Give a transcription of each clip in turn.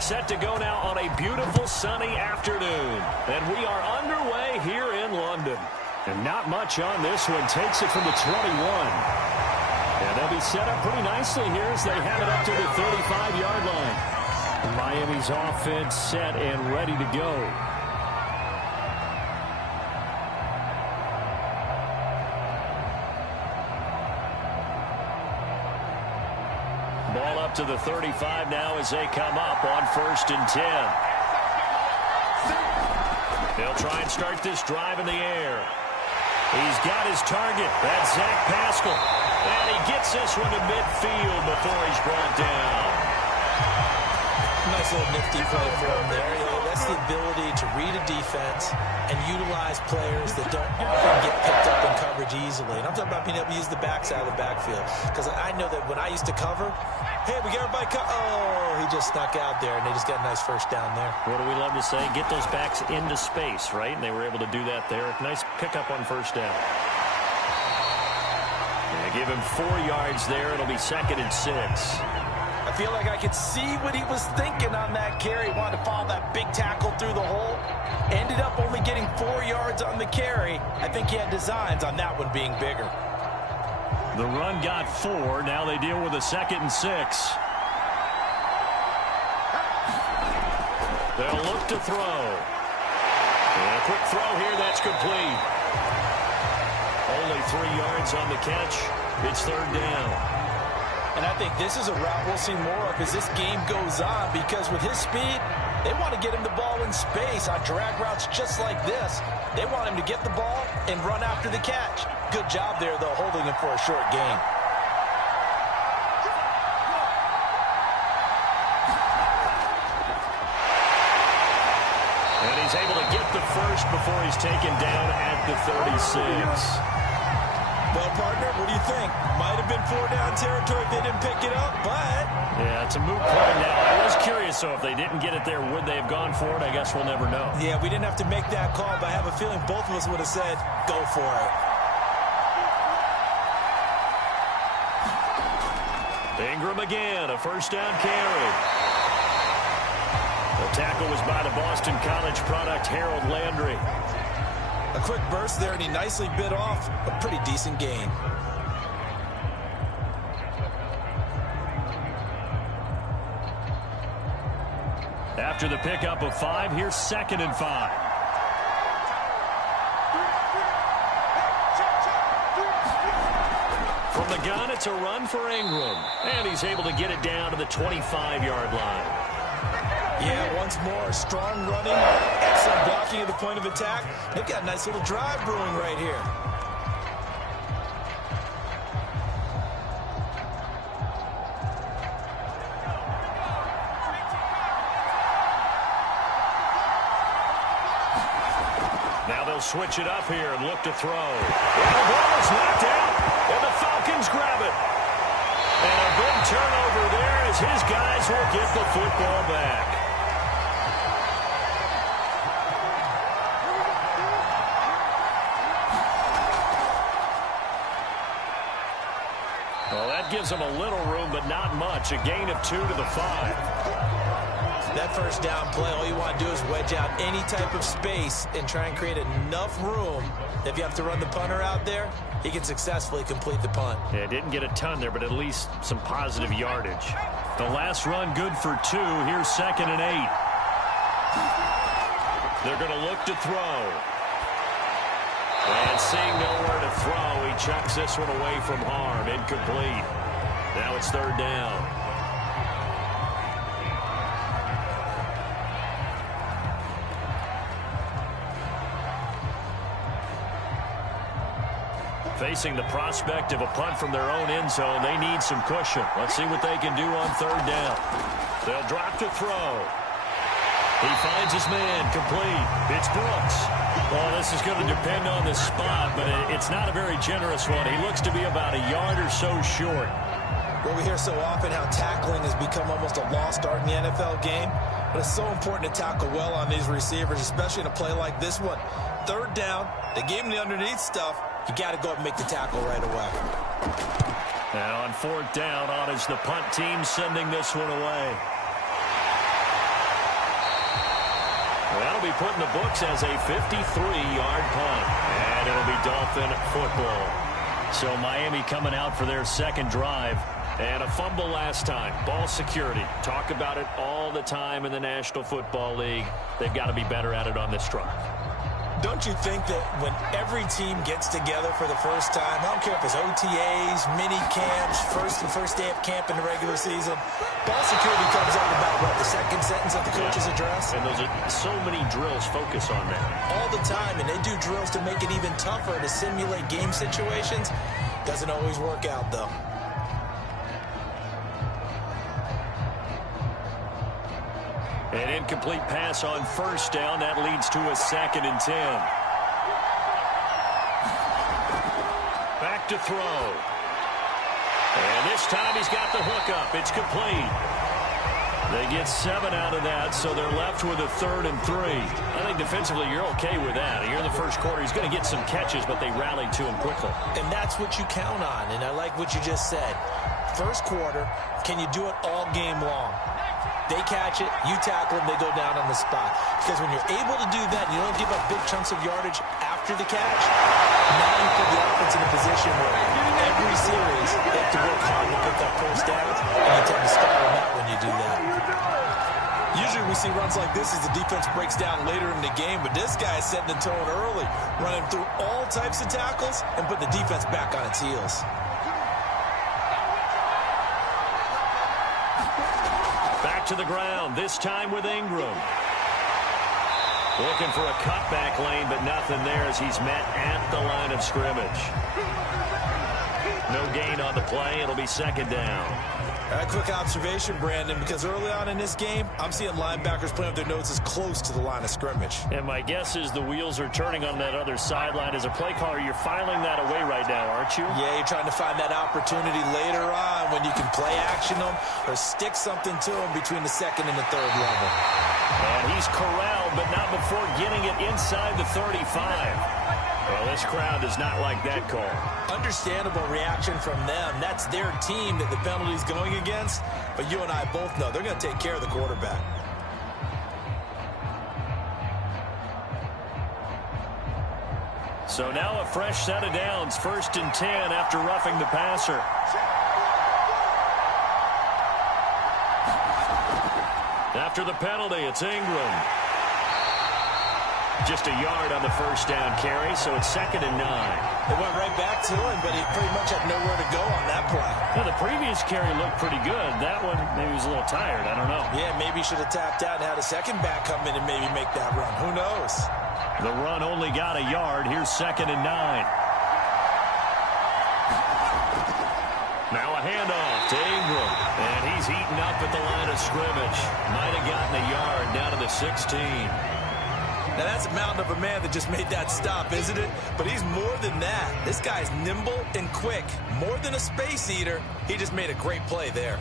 Set to go now on a beautiful sunny afternoon. And we are underway here in London. And not much on this one. Takes it from the 21. And they'll be set up pretty nicely here as they have it up to the 35-yard line. Miami's offense set and ready to go. Ball up to the 35 now as they come up on 1st and 10. They'll try and start this drive in the air. He's got his target. That's Zach Pascal. And he gets this one to midfield before he's brought down. Nice little nifty play for him there. You know, that's the ability to read a defense and utilize players that don't often get picked up in coverage easily. And I'm talking about being able to use the backside of the backfield. Because I know that when I used to cover, hey, we got everybody oh, he just snuck out there, and they just got a nice first down there. What do we love to say? Get those backs into space, right? And they were able to do that there. Nice pickup on 1st down. They give him 4 yards there. It'll be 2nd and 6. I feel like I could see what he was thinking on that carry. He wanted to follow that big tackle through the hole. Ended up only getting 4 yards on the carry. I think he had designs on that one being bigger. The run got 4. Now they deal with a 2nd and 6. They'll look to throw. And a quick throw here. That's complete. Only 3 yards on the catch. It's 3rd down. And I think this is a route we'll see more of as this game goes on, because with his speed, they want to get him the ball in space on drag routes just like this. They want him to get the ball and run after the catch. Good job there, though, holding him for a short gain. And he's able to get the first before he's taken down at the 36. Well, partner, what do you think? Might have been 4-down territory if they didn't pick it up, but... Yeah, it's a moot point now. I was curious, so if they didn't get it there, would they have gone for it? I guess we'll never know. Yeah, we didn't have to make that call, but I have a feeling both of us would have said, go for it. Ingram again, a 1st down carry. The tackle was by the Boston College product, Harold Landry. A quick burst there, and he nicely bit off a pretty decent gain. After the pickup of 5, here's 2nd and 5. From the gun, it's a run for Ingram. And he's able to get it down to the 25-yard line. Yeah, once more, strong running, excellent blocking at the point of attack. They've got a nice little drive brewing right here. Now they'll switch it up here and look to throw. And the ball is knocked out, and the Falcons grab it. And a big turnover there as his guys will get the football back. Well, that gives them a little room, but not much. A gain of 2 to the 5. That 1st down play, all you want to do is wedge out any type of space and try and create enough room that if you have to run the punter out there, he can successfully complete the punt. Yeah, didn't get a ton there, but at least some positive yardage. The last run good for 2. Here's 2nd and 8. They're going to look to throw. And seeing nowhere to throw, he chucks this one away from harm. Incomplete. Now it's 3rd down. Facing the prospect of a punt from their own end zone, they need some cushion. Let's see what they can do on 3rd down. They'll drop to throw. He finds his man, complete. It's Brooks. Well, this is going to depend on the spot, but it's not a very generous one. He looks to be about a yard or so short. Well, we hear so often how tackling has become almost a lost art in the NFL game, but it's so important to tackle well on these receivers, especially in a play like this one. 3rd down, they gave him the underneath stuff. You got to go up and make the tackle right away. Now on 4th down, on is the punt team sending this one away. put in the books as a 53-yard punt. And it'll be Dolphin football. So Miami coming out for their second drive. And a fumble last time. Ball security. Talk about it all the time in the National Football League. They've got to be better at it on this drive. Don't you think that when every team gets together for the first time, I don't care if it's OTAs, mini camps, first day of camp in the regular season, ball security comes up about, what, the second sentence of the coach's address? And those are so many drills focus on that. All the time, and they do drills to make it even tougher to simulate game situations. Doesn't always work out, though. An incomplete pass on first down. That leads to a 2nd and 10. Back to throw. And this time he's got the hook up. It's complete. They get 7 out of that, so they're left with a 3rd and 3. I think defensively you're okay with that. Here in the first quarter, he's going to get some catches, but they rallied to him quickly. And that's what you count on, and I like what you just said. First quarter, can you do it all game long? They catch it, you tackle them, they go down on the spot. Because when you're able to do that, you don't give up big chunks of yardage after the catch, now you put the offense in a position where every series they have to work hard to pick up first downs, and you tend to stall them out when you do that. Usually we see runs like this as the defense breaks down later in the game, but this guy is setting the tone early, running through all types of tackles and put the defense back on its heels. Back to the ground, this time with Ingram. Looking for a cutback lane, but nothing there as he's met at the line of scrimmage. No gain on the play. It'll be 2nd down. A quick observation, Brandon, because early on in this game, I'm seeing linebackers playing with their noses close to the line of scrimmage. And my guess is the wheels are turning on that other sideline. As a play caller, you're filing that away right now, aren't you? Yeah, you're trying to find that opportunity later on when you can play action them or stick something to them between the 2nd and the 3rd level. And he's corralled, but not before getting it inside the 35. Well, this crowd does not like that call. Understandable reaction from them. That's their team that the penalty's going against. But you and I both know they're going to take care of the quarterback. So now a fresh set of downs. 1st and 10 after roughing the passer. After the penalty, it's Ingram. Just a yard on the first down carry, so it's 2nd and 9. They went right back to him, but he pretty much had nowhere to go on that play. Well, the previous carry looked pretty good. That one, maybe he was a little tired. I don't know. Yeah, maybe he should have tapped out and had a second back come in and maybe make that run. Who knows? The run only got a yard. Here's 2nd and 9. Now a handoff to Ingram. And he's heating up at the line of scrimmage. Might have gotten a yard down to the 16. Now, that's a mountain of a man that just made that stop, isn't it? But he's more than that. This guy's nimble and quick. More than a space eater, he just made a great play there.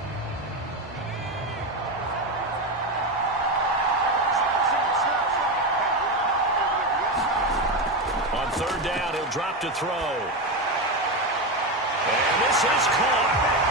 On 3rd down, he'll drop to throw. And this is caught.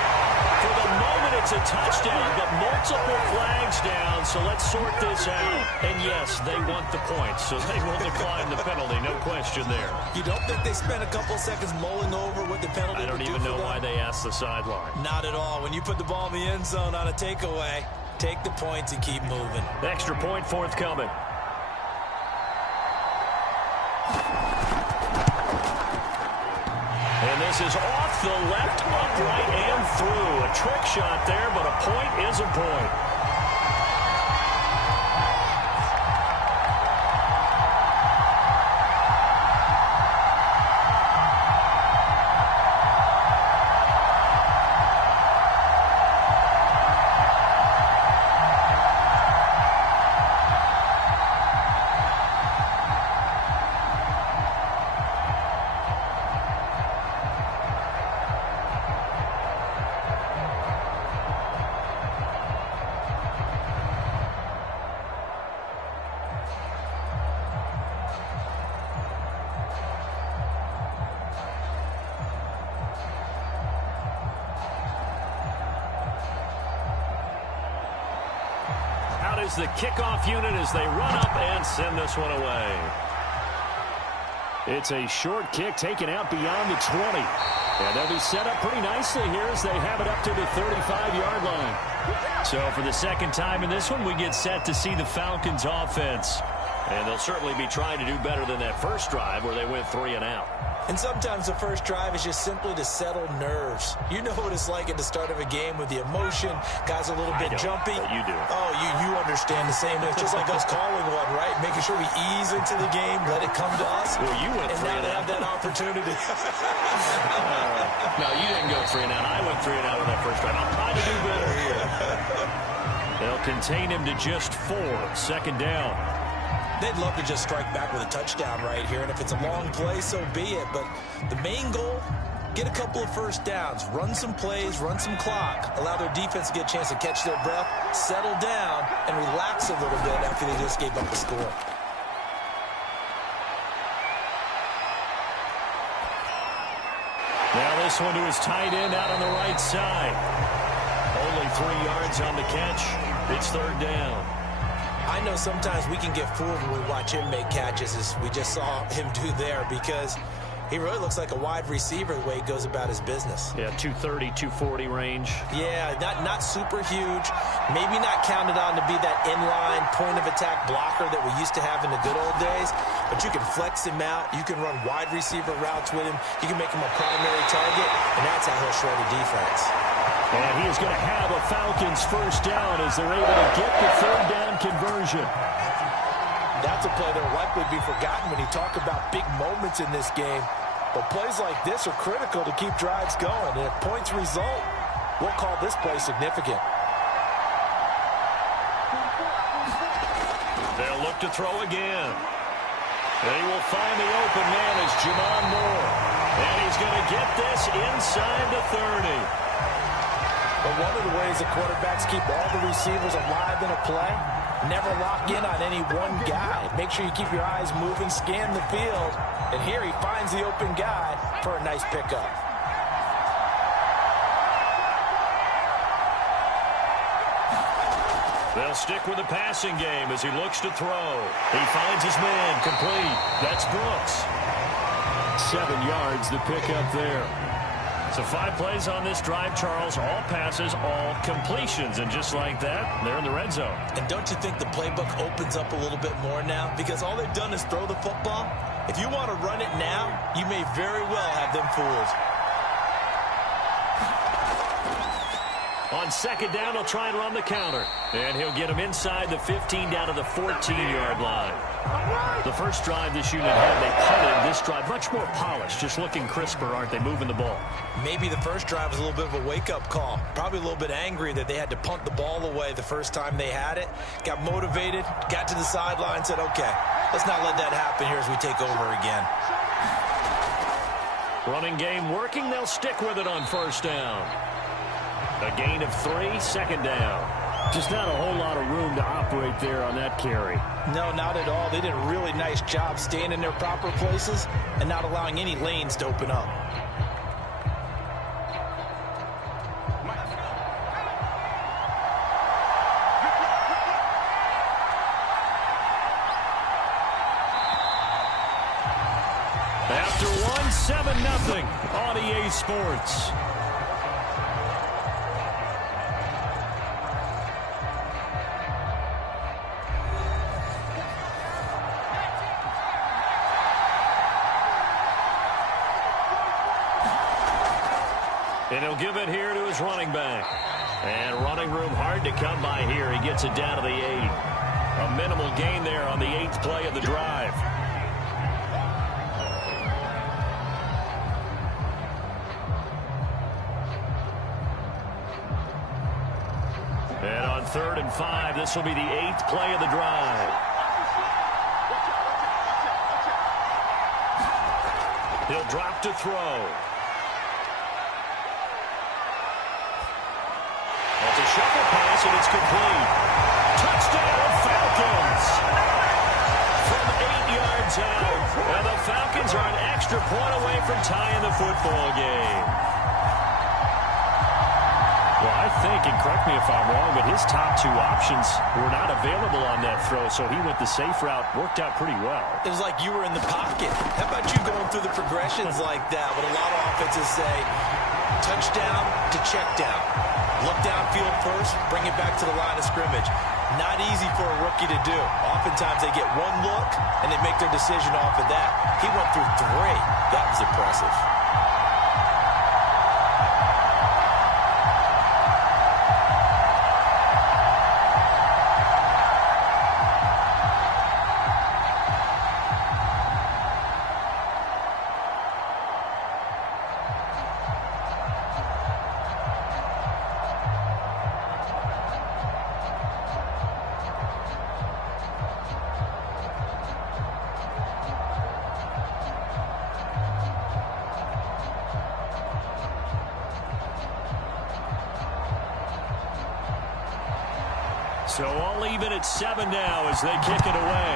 For the moment, it's a touchdown, but multiple flags down, so let's sort this out. And yes, they want the points, so they will decline the penalty, no question there. You don't think they spent a couple seconds mulling over what the penalty I don't even know why they asked the sideline. Not at all. When you put the ball in the end zone on a takeaway, take the points and keep moving. Extra point forthcoming. And this is off the left, upright, and through. A trick shot there, but a point is a point. out is the kickoff unit as they run up and send this one away. It's a short kick taken out beyond the 20. And they'll be set up pretty nicely here as they have it up to the 35-yard line. So for the second time in this one, we get set to see the Falcons offense. And they'll certainly be trying to do better than that first drive where they went 3 and out. And sometimes the first drive is just simply to settle nerves. You know what it's like at the start of a game with the emotion. Guys are a little bit jumpy. You do. Oh, you understand the same. It's just like us calling one, right? Making sure we ease into the game, let it come to us. Well, you went 3 and now and they have that opportunity. No, you didn't go 3 and out. I went 3 and out on that first drive. I'm trying to do better here. They'll contain him to just 4. Second down. They'd love to just strike back with a touchdown right here, and if it's a long play, so be it. But the main goal, get a couple of first downs, run some plays, run some clock, allow their defense to get a chance to catch their breath, settle down, and relax a little bit after they just gave up a score. Now this one to his tight end out on the right side. Only 3 yards on the catch. It's third down. I know sometimes we can get fooled when we watch him make catches, as we just saw him do there, because he really looks like a wide receiver the way he goes about his business. Yeah, 230, 240 range. Yeah, not super huge. Maybe not counted on to be that inline point-of-attack blocker that we used to have in the good old days, but you can flex him out. You can run wide receiver routes with him. You can make him a primary target, and that's how he'll shred a defense. And he is going to have a Falcons first down as they're able to get the third down conversion. That's a play that will likely be forgotten when you talk about big moments in this game. But plays like this are critical to keep drives going. And if points result, we'll call this play significant. They'll look to throw again. They will find the open man as Jamon Moore. And he's going to get this inside the 30. But one of the ways the quarterbacks keep all the receivers alive in a play, never lock in on any one guy. Make sure you keep your eyes moving, scan the field. And here he finds the open guy for a nice pickup. They'll stick with the passing game as he looks to throw. He finds his man complete. That's Brooks. 7 yards the pickup there. So 5 plays on this drive, Charles. All passes, all completions. And just like that, they're in the red zone. And don't you think the playbook opens up a little bit more now? Because all they've done is throw the football. If you want to run it now, you may very well have them fooled. On second down, he'll try and run the counter. And he'll get him inside the 15 down to the 14-yard line. The first drive this unit had, they punted. This drive, much more polished, just looking crisper, aren't they, moving the ball? Maybe the first drive was a little bit of a wake-up call. Probably a little bit angry that they had to punt the ball away the first time they had it. Got motivated, got to the sideline, said, okay, let's not let that happen here as we take over again. Running game working. They'll stick with it on first down. A gain of 3, second down. Just not a whole lot of room to operate there on that carry. No, not at all. They did a really nice job staying in their proper places and not allowing any lanes to open up. After one, 7-0 on EA Sports. And he'll give it here to his running back. And running room hard to come by here. He gets it down to the 8. A minimal gain there on the 8th play of the drive. And on 3rd and 5, this will be the 8th play of the drive. He'll drop to throw. It's a shuffle pass, and it's complete. Touchdown, Falcons! From 8 yards out. And the Falcons are an extra point away from tying the football game. Well, I think, and correct me if I'm wrong, but his top two options were not available on that throw, so he went the safe route. Worked out pretty well. It was like you were in the pocket. How about you going through the progressions like that? What a lot of offenses say, touchdown to check down. Look downfield first, bring it back to the line of scrimmage. Not easy for a rookie to do. Oftentimes they get one look, and they make their decision off of that. He went through three. That was impressive. So all even at 7 now as they kick it away.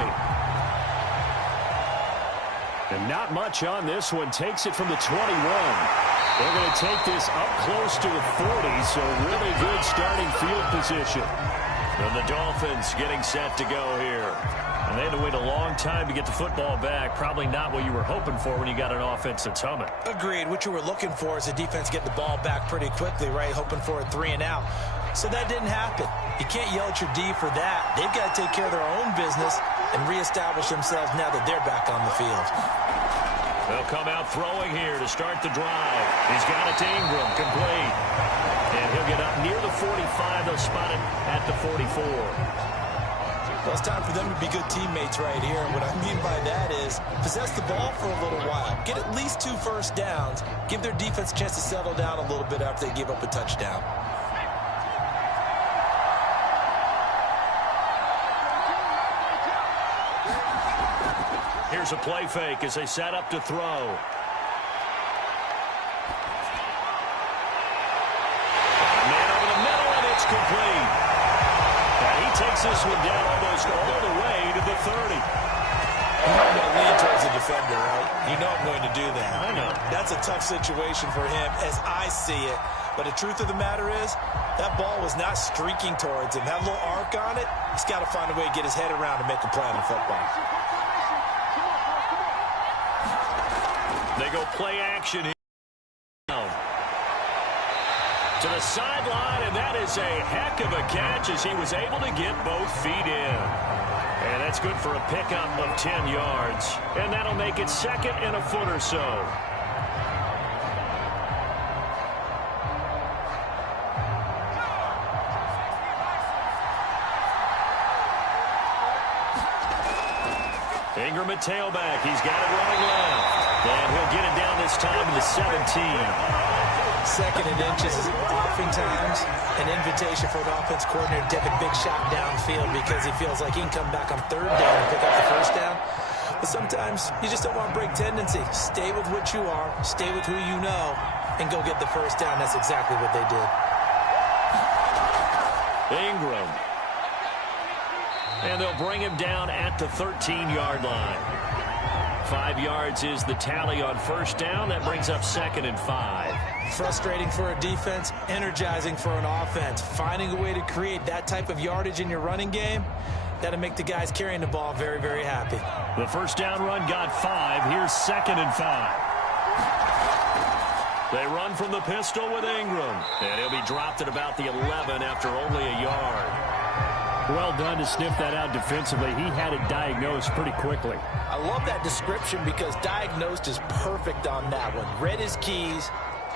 And not much on this one. Takes it from the 21. They're going to take this up close to the 40, so really good starting field position. And the Dolphins getting set to go here. And they had to wait a long time to get the football back. Probably not what you were hoping for when you got an offense that's humming. Agreed. What you were looking for is the defense get the ball back pretty quickly, right? Hoping for a 3 and out. So that didn't happen. You can't yell at your D for that. They've got to take care of their own business and reestablish themselves now that they're back on the field. They'll come out throwing here to start the drive. He's got it to Ingram, complete. And he'll get up near the 45. They'll spot it at the 44. Well, it's time for them to be good teammates right here. And what I mean by that is possess the ball for a little while. Get at least 2 first downs. Give their defense a chance to settle down a little bit after they give up a touchdown. Here's a play fake as they set up to throw. Man over the middle, and it's complete. And he takes this one down almost all the way to the 30. You know I'm going to lean towards the defender, right? You know I'm going to do that. I know. That's a tough situation for him as I see it. But the truth of the matter is, that ball was not streaking towards him. That little arc on it, he's got to find a way to get his head around and make a play on the football. They go play action here. To the sideline, and that is a heck of a catch as he was able to get both feet in. And that's good for a pickup of 10 yards. And that'll make it second and a foot or so. Ingram at tailback. He's got it running left. And he'll get it down this time to the 17. Second and inches is oftentimes an invitation for an offense coordinator to take a big shot downfield because he feels like he can come back on 3rd down and pick up the 1st down. But sometimes you just don't want to break tendency. Stay with what you are, stay with who you know, and go get the 1st down. That's exactly what they did. Ingram. And they'll bring him down at the 13-yard line. 5 yards is the tally on 1st down. That brings up 2nd and 5. Frustrating for a defense, energizing for an offense. Finding a way to create that type of yardage in your running game, that'll make the guys carrying the ball very, very happy. The 1st down run got 5. Here's 2nd and 5. They run from the pistol with Ingram. And he'll be dropped at about the 11 after only a yard. Well done to sniff that out defensively. He had it diagnosed pretty quickly. I love that description because diagnosed is perfect on that one. Read his keys,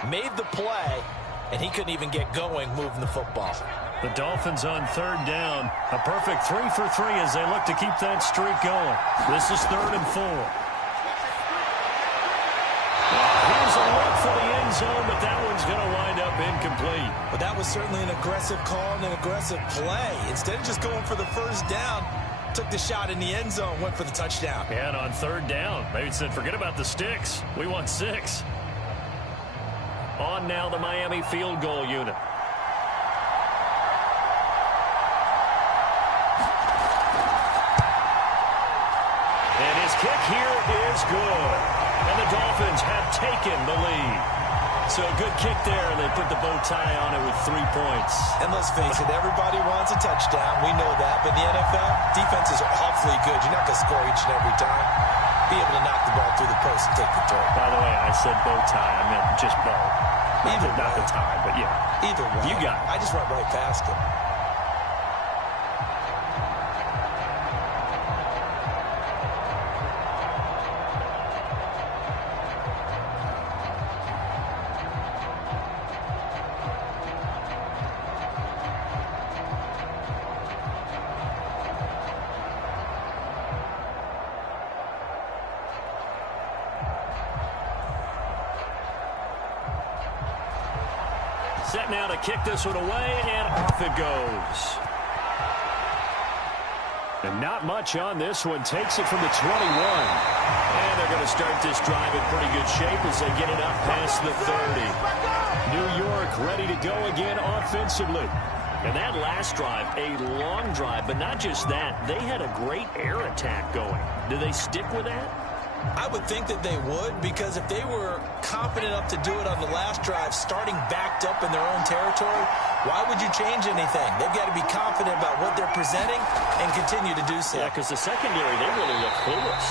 made the play, and he couldn't even get going moving the football. The Dolphins on 3rd down. A perfect 3 for 3 as they look to keep that streak going. This is 3rd and 4. Here's a look for the end zone, but that one's going to wind up incomplete. But that was certainly an aggressive call and an aggressive play. Instead of just going for the 1st down, took the shot in the end zone, went for the touchdown. And on 3rd down, they said, forget about the sticks. We want 6. On now the Miami field goal unit. And his kick here is good. And the Dolphins have taken the lead. So a good kick there, and they put the bow tie on it with 3 points. And let's face it, everybody wants a touchdown. We know that. But in the NFL, defenses are awfully good. You're not going to score each and every time. Be able to knock the ball through the post and take the throw. By the way, I said bow tie. I meant just bow. Either way. Not the tie, but yeah. Either way. You got it. I just went right past it. Set now to kick this one away, and off it goes. And not much on this one. Takes it from the 21. And they're going to start this drive in pretty good shape as they get it up past the 30. New York ready to go again offensively. And that last drive, a long drive, but not just that. They had a great air attack going. Do they stick with that? I would think that they would, because if they were confident enough to do it on the last drive, starting backed up in their own territory, why would you change anything? They've got to be confident about what they're presenting and continue to do so. Yeah, because the secondary, they really look clueless.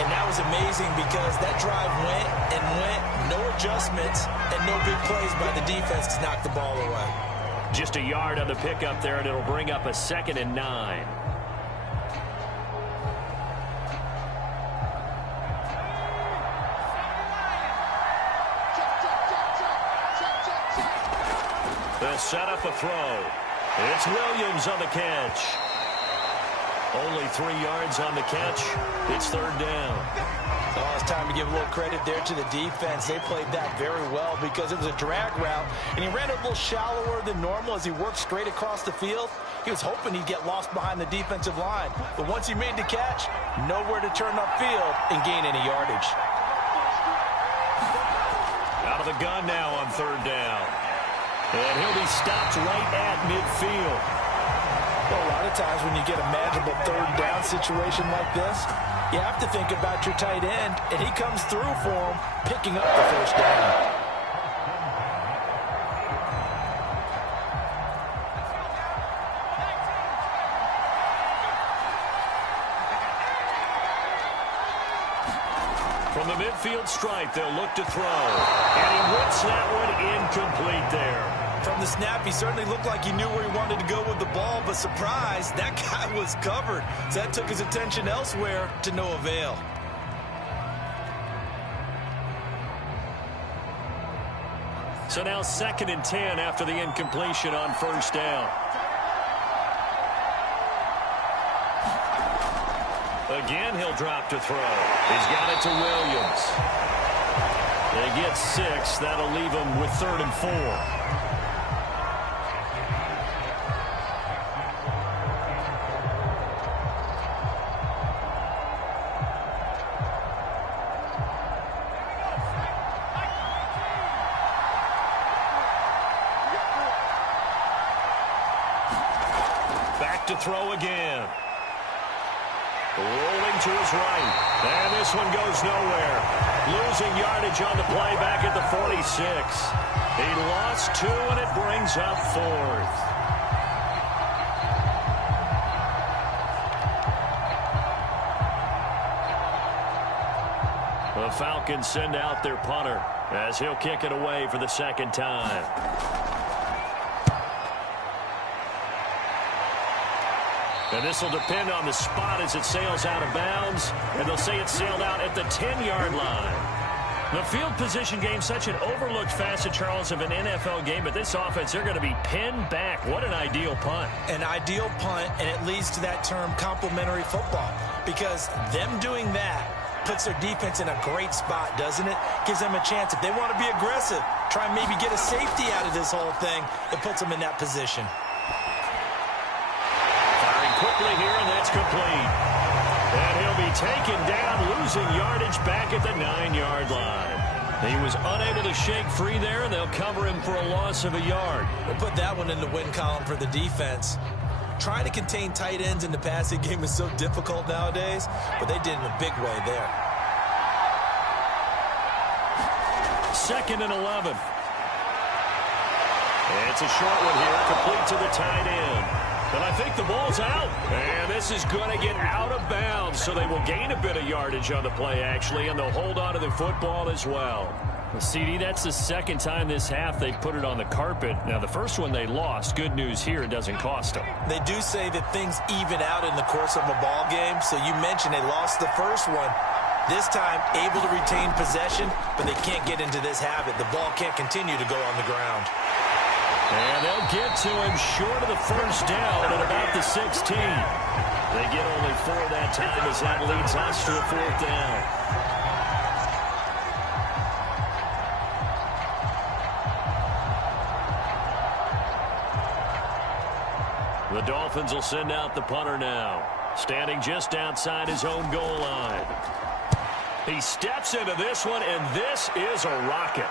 And that was amazing because that drive went and went, no adjustments, and no big plays by the defense to knock the ball away. Just a yard on the pickup there, and it'll bring up a 2nd and 9. They'll set up a throw. It's Williams on the catch. Only 3 yards on the catch. It's 3rd down. Oh, it's time to give a little credit there to the defense. They played that very well because it was a drag route, and he ran a little shallower than normal as he worked straight across the field. He was hoping he'd get lost behind the defensive line. But once he made the catch, nowhere to turn upfield and gain any yardage. Out of the gun now on 3rd down. And he'll be stopped right at midfield. Well, a lot of times when you get a manageable 3rd down situation like this, you have to think about your tight end, and he comes through for him, picking up the 1st down. From the midfield stripe, they'll look to throw. And he whips that one incomplete there. From the snap, he certainly looked like he knew where he wanted to go with the ball, but surprise, that guy was covered. So that took his attention elsewhere to no avail. So now 2nd and 10 after the incompletion on 1st down. Again, he'll drop to throw. He's got it to Williams. They get 6. That'll leave him with 3rd and 4. To throw again. Rolling to his right. And this one goes nowhere. Losing yardage on the play back at the 46. He lost 2, and it brings up 4th. The Falcons send out their punter as he'll kick it away for the 2nd time. And this will depend on the spot as it sails out of bounds. And they'll say it sailed out at the 10-yard line. The field position game, such an overlooked facet, Charles, of an NFL game. But this offense, they're going to be pinned back. What an ideal punt. An ideal punt, and it leads to that term complementary football. Because them doing that puts their defense in a great spot, doesn't it? Gives them a chance. If they want to be aggressive, try and maybe get a safety out of this whole thing, it puts them in that position. Quickly here, and that's complete. And he'll be taken down, losing yardage back at the 9-yard line. He was unable to shake free there, and they'll cover him for a loss of a yard. We'll put that one in the win column for the defense. Trying to contain tight ends in the passing game is so difficult nowadays, but they did in a big way there. 2nd and 11. It's a short one here, complete to the tight end. And I think the ball's out. And this is going to get out of bounds, so they will gain a bit of yardage on the play, actually, and they'll hold on to the football as well. Well, CD, that's the second time this half they've put it on the carpet. Now, the first one they lost. Good news here, it doesn't cost them. They do say that things even out in the course of a ball game. So you mentioned they lost the first one. This time, able to retain possession, but they can't get into this habit. The ball can't continue to go on the ground. And they'll get to him short of the first down at about the 16. They get only 4 that time as that leads us to a 4th down. The Dolphins will send out the punter now, standing just outside his own goal line. He steps into this one, and this is a rocket.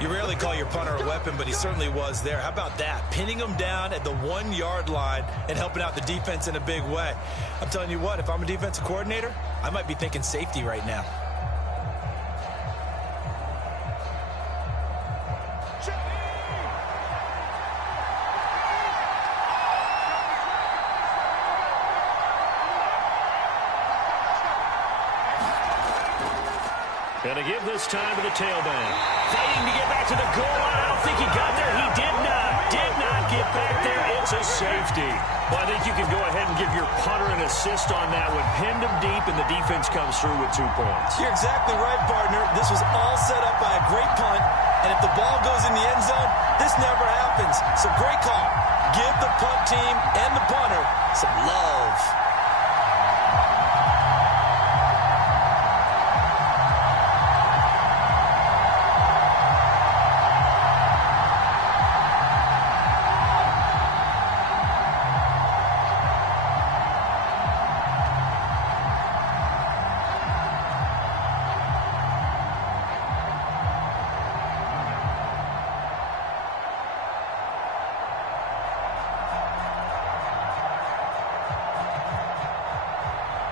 You rarely call your punter a weapon, but he certainly was there. How about that? Pinning him down at the 1-yard line and helping out the defense in a big way. I'm telling you what, if I'm a defensive coordinator, I might be thinking safety right now. Going to give this time to the tailback. Fighting to get back to the goal line. I don't think he got there. He did not get back there. It's a safety. Well, I think you can go ahead and give your punter an assist on that one. Pinned him deep, and the defense comes through with 2 points. You're exactly right, partner. This was all set up by a great punt, and if the ball goes in the end zone, this never happens. So great call. Give the punt team and the punter some love.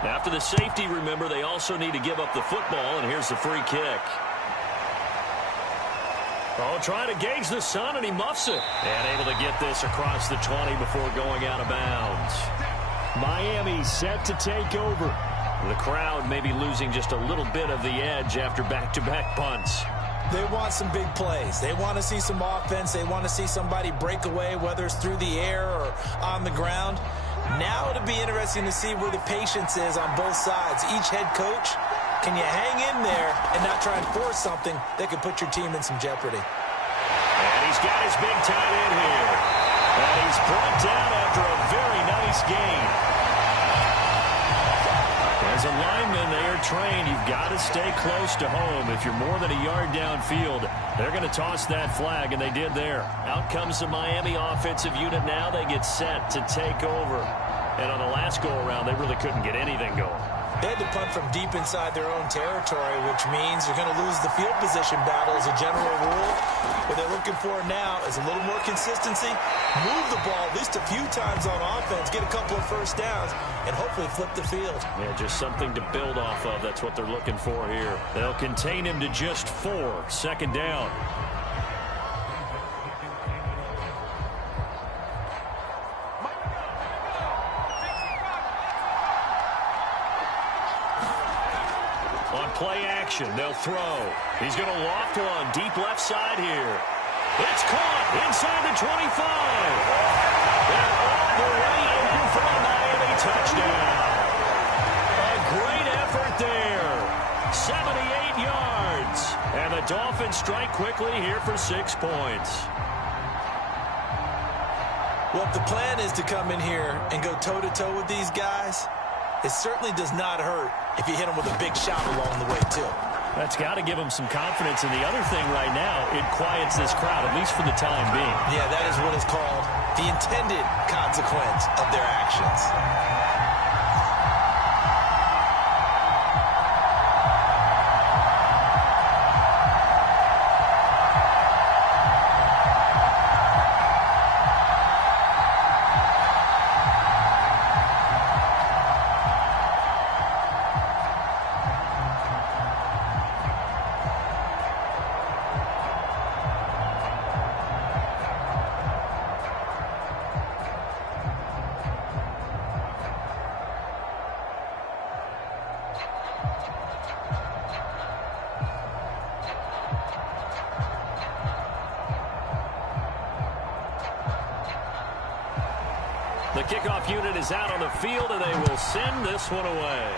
After the safety, remember, they also need to give up the football, and here's the free kick. Oh, trying to gauge the sun, and he muffs it. And able to get this across the 20 before going out of bounds. Miami set to take over. The crowd may be losing just a little bit of the edge after back-to-back punts. They want some big plays. They want to see some offense. They want to see somebody break away, whether it's through the air or on the ground. Now it'll be interesting to see where the patience is on both sides. Each head coach, can you hang in there and not try and force something that could put your team in some jeopardy? And he's got his big tight end here. And he's brought down after a very nice gain. As a lineman, they are trained. You've got to stay close to home. If you're more than a yard downfield, they're going to toss that flag, and they did there. Out comes the Miami offensive unit now. They get set to take over. And on the last go-around, they really couldn't get anything going. They had to punt from deep inside their own territory, which means you're going to lose the field position battle as a general rule. What they're looking for now is a little more consistency, move the ball at least a few times on offense, get a couple of first downs, and hopefully flip the field. Yeah, just something to build off of. That's what they're looking for here. They'll contain him to just 4. Second down. Play action. They'll throw. He's going to loft one. Deep left side here. It's caught inside the 25. And all the way in for a Miami touchdown. A great effort there. 78 yards. And the Dolphins strike quickly here for 6 points. Well, if the plan is to come in here and go toe-to-toe with these guys, it certainly does not hurt if you hit them with a big shot along the way, too. That's got to give them some confidence. And the other thing right now, it quiets this crowd, at least for the time being. Yeah, that is what is called the intended consequence of their actions. kickoff unit is out on the field, and they will send this one away.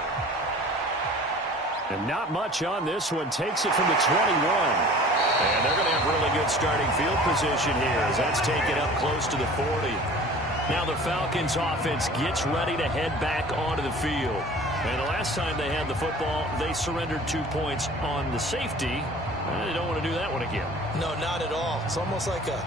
And not much on this one. Takes it from the 21. And they're going to have really good starting field position here as that's taken up close to the 40. Now the Falcons offense gets ready to head back onto the field. And the last time they had the football, they surrendered 2 points on the safety. They don't want to do that one again. No, not at all. It's almost like a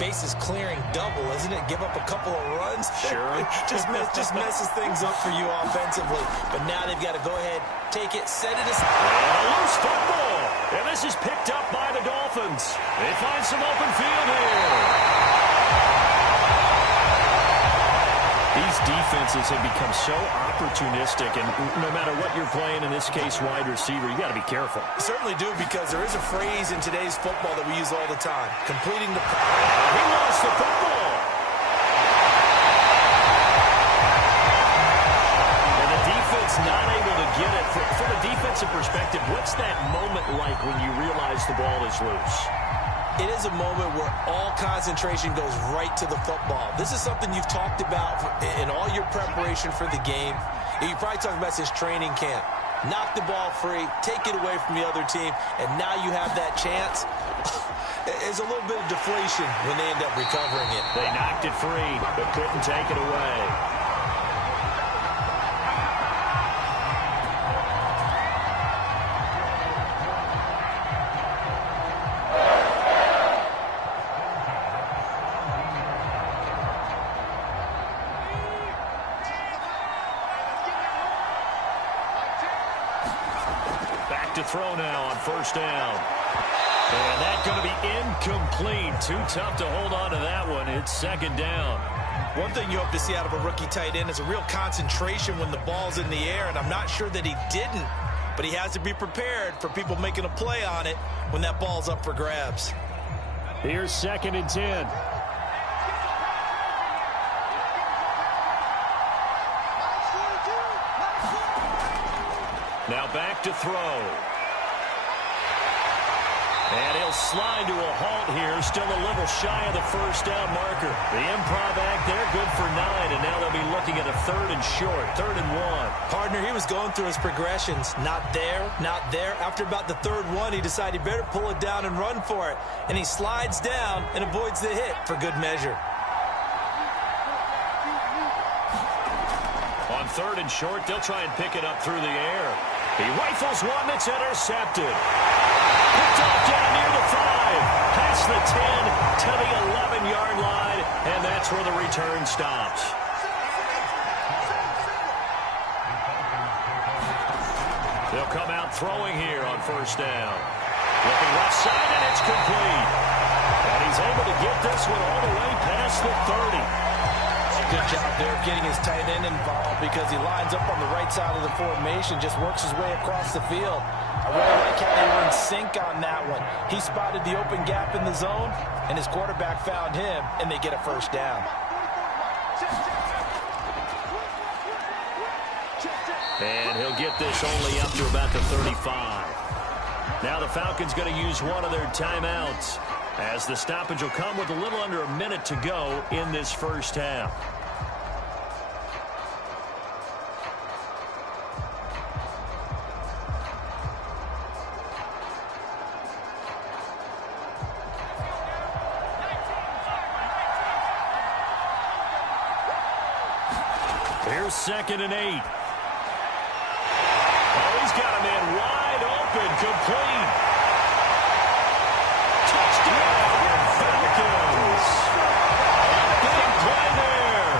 bases clearing double, isn't it? Give up a couple of runs. Sure. just messes things up for you offensively. But now they've got to go ahead, take it, set it aside. And a loose football. And this is picked up by the Dolphins. They find some open field here. These defenses have become so opportunistic, and no matter what you're playing, in this case wide receiver, you got to be careful. You certainly do, because there is a phrase in today's football that we use all the time: completing the pass. He lost the football. And the defense not able to get it. From a defensive perspective, what's that moment like when you realize the ball is loose? It is a moment where all concentration goes right to the football. This is something you've talked about in all your preparation for the game. You probably talked about this training camp. Knock the ball free, take it away from the other team, and now you have that chance. There's a little bit of deflation when they end up recovering it. They knocked it free, but couldn't take it away. To throw now on first down. And that's going to be incomplete. Too tough to hold on to that one. It's second down. One thing you hope to see out of a rookie tight end is a real concentration when the ball's in the air, and I'm not sure that he didn't, but he has to be prepared for people making a play on it when that ball's up for grabs. Here's 2nd and 10. Now back to throw. And he'll slide to a halt here. Still a little shy of the first down marker. The improv act there, good for 9. And now they'll be looking at a 3rd and short, 3rd and 1. Partner, he was going through his progressions. Not there, not there. After about the 3rd one, he decided he better pull it down and run for it. And he slides down and avoids the hit for good measure. On 3rd and short, they'll try and pick it up through the air. He rifles one that's intercepted. Picked off down near the 5. Past the 10 to the 11-yard line, and that's where the return stops. They'll come out throwing here on first down. Looking left side, and it's complete. And he's able to get this one all the way past the 30. Good job there of getting his tight end involved, because he lines up on the right side of the formation, just works his way across the field. I really like how they were in sync on that one. He spotted the open gap in the zone, and his quarterback found him, and they get a first down. And he'll get this only up to about the 35. Now the Falcons going to use one of their timeouts, as the stoppage will come with a little under a minute to go in this first half. Here's 2nd and 8. Oh, he's got a man wide open, complete. Touchdown, Falcons. Big play there.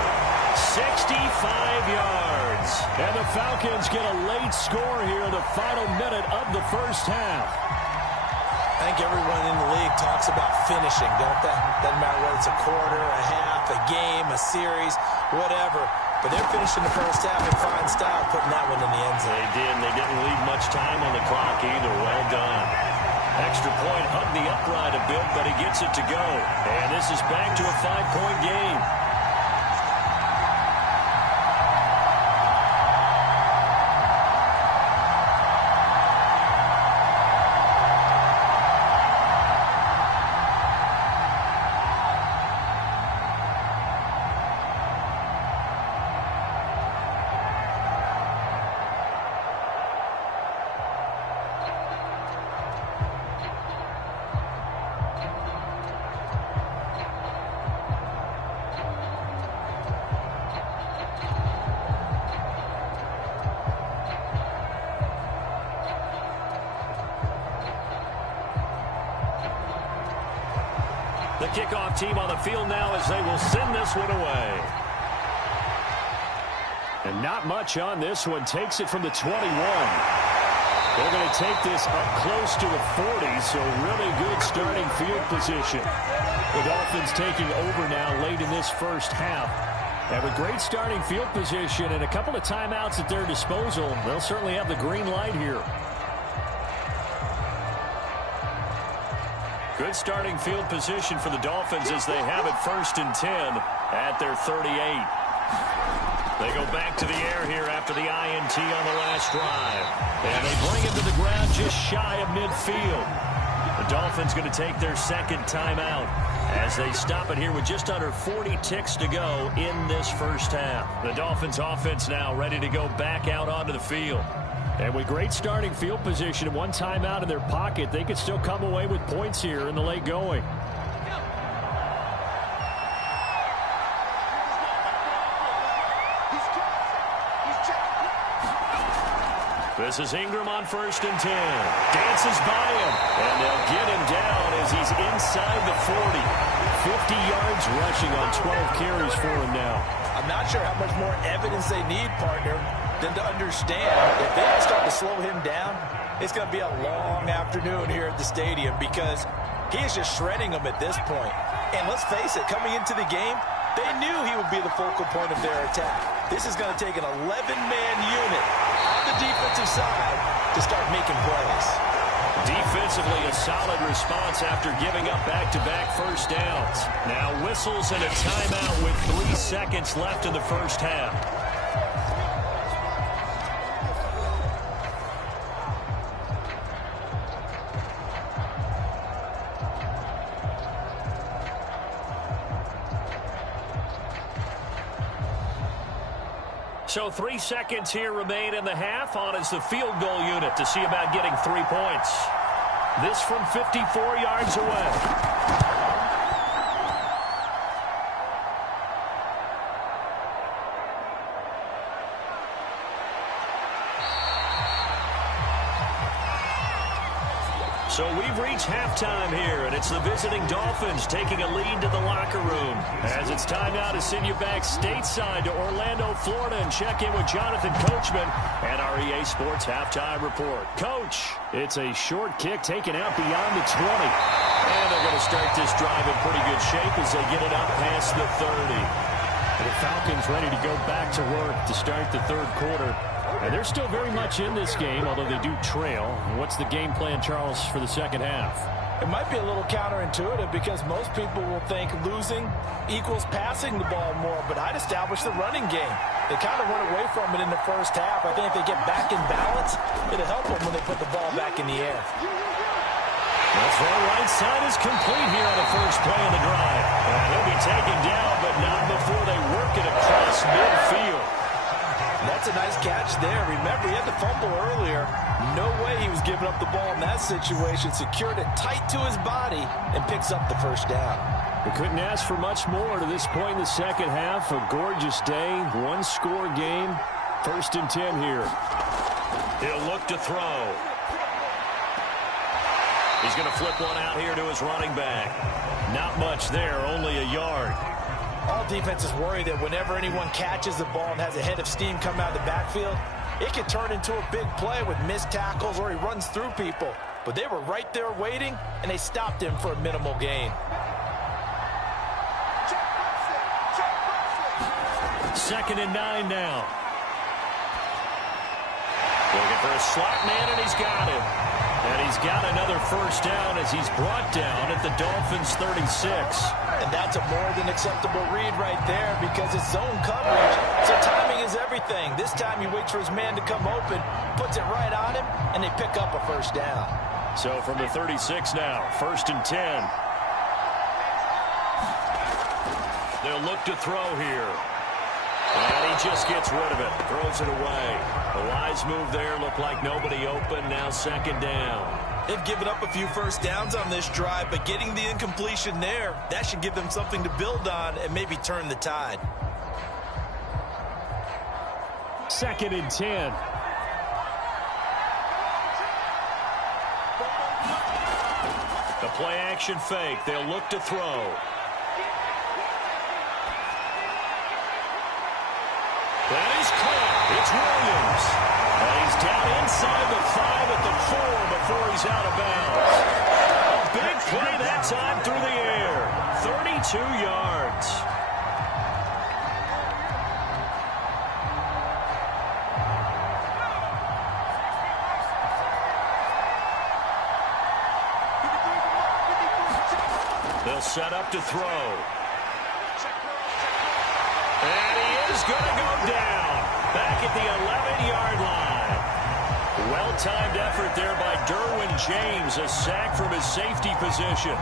65 yards. And the Falcons get a late score here in the final minute of the first half. I think everyone in the league talks about finishing, don't they? Doesn't matter whether it's a quarter, a half, a game, a series, whatever. But they're finishing the first half in fine style, putting that one in the end zone. They did, and they didn't leave much time on the clock either. Well done. Extra point hugged the upright a bit, but he gets it to go. And this is back to a 5-point game. The kickoff team on the field now as they will send this one away. And not much on this one. Takes it from the 21. They're going to take this up close to the 40, so really good starting field position. The Dolphins taking over now late in this first half. Have a great starting field position and a couple of timeouts at their disposal. They'll certainly have the green light here. Good starting field position for the Dolphins as they have it 1st and 10 at their 38. They go back to the air here after the INT on the last drive. And they bring it to the ground just shy of midfield. The Dolphins going to take their second timeout as they stop it here with just under 40 ticks to go in this first half. The Dolphins offense now ready to go back out onto the field. And with great starting field position and one timeout in their pocket, they could still come away with points here in the late going. This is Ingram on 1st and 10. Dances by him. And they'll get him down as he's inside the 40. 50 yards rushing on 12 carries for him now. I'm not sure how much more evidence they need, partner, than to understand if they don't start to slow him down, it's going to be a long afternoon here at the stadium because he is just shredding them at this point. And let's face it, coming into the game, they knew he would be the focal point of their attack. This is going to take an 11-man unit on the defensive side to start making plays. Defensively, a solid response after giving up back-to-back first downs. Now whistles and a timeout with 3 seconds left in the first half. So 3 seconds here remain in the half. On is the field goal unit to see about getting 3 points. This from 54 yards away. So we've reached halftime here, and it's the visiting Dolphins taking a lead to the locker room. As it's time now to send you back stateside to Orlando, Florida, and check in with Jonathan Coachman and our EA Sports Halftime Report. Coach, it's a short kick taken out beyond the 20. And they're going to start this drive in pretty good shape as they get it up past the 30. The Falcons ready to go back to work to start the third quarter. And they're still very much in this game, although they do trail. What's the game plan, Charles, for the second half? It might be a little counterintuitive because most people will think losing equals passing the ball more, but I'd establish the running game. They kind of went away from it in the first half. I think if they get back in balance, it'll help them when they put the ball back in the air. The far right side is complete here on the first play of the drive. And he'll be taken down, but not before they work it across midfield. That's a nice catch there. Remember, he had to fumble earlier. No way he was giving up the ball in that situation. Secured it tight to his body and picks up the first down. We couldn't ask for much more to this point in the second half. A gorgeous day, one-score game. 1st and 10 here. He'll look to throw. He's going to flip one out here to his running back. Not much there, only a yard. All defenses worry that whenever anyone catches the ball and has a head of steam come out of the backfield, it can turn into a big play with missed tackles or he runs through people. But they were right there waiting, and they stopped him for a minimal gain. 2nd and 9 now. Looking for a slot man, and he's got him. And he's got another first down as he's brought down at the Dolphins' 36. And that's a more than acceptable read right there because it's zone coverage, so timing is everything. This time he waits for his man to come open, puts it right on him, and they pick up a first down. So from the 36 now, 1st and 10. They'll look to throw here. And he just gets rid of it, throws it away. A wise move there, looked like nobody open, now 2nd down. They've given up a few first downs on this drive, but getting the incompletion there, that should give them something to build on and maybe turn the tide. 2nd and 10. The play-action fake. They'll look to throw. That is caught. It's Williams. And he's down inside the 5 at the 4 before he's out of bounds. A big play that time through the air. 32 yards. They'll set up to throw. And he is going to go down. Back at the 11-yard line. Well-timed effort there by Derwin James. A sack from his safety position.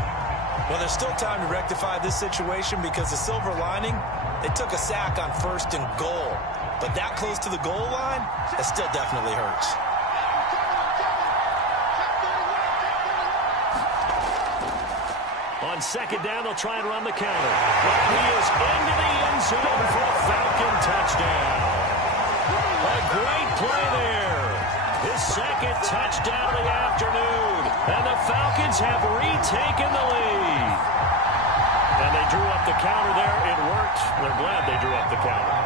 Well, there's still time to rectify this situation because the silver lining, they took a sack on 1st and goal. But that close to the goal line, that still definitely hurts. On 2nd down, they'll try and run the counter. But he is into the end zone for a Falcon touchdown. A great play there. His 2nd touchdown of the afternoon. And the Falcons have retaken the lead. And they drew up the counter there. It worked. They're glad they drew up the counter.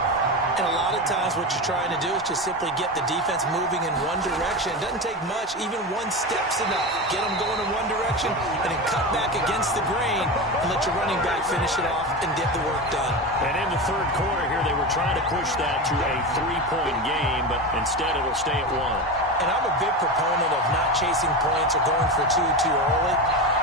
And a lot of times what you're trying to do is just simply get the defense moving in one direction. It doesn't take much. Even one step's enough. Get them going in one direction and then cut back against the grain and let your running back finish it off and get the work done. And in the 3rd quarter here, they were trying to push that to a 3-point game, but instead it'll stay at 1. And I'm a big proponent of not chasing points or going for two too early.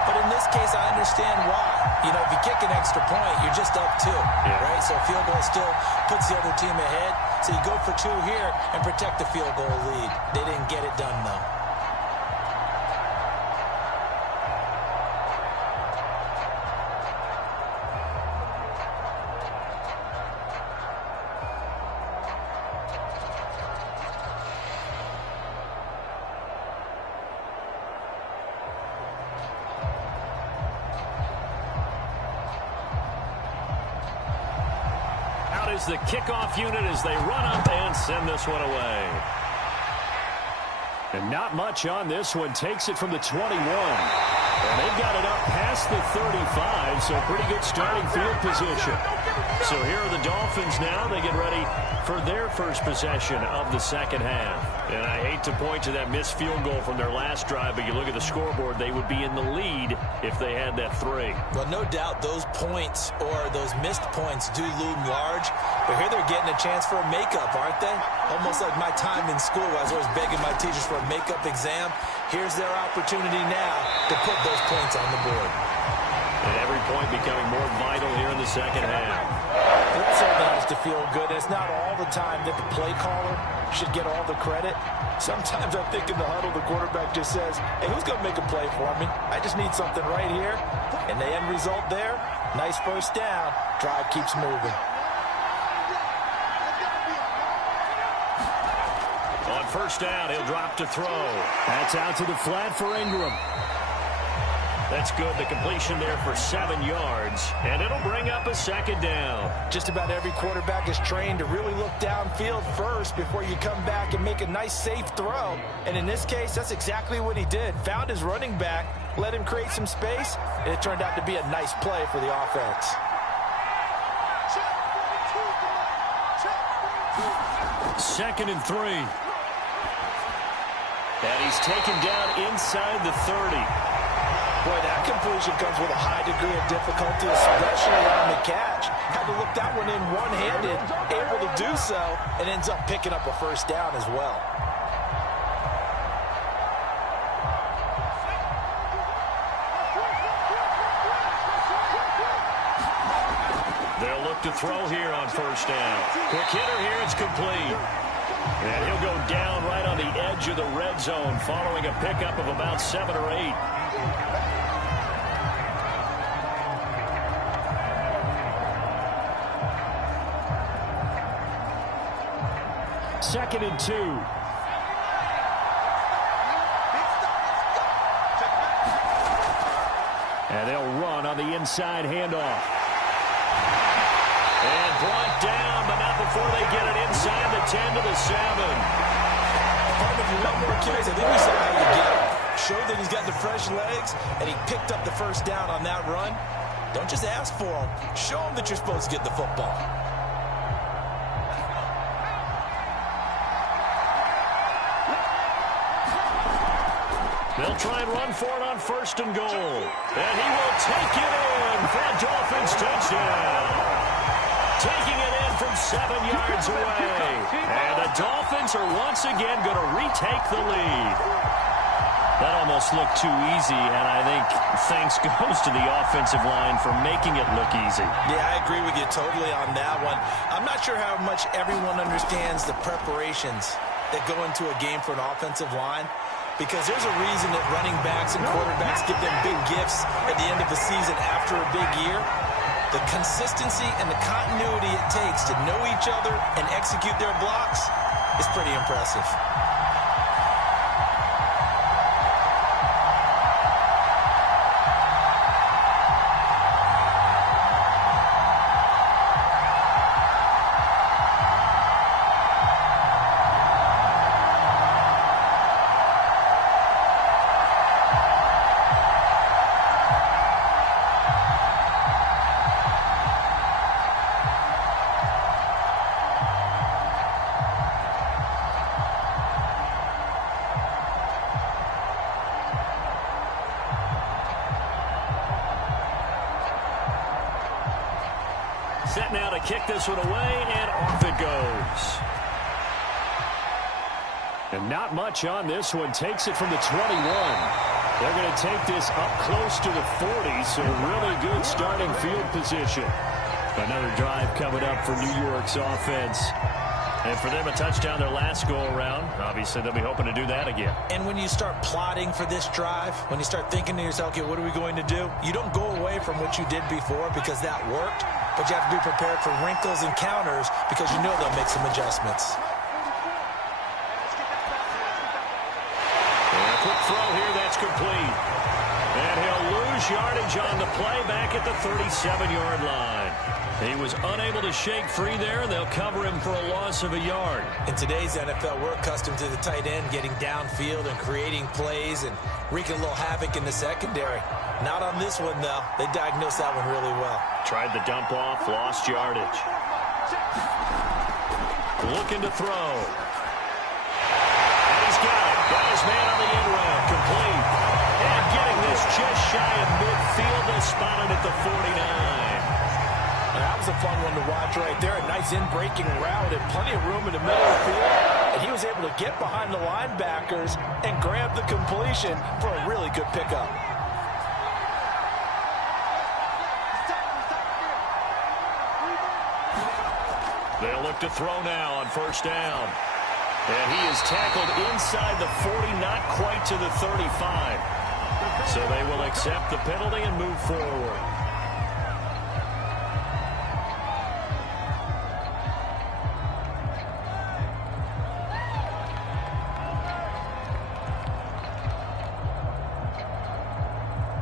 But in this case, I understand why. You know, if you kick an extra point, you're just up 2, right? So a field goal still puts the other team ahead. So you go for 2 here and protect the field goal lead. They didn't get it done, though. Is the kickoff unit as they run up and send this one away. And not much on this one. Takes it from the 21. And they've got it up past the 35, so pretty good starting field position. So here are the Dolphins now. They get ready for their first possession of the 2nd half. And I hate to point to that missed field goal from their last drive, but you look at the scoreboard, they would be in the lead if they had that 3. Well, no doubt those points or those missed points do loom large. But here they're getting a chance for a makeup, aren't they? Almost like my time in school. I was always begging my teachers for a makeup exam. Here's their opportunity now to put those points on the board. And every point becoming more vital here in the 2nd half. That certainly has to feel good. It's not all the time that the play caller should get all the credit. Sometimes I think in the huddle, the quarterback just says, hey, who's going to make a play for me? I just need something right here. And the end result there, nice 1st down. Drive keeps moving. On 1st down, he'll drop to throw. That's out to the flat for Ingram. That's good. The completion there for 7 yards. And it'll bring up a 2nd down. Just about every quarterback is trained to really look downfield first before you come back and make a nice, safe throw. And in this case, that's exactly what he did. Found his running back, let him create some space, and it turned out to be a nice play for the offense. Second and 3. And he's taken down inside the 30. Boy, that completion comes with a high degree of difficulty, especially on the catch. Had to look that one in one-handed, able to do so, and ends up picking up a 1st down as well. They'll look to throw here on 1st down. Quick hitter here, it's complete. And he'll go down right on the edge of the red zone following a pickup of about 7 or 8. 2nd and 2. And they'll run on the inside handoff. And brought down, but not before they get it inside the 10 to the 7. If you want more carries, I think we saw how you get them. showed that he's got the fresh legs, and he picked up the first down on that run. Don't just ask for him. Show him that you're supposed to get the football. They'll try and run for it on 1st and goal. And he will take it in for a Dolphins touchdown. Taking it in from 7 yards away. And the Dolphins are once again going to retake the lead. That almost looked too easy, and I think thanks goes to the offensive line for making it look easy. Yeah, I agree with you totally on that one. I'm not sure how much everyone understands the preparations that go into a game for an offensive line, because there's a reason that running backs and quarterbacks give them big gifts at the end of the season after a big year. The consistency and the continuity it takes to know each other and execute their blocks is pretty impressive. Set now to kick this one away, and off it goes. And not much on this one. Takes it from the 21. They're going to take this up close to the 40, so really good starting field position. Another drive coming up for New York's offense. And for them, a touchdown their last go-around. Obviously, they'll be hoping to do that again. And when you start plotting for this drive, when you start thinking to yourself, okay, what are we going to do? You don't go away from what you did before because that worked, but you have to be prepared for wrinkles and counters because you know they'll make some adjustments. And a quick throw here, that's complete. And he'll lose yardage on the play back at the 37-yard line. He was unable to shake free there, and they'll cover him for a loss of a yard. In today's NFL, we're accustomed to the tight end getting downfield and creating plays and wreaking a little havoc in the secondary. Not on this one, though. They diagnosed that one really well. Tried the dump off, lost yardage. Looking to throw. And he's got it. Got his man on the end route. Complete. And getting this just shy of midfield. They'll spot it at the 49. That was a fun one to watch right there. A nice in-breaking route and plenty of room in the middle of the field. And he was able to get behind the linebackers and grab the completion for a really good pickup. They'll look to throw now on 1st down. And he is tackled inside the 40, not quite to the 35. So they will accept the penalty and move forward.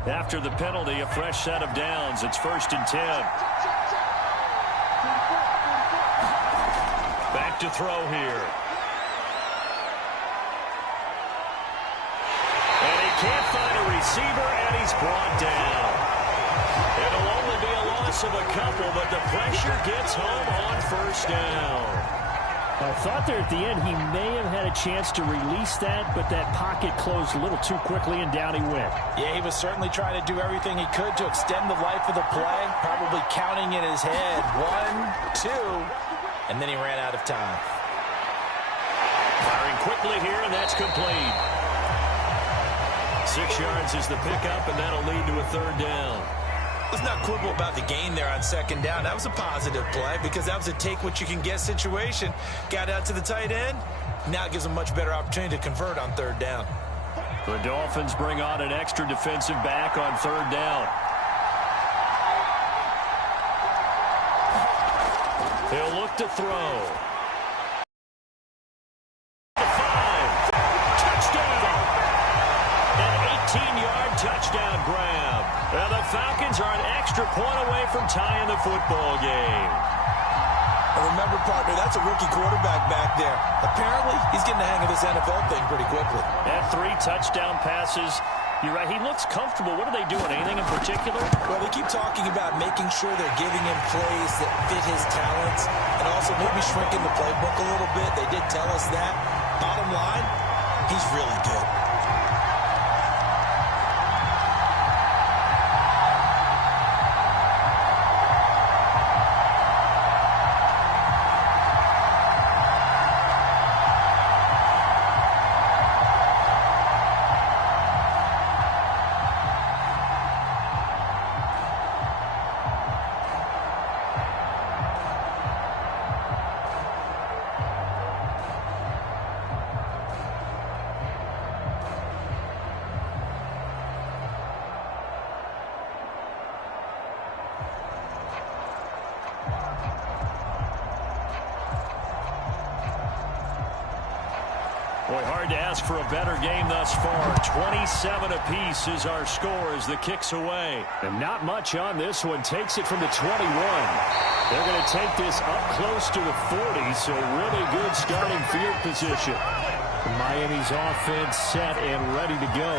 After the penalty, a fresh set of downs. It's 1st and 10. Back to throw here. And he can't find a receiver, and he's brought down. It'll only be a loss of a couple, but the pressure gets home on 1st down. I thought there at the end he may have had a chance to release that, but that pocket closed a little too quickly, and down he went. Yeah, he was certainly trying to do everything he could to extend the life of the play, probably counting in his head 1, 2, and then he ran out of time. Firing quickly here, and that's complete. 6 yards is the pickup, and that'll lead to a 3rd down. Let's not quibble about the gain there on 2nd down. That was a positive play because that was a take-what-you-can-get situation. Got out to the tight end. Now it gives them a much better opportunity to convert on 3rd down. The Dolphins bring on an extra defensive back on 3rd down. He'll look to throw. 5. Touchdown! An 18-yard touchdown grab. And the Falcons are an extra point away from tying the football game. And remember, partner, that's a rookie quarterback back there. Apparently, he's getting the hang of this NFL thing pretty quickly. And 3 touchdown passes. You're right, he looks comfortable. What are they doing? Anything in particular? Well, they keep talking about making sure they're giving him plays that fit his talents and also maybe shrinking the playbook a little bit. They did tell us that. Bottom line, he's really good. Boy, hard to ask for a better game thus far. 27 apiece is our score as the kick's away. And not much on this one. Takes it from the 21. They're going to take this up close to the 40, so really good starting field position. Miami's offense set and ready to go.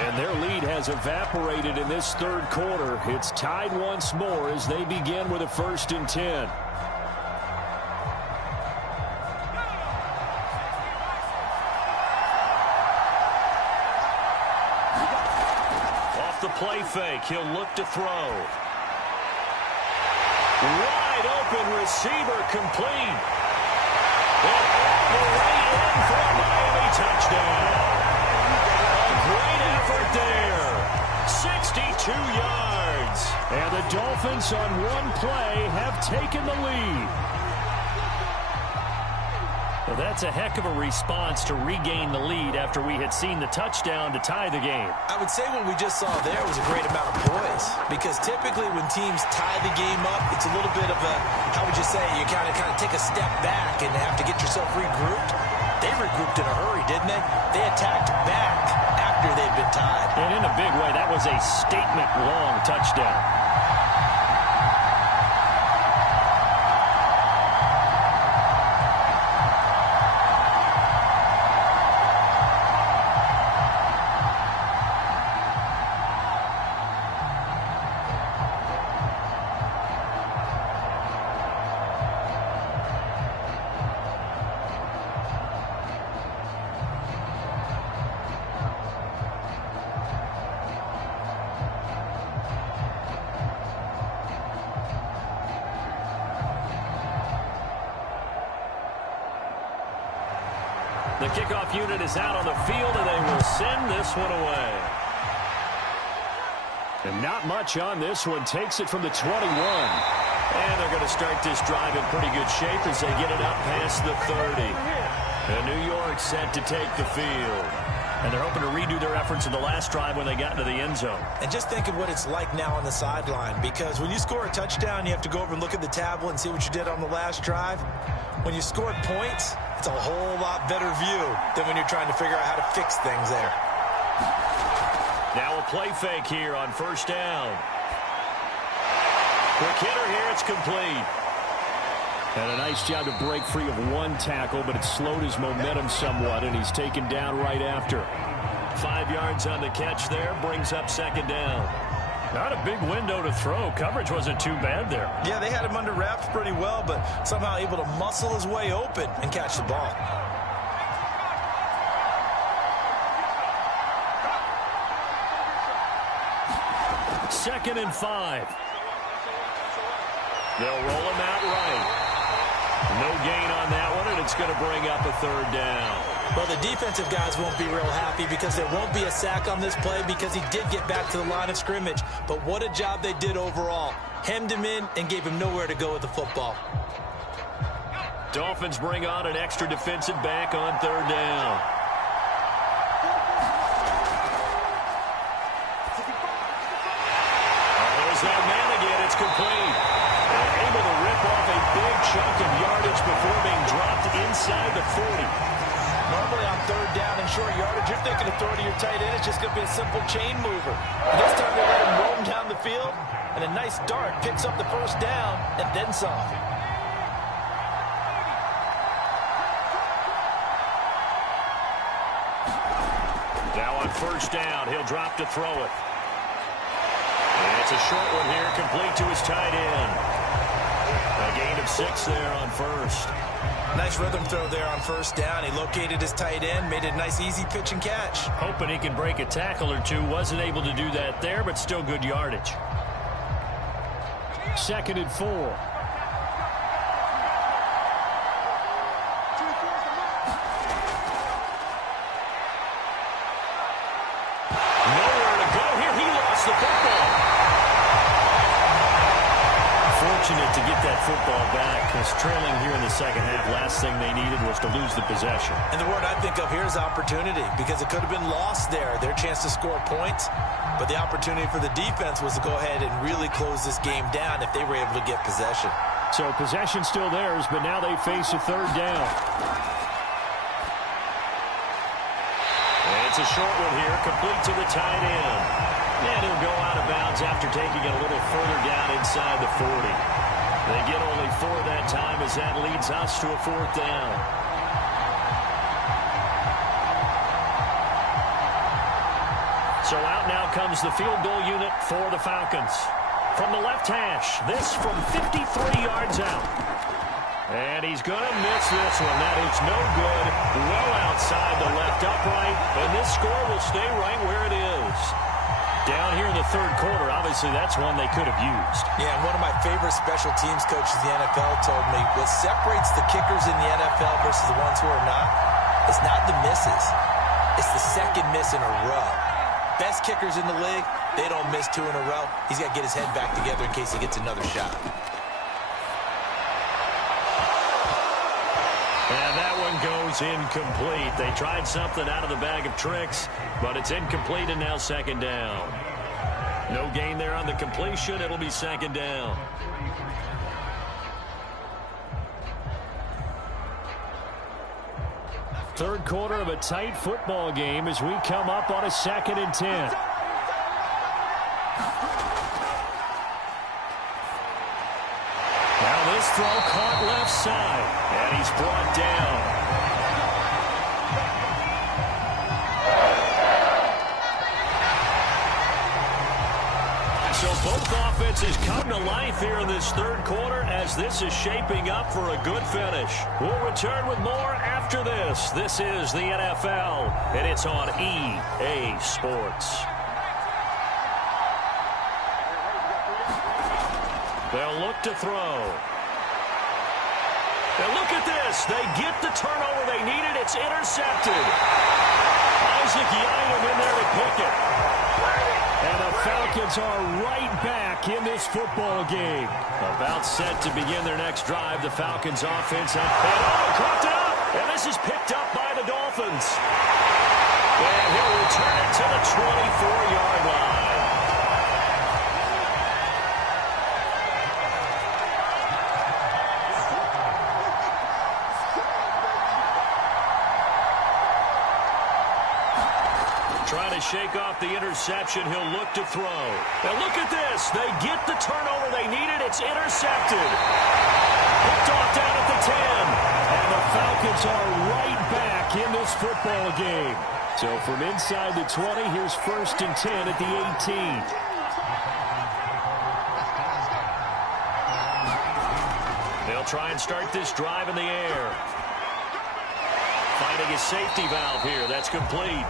And their lead has evaporated in this third quarter. It's tied once more as they begin with a 1st and 10. The play fake. He'll look to throw. Wide open receiver complete. And all the way in for a Miami touchdown. A great effort there. 62 yards. And the Dolphins on one play have taken the lead. Well, that's a heck of a response to regain the lead after we had seen the touchdown to tie the game. I would say what we just saw there was a great amount of poise, because typically when teams tie the game up, it's a little bit of a, how would you say, you kind of take a step back and have to get yourself regrouped. They regrouped in a hurry, didn't they? They attacked back after they'd been tied. And in a big way, that was a statement-long touchdown. The kickoff unit is out on the field, and they will send this one away. And not much on this one. Takes it from the 21. And they're going to start this drive in pretty good shape as they get it up past the 30. And New York set to take the field. And they're hoping to redo their efforts in the last drive when they got into the end zone. And just think of what it's like now on the sideline, because when you score a touchdown, you have to go over and look at the tablet and see what you did on the last drive. When you scored points, it's a whole lot better view than when you're trying to figure out how to fix things there. Now a play fake here on 1st down. Quick hitter here, it's complete. And a nice job to break free of one tackle, but it slowed his momentum somewhat, and he's taken down right after. 5 yards on the catch there, brings up 2nd down. Not a big window to throw. Coverage wasn't too bad there. Yeah, they had him under wraps pretty well, but somehow able to muscle his way open and catch the ball. Second and 5. They'll roll him out right. No gain on that one, and it's going to bring up a 3rd down. Well, the defensive guys won't be real happy because there won't be a sack on this play because he did get back to the line of scrimmage. But what a job they did overall. Hemmed him in and gave him nowhere to go with the football. Dolphins bring on an extra defensive back on 3rd down. There's that man again. It's complete. They're able to rip off a big chunk of yardage before being dropped inside the 40. Normally on 3rd down and short yardage, you're thinking of throwing to your tight end. It's just going to be a simple chain mover. This time they let him roam down the field, and a nice dart picks up the 1st down and then some. first down. He'll drop to throw it. And it's a short one here, complete to his tight end. A gain of 6 there on first. Nice rhythm throw there on first down. He located his tight end, made it a nice easy pitch and catch. Hoping he can break a tackle or two. Wasn't able to do that there, but still good yardage. 2nd and 4. Fortunate to get that football back, because trailing here in the second half, last thing they needed was to lose the possession. And the word I think of here is opportunity, because it could have been lost there, their chance to score points. But the opportunity for the defense was to go ahead and really close this game down if they were able to get possession. So possession still theirs, but now they face a 3rd down. And it's a short one here, complete to the tight end. And he'll go out of bounds after taking it a little further down inside the 40. They get only 4 that time as that leads us to a 4th down. So out now comes the field goal unit for the Falcons. From the left hash, this from 53 yards out. And he's going to miss this one. That is no good. Well outside the left upright. And this score will stay right where it is. Down here in the 3rd quarter, obviously that's one they could have used. Yeah, and one of my favorite special teams coaches in the NFL told me what separates the kickers in the NFL versus the ones who are not, it's not the misses. It's the second miss in a row. Best kickers in the league, they don't miss 2 in a row. He's got to get his head back together in case he gets another shot. And that one goes incomplete. They tried something out of the bag of tricks, but it's incomplete and now 2nd down. No gain there on the completion. It'll be 2nd down. Third quarter of a tight football game as we come up on a 2nd and 10. Now this throw caught left side, and he's brought down. So both offenses come to life here in this 3rd quarter as this is shaping up for a good finish. We'll return with more after this. This is the NFL, and it's on EA Sports. They'll look to throw. And look at this. They get the turnover they needed. It's intercepted. Isaac Yiadom in there to pick it. And the Falcons are right back in this football game. About set to begin their next drive. The Falcons offense. Caught it up. And this is picked up by the Dolphins. And he'll return it to the 24-yard line. Trying to shake off the interception. He'll look to throw. And look at this. They get the turnover they needed. It's intercepted. Picked off down at the 10. And the Falcons are right back in this football game. So from inside the 20, here's 1st and 10 at the 18. They'll try and start this drive in the air. Finding a safety valve here. That's complete.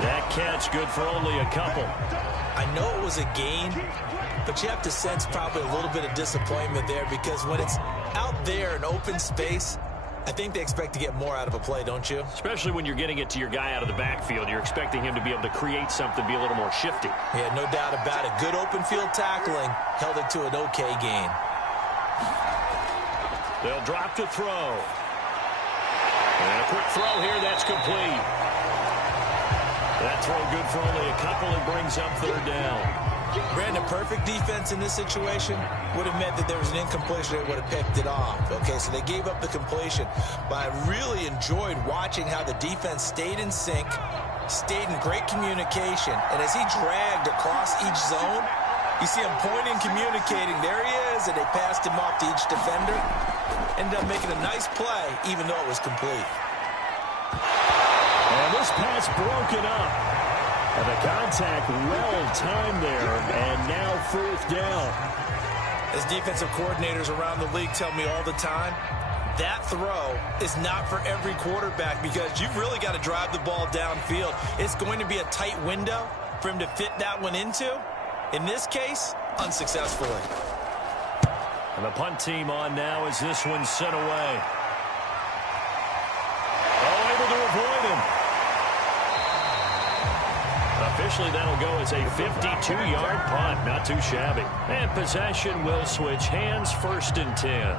That catch good for only a couple. I know it was a gain, but you have to sense probably a little bit of disappointment there because when it's out there in open space, I think they expect to get more out of a play, don't you? Especially when you're getting it to your guy out of the backfield. You're expecting him to be able to create something, be a little more shifty. Yeah, no doubt about it. Good open field tackling held it to an okay gain. They'll drop to throw. And a quick throw here, that's complete. That throw good for only a couple and brings up 3rd down. Brandon, perfect defense in this situation would have meant that there was an incompletion that would have picked it off. Okay, so they gave up the completion. But I really enjoyed watching how the defense stayed in sync, stayed in great communication. And as he dragged across each zone, you see him pointing, communicating. There he is, and they passed him off to each defender. Ended up making a nice play, even though it was complete. And this pass broken up. And the contact well-timed there, and now 4th down. As defensive coordinators around the league tell me all the time, that throw is not for every quarterback because you've really got to drive the ball downfield. It's going to be a tight window for him to fit that one into. In this case, unsuccessfully. And the punt team on now as this one's sent away. Oh, able to avoid him. Officially, that'll go as a 52-yard punt. Not too shabby. And possession will switch hands, 1st and 10.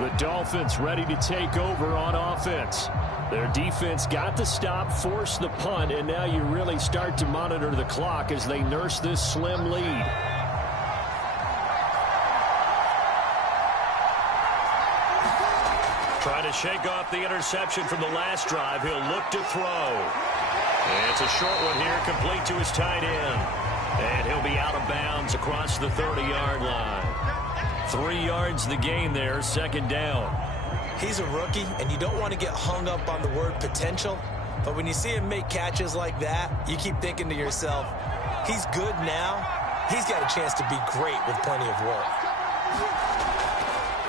The Dolphins ready to take over on offense. Their defense got the stop, forced the punt, and now you really start to monitor the clock as they nurse this slim lead. Trying to shake off the interception from the last drive. He'll look to throw. And it's a short one here, complete to his tight end. And he'll be out of bounds across the 30-yard line. 3 yards the gain there, 2nd down. He's a rookie, and you don't want to get hung up on the word potential. But when you see him make catches like that, you keep thinking to yourself, he's good now. He's got a chance to be great with plenty of work.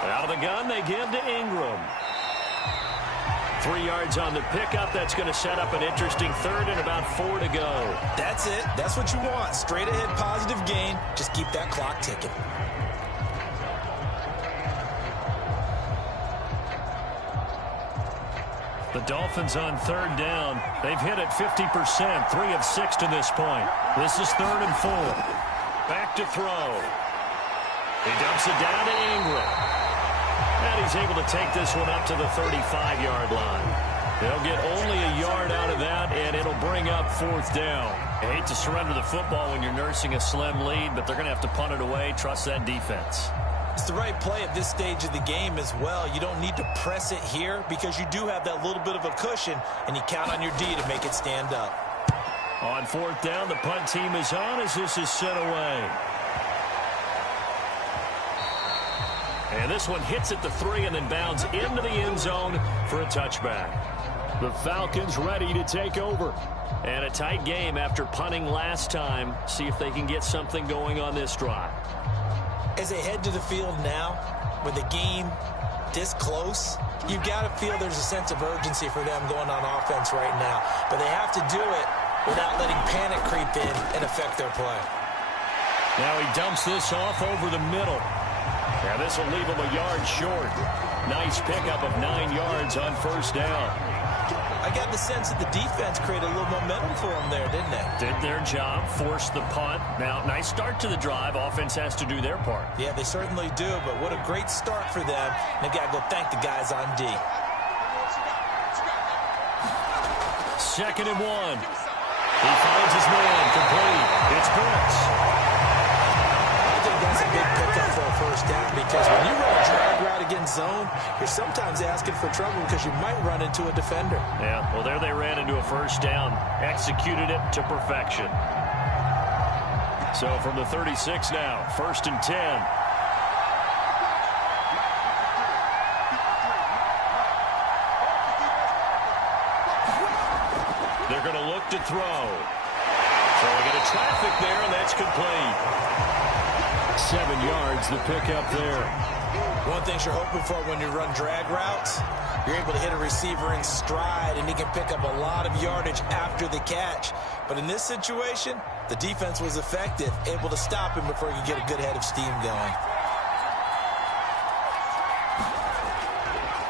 Out of the gun, they give to Ingram. 3 yards on the pickup. That's going to set up an interesting 3rd and about 4 to go. That's it. That's what you want. Straight ahead positive gain. Just keep that clock ticking. The Dolphins on 3rd down. They've hit it 50%, 3 of 6 to this point. This is 3rd and 4. Back to throw. He dumps it down to Ingram. And he's able to take this one up to the 35-yard line. They'll get only a yard out of that, and it'll bring up 4th down. I hate to surrender the football when you're nursing a slim lead, but they're going to have to punt it away. Trust that defense. It's the right play at this stage of the game as well. You don't need to press it here because you do have that little bit of a cushion, and you count on your D to make it stand up. On 4th down, the punt team is on as this is sent away. And this one hits at the 3 and then bounds into the end zone for a touchback. The Falcons ready to take over. And a tight game after punting last time. See if they can get something going on this drive. As they head to the field now, with the game this close, you've got to feel there's a sense of urgency for them going on offense right now. But they have to do it without letting panic creep in and affect their play. Now he dumps this off over the middle. Now this will leave him a yard short. Nice pickup of 9 yards on 1st down. I got the sense that the defense created a little momentum for them there, didn't they? Did their job, forced the punt. Now, nice start to the drive. Offense has to do their part. Yeah, they certainly do, but what a great start for them. They've got to go thank the guys on D. 2nd and 1. He finds his man, complete. It's Brooks. I think that's a big pickup for a 1st down because when you run a drag route against zone, you're sometimes asking for trouble because you might run into a defender. Yeah, well, there they ran into a 1st down. Executed it to perfection. So from the 36 now, 1st and 10. They're going to look to throw. Throwing into traffic there, and that's complete. 7 yards, the pickup there. One thing you're hoping for when you run drag routes, you're able to hit a receiver in stride, and he can pick up a lot of yardage after the catch. But in this situation, the defense was effective, able to stop him before he could get a good head of steam going.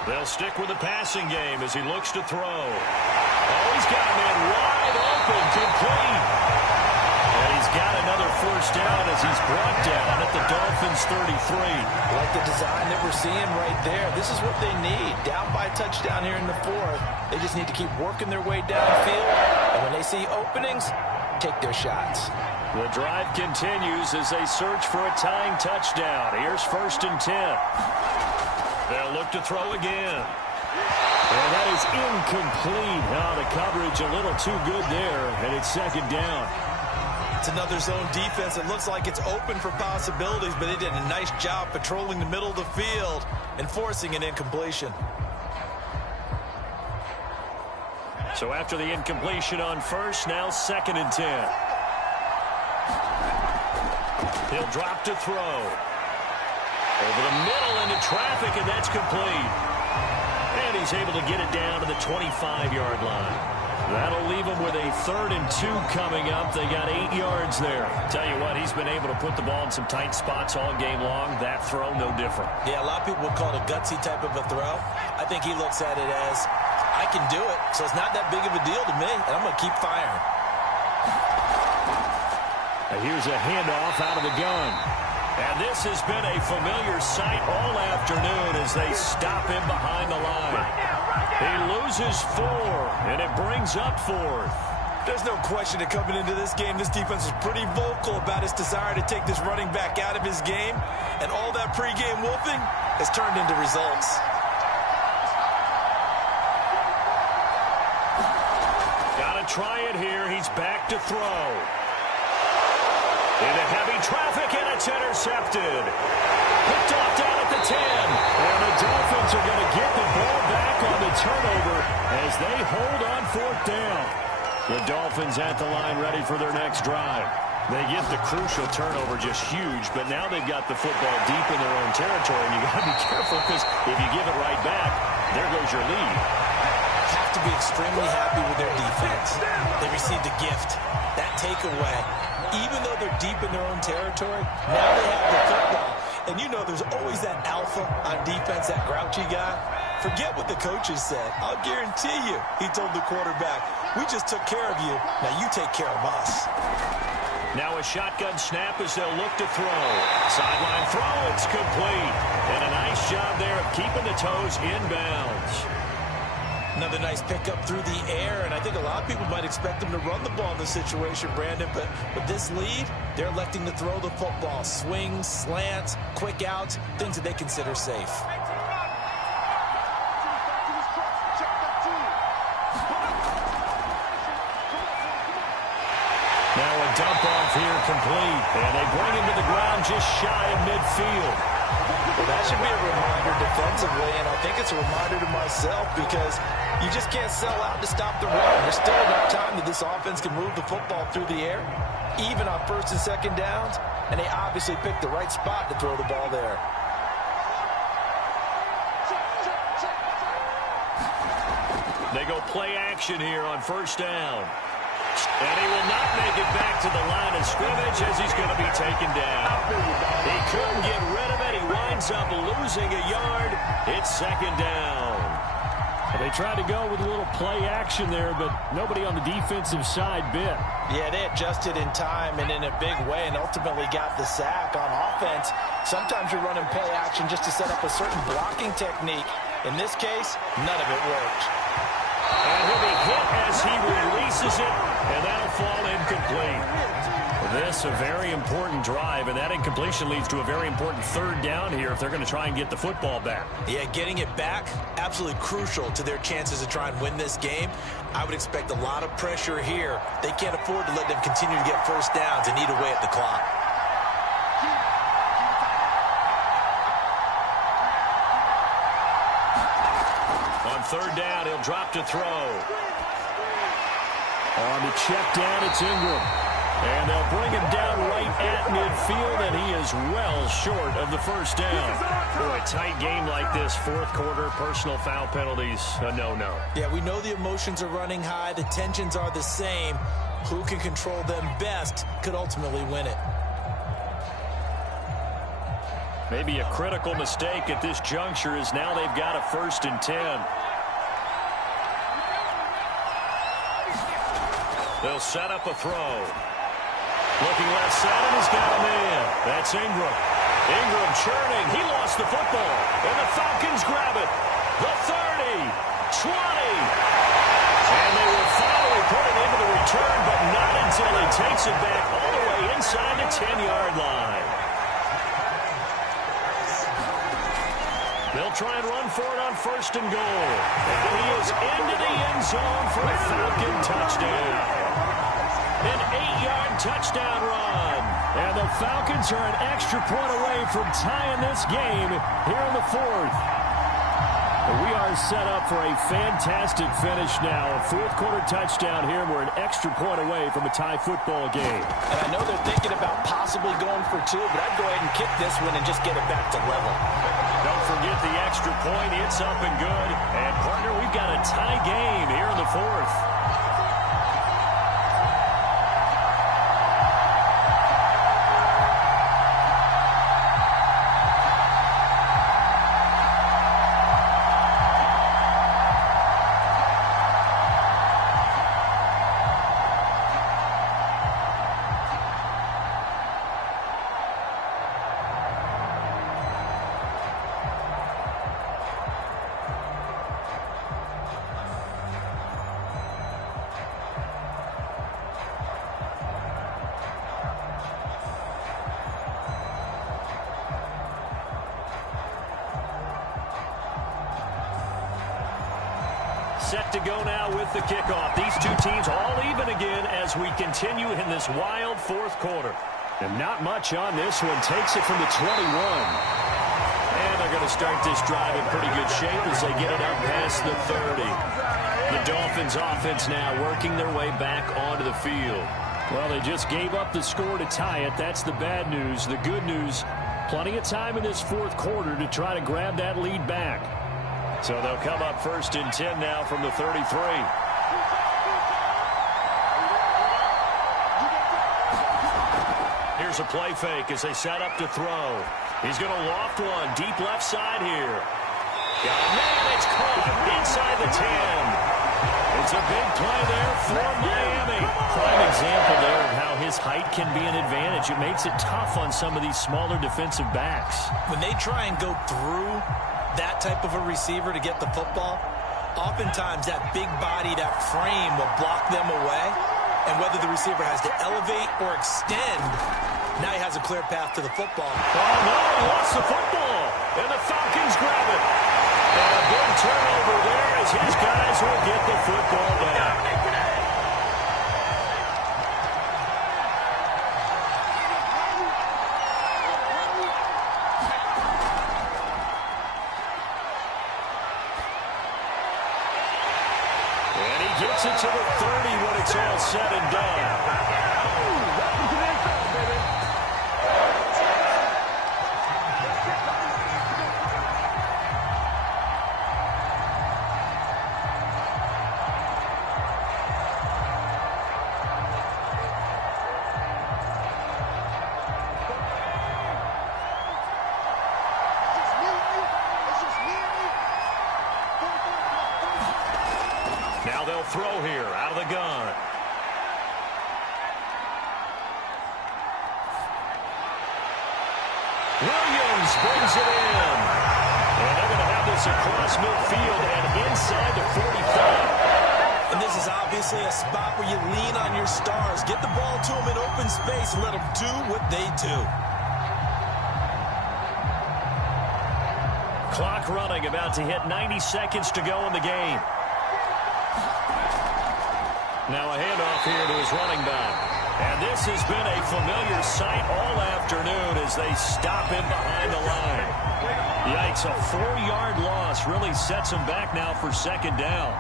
They'll stick with the passing game as he looks to throw. Oh, he's got a man wide open, complete. And he's got another 1st down as he's brought down at the Dolphins' 33. Like the design that we're seeing right there. This is what they need. Down by a touchdown here in the 4th. They just need to keep working their way downfield. And when they see openings, take their shots. The drive continues as they search for a tying touchdown. Here's 1st and 10. They'll look to throw again. Well, that is incomplete. Oh, the coverage a little too good there, and it's 2nd down. It's another zone defense. It looks like it's open for possibilities, but they did a nice job patrolling the middle of the field and forcing an incompletion. So after the incompletion on first, now 2nd and 10. He'll drop to throw. Over the middle into traffic, and that's complete. And he's able to get it down to the 25-yard line. That'll leave him with a 3rd and 2 coming up. They got 8 yards there. Tell you what, he's been able to put the ball in some tight spots all game long. That throw, no different. Yeah, a lot of people would call it a gutsy type of a throw. I think he looks at it as, I can do it, so it's not that big of a deal to me, and I'm going to keep firing. Now here's a handoff out of the gun. And this has been a familiar sight all afternoon as they stop him behind the line. He loses 4, and it brings up 4th. There's no question that coming into this game, this defense was pretty vocal about its desire to take this running back out of his game. And all that pregame wolfing has turned into results. Got to try it here. He's back to throw. Into heavy traffic, and it's intercepted. Picked off down at the 10. And the Dolphins are going to get the ball back on the turnover as they hold on 4th down. The Dolphins at the line ready for their next drive. They get the crucial turnover, just huge, but now they've got the football deep in their own territory, and you got to be careful because if you give it right back, there goes your lead. Have to be extremely happy with their defense. They received a gift. That takeaway. Even though they're deep in their own territory, now they have the football. And you know there's always that alpha on defense, that grouchy guy. Forget what the coaches said. I'll guarantee you, he told the quarterback, we just took care of you. Now you take care of us. Now a shotgun snap as they'll look to throw. Sideline throw, it's complete. And a nice job there of keeping the toes inbounds. Another nice pickup through the air, and I think a lot of people might expect them to run the ball in this situation, Brandon, but with this lead, they're electing to throw the football. Swings, slants, quick outs, things that they consider safe. Now a dump off here complete, and they bring him to the ground just shy of midfield. Well, that should be a reminder defensively, and I think it's a reminder to myself because you just can't sell out to stop the run. There's still enough time that this offense can move the football through the air, even on 1st and 2nd downs, and they obviously picked the right spot to throw the ball there. They go play action here on 1st down. And he will not make it back to the line of scrimmage as he's going to be taken down. He couldn't get rid of it. He winds up losing a yard. It's 2nd down. They tried to go with a little play action there, but nobody on the defensive side bit. Yeah, they adjusted in time and in a big way and ultimately got the sack on offense. Sometimes you're running play action just to set up a certain blocking technique. In this case, none of it worked. And he'll be hit as he releases it, and that'll fall incomplete. This a very important drive, and that incompletion leads to a very important 3rd down here if they're going to try and get the football back. Yeah, getting it back, absolutely crucial to their chances to try and win this game. I would expect a lot of pressure here. They can't afford to let them continue to get 1st downs and eat away at the clock. On 3rd down, he'll drop to throw. On the check down, it's Ingram. And they'll bring him down right at midfield, and he is well short of the 1st down. For a tight game like this, 4th quarter, personal foul penalties, a no-no. Yeah, we know the emotions are running high. The tensions are the same. Who can control them best could ultimately win it. Maybe a critical mistake at this juncture is now they've got a 1st and 10. They'll set up a throw. Looking left side, and he's got a man. That's Ingram. Ingram churning. He lost the football. And the Falcons grab it. The 30, 20. And they will finally put it into the return, but not until he takes it back all the way inside the 10-yard line. They'll try and run for it on 1st and goal. And he is into the end zone for a Falcon touchdown. An 8-yard touchdown run. And the Falcons are an extra point away from tying this game here in the 4th. We are set up for a fantastic finish now. A fourth-quarter touchdown here. We're an extra point away from a tie football game. And I know they're thinking about possibly going for two, but I'd go ahead and kick this one and just get it back to level. Don't forget the extra point. It's up and good. And, partner, we've got a tie game here in the fourth. Set to go now with the kickoff. These two teams all even again as we continue in this wild fourth quarter. And not much on this one. Takes it from the 21. And they're going to start this drive in pretty good shape as they get it up past the 30. The Dolphins offense now working their way back onto the field. Well, they just gave up the score to tie it. That's the bad news. The good news, plenty of time in this fourth quarter to try to grab that lead back. So they'll come up 1st and 10 now from the 33. Here's a play fake as they set up to throw. He's going to loft one deep left side here. Got a man, it's caught inside the 10. It's a big play there for Miami. Prime example there of how his height can be an advantage. It makes it tough on some of these smaller defensive backs. When they try and go through that type of a receiver to get the football, oftentimes that big body, that frame will block them away. And whether the receiver has to elevate or extend, now he has a clear path to the football. Oh, no, he lost the football. And the Falcons grab it. And a big turnover there as his guys will get the football back. Gets it to the 30 when it's all said and done. Now they'll throw here out of the gun. Williams brings it in. And they're going to have this across midfield and inside the 45. And this is obviously a spot where you lean on your stars. Get the ball to them in open space and let them do what they do. Clock running, about to hit 90 seconds to go in the game. Now a handoff here to his running back. And this has been a familiar sight all afternoon as they stop him behind the line. Yikes, a 4-yard loss really sets him back now for 2nd down.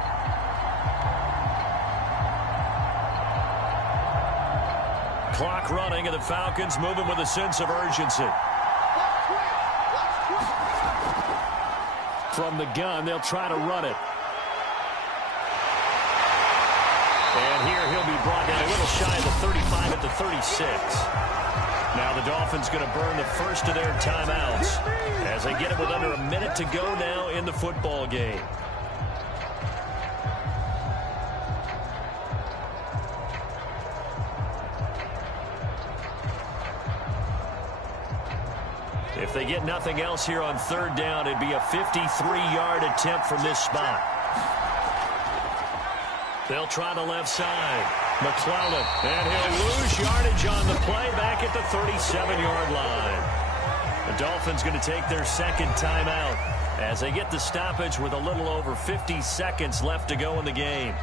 Clock running and the Falcons moving with a sense of urgency. From the gun, they'll try to run it. And here he'll be brought down a little shy of the 35 at the 36. Now the Dolphins going to burn the first of their timeouts as they get it with under a minute to go now in the football game. If they get nothing else here on 3rd down, it'd be a 53-yard attempt from this spot. They'll try the left side. McClellan, and he'll lose yardage on the play back at the 37-yard line. The Dolphins going to take their 2nd timeout as they get the stoppage with a little over 50 seconds left to go in the game.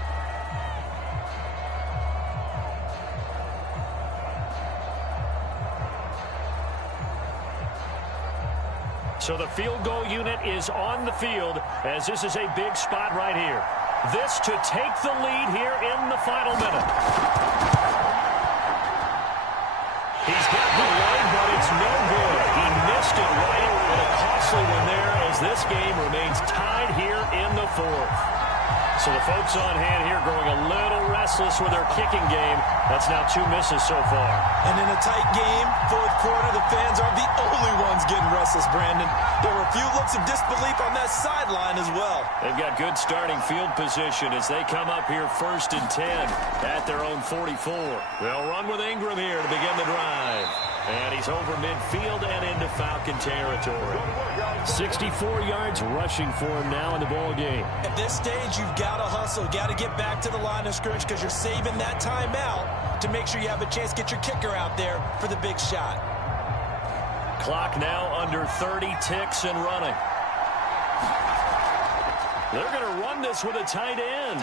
So the field goal unit is on the field as this is a big spot right here. This to take the lead here in the final minute. He's got the line, but it's no good. He missed it right, and a costly one there as this game remains tied here in the fourth. So the folks on hand here growing a little restless with their kicking game. That's now 2 misses so far. And in a tight game, fourth quarter, the fans aren't the only ones getting restless, Brandon. There were a few looks of disbelief on that sideline as well. They've got good starting field position as they come up here 1st and 10 at their own 44. They'll run with Ingram here to begin the drive. And he's over midfield and into Falcon territory. 64 yards rushing for him now in the ball game. At this stage, you've got to hustle. Got to get back to the line of scrimmage because you're saving that timeout to make sure you have a chance to get your kicker out there for the big shot. Clock now under 30 ticks and running. They're going to run this with a tight end.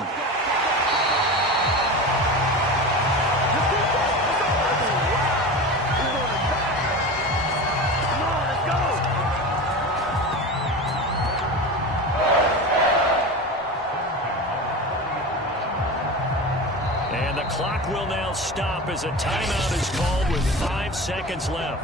And the clock will now stop as a timeout is called with 5 seconds left.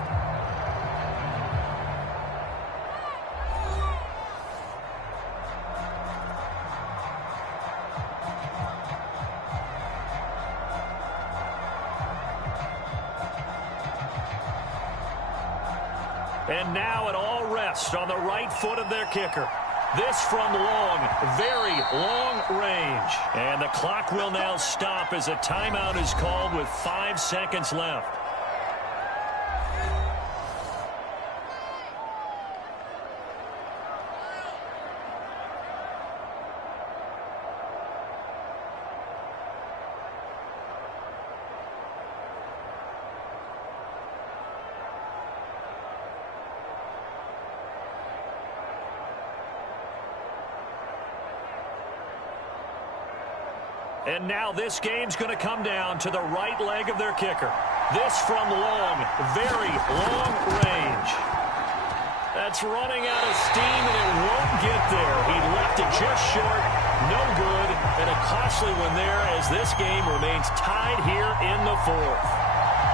And now it all rests on the right foot of their kicker. This from long, very long range. And the clock will now stop as a timeout is called with 5 seconds left. And now this game's going to come down to the right leg of their kicker. This from long, very long range. That's running out of steam, and it won't get there. He left it just short, no good, and a costly one there as this game remains tied here in the fourth.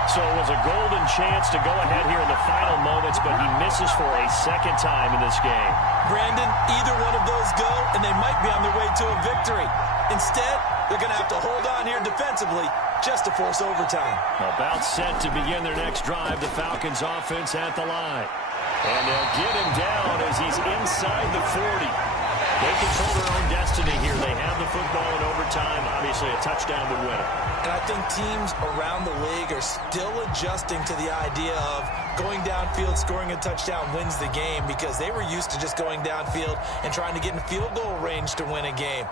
So it was a golden chance to go ahead here in the final moments, but he misses for a second time in this game. Brandon, either one of those go, and they might be on their way to a victory. Instead, they're going to have to hold on here defensively just to force overtime. About set to begin their next drive, the Falcons offense at the line. And they'll get him down as he's inside the 40. They control their own destiny here. They have the football in overtime. Obviously, a touchdown would win it. And I think teams around the league are still adjusting to the idea of going downfield, scoring a touchdown wins the game because they were used to just going downfield and trying to get in field goal range to win a game.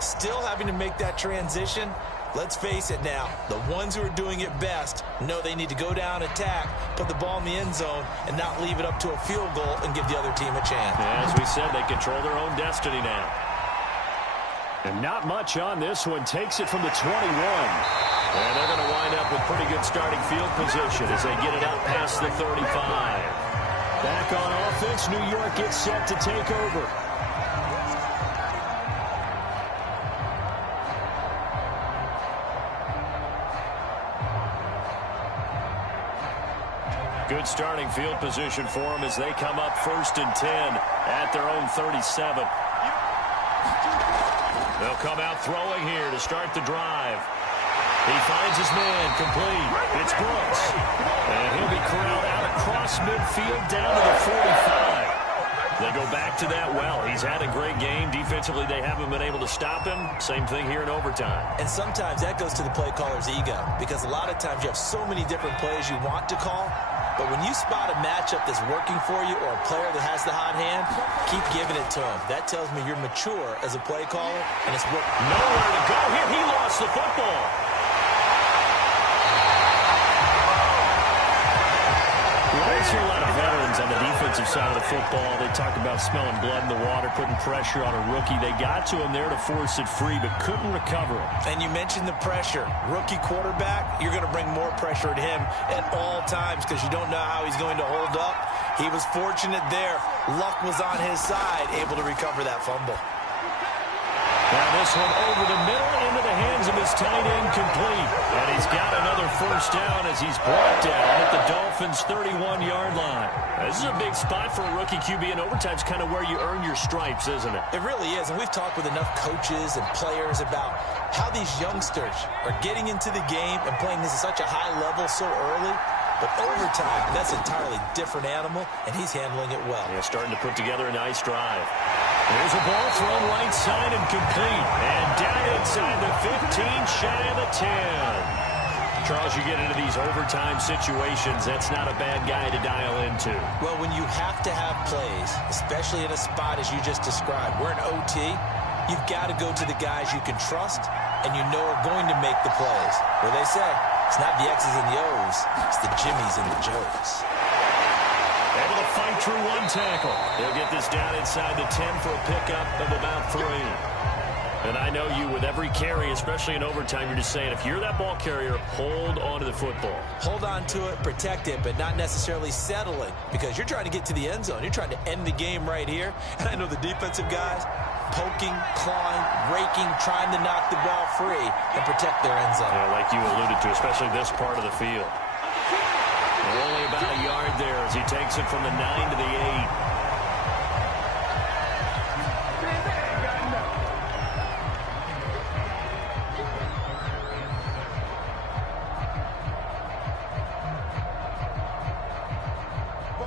Still having to make that transition. Let's face it now, the ones who are doing it best know they need to go down, attack, put the ball in the end zone, and not leave it up to a field goal and give the other team a chance. As we said, they control their own destiny now. And not much on this one. Takes it from the 21. And they're going to wind up with pretty good starting field position as they get it out past the 35. Back on offense, New York gets set to take over. Good starting field position for them as they come up 1st and 10 at their own 37. They'll come out throwing here to start the drive. He finds his man complete. It's Brooks. And he'll be corralled out across midfield down to the 45. They go back to that well. He's had a great game. Defensively, they haven't been able to stop him. Same thing here in overtime. And sometimes that goes to the play caller's ego because a lot of times you have so many different plays you want to call. But when you spot a matchup that's working for you or a player that has the hot hand, keep giving it to him. That tells me you're mature as a play caller, and it's working. Nowhere to go here. He lost the football. There's a lot of veterans on the defensive side of the football. They talk about smelling blood in the water, putting pressure on a rookie. They got to him there to force it free, but couldn't recover it. And you mentioned the pressure. Rookie quarterback, you're going to bring more pressure at him at all times because you don't know how he's going to hold up. He was fortunate there. Luck was on his side, able to recover that fumble. Now this one over the middle into the hands of his tight end, complete. And he's got another first down as he's brought down at the Dolphins' 31-yard line. This is a big spot for a rookie QB, and overtime's kind of where you earn your stripes, isn't it? It really is, and we've talked with enough coaches and players about how these youngsters are getting into the game and playing this at such a high level so early. But overtime, that's an entirely different animal, and he's handling it well. Yeah, starting to put together a nice drive. There's a ball thrown right side and complete. And down inside the 15, shy of the 10. Charles, you get into these overtime situations, that's not a bad guy to dial into. Well, when you have to have plays, especially in a spot as you just described, we're in OT, you've got to go to the guys you can trust and you know are going to make the plays. Where they say, it's not the X's and the O's, it's the Jimmies and the Joes. Able to fight through one tackle. They'll get this down inside the 10 for a pickup of about 3. And I know you, with every carry, especially in overtime, you're just saying, if you're that ball carrier, hold on to the football. Hold on to it, protect it, but not necessarily settle it, because you're trying to get to the end zone. You're trying to end the game right here. And I know the defensive guys, poking, clawing, raking, trying to knock the ball free and protect their end zone. Yeah, like you alluded to, especially this part of the field. Only about a yard there as he takes it from the 9 to the 8.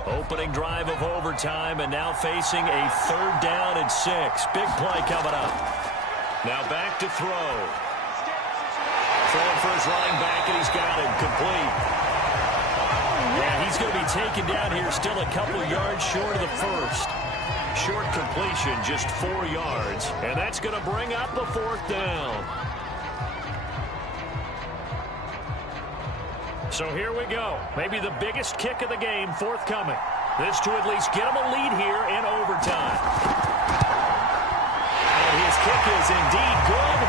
Opening drive of overtime, and now facing a 3rd down and 6. Big play coming up. Now back to throw. Throwing for his running back, and he's got him complete. Yeah, he's going to be taken down here, still a couple yards short of the first. Short completion, just 4 yards, and that's going to bring up a 4th down. So here we go. Maybe the biggest kick of the game forthcoming. This to at least get him a lead here in overtime. And his kick is indeed good.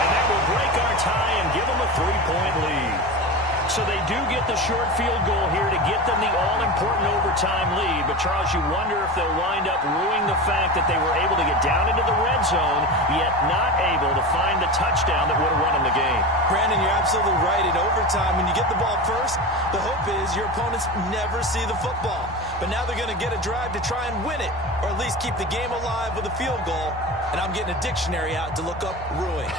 And that will break our tie and give him a 3-point lead. So they do get the short field goal here to get them the all-important overtime lead. But, Charles, you wonder if they'll wind up ruining the fact that they were able to get down into the red zone, yet not able to find the touchdown that would have won them the game. Brandon, you're absolutely right. In overtime, when you get the ball first, the hope is your opponents never see the football. But now they're going to get a drive to try and win it, or at least keep the game alive with a field goal. And I'm getting a dictionary out to look up ruin.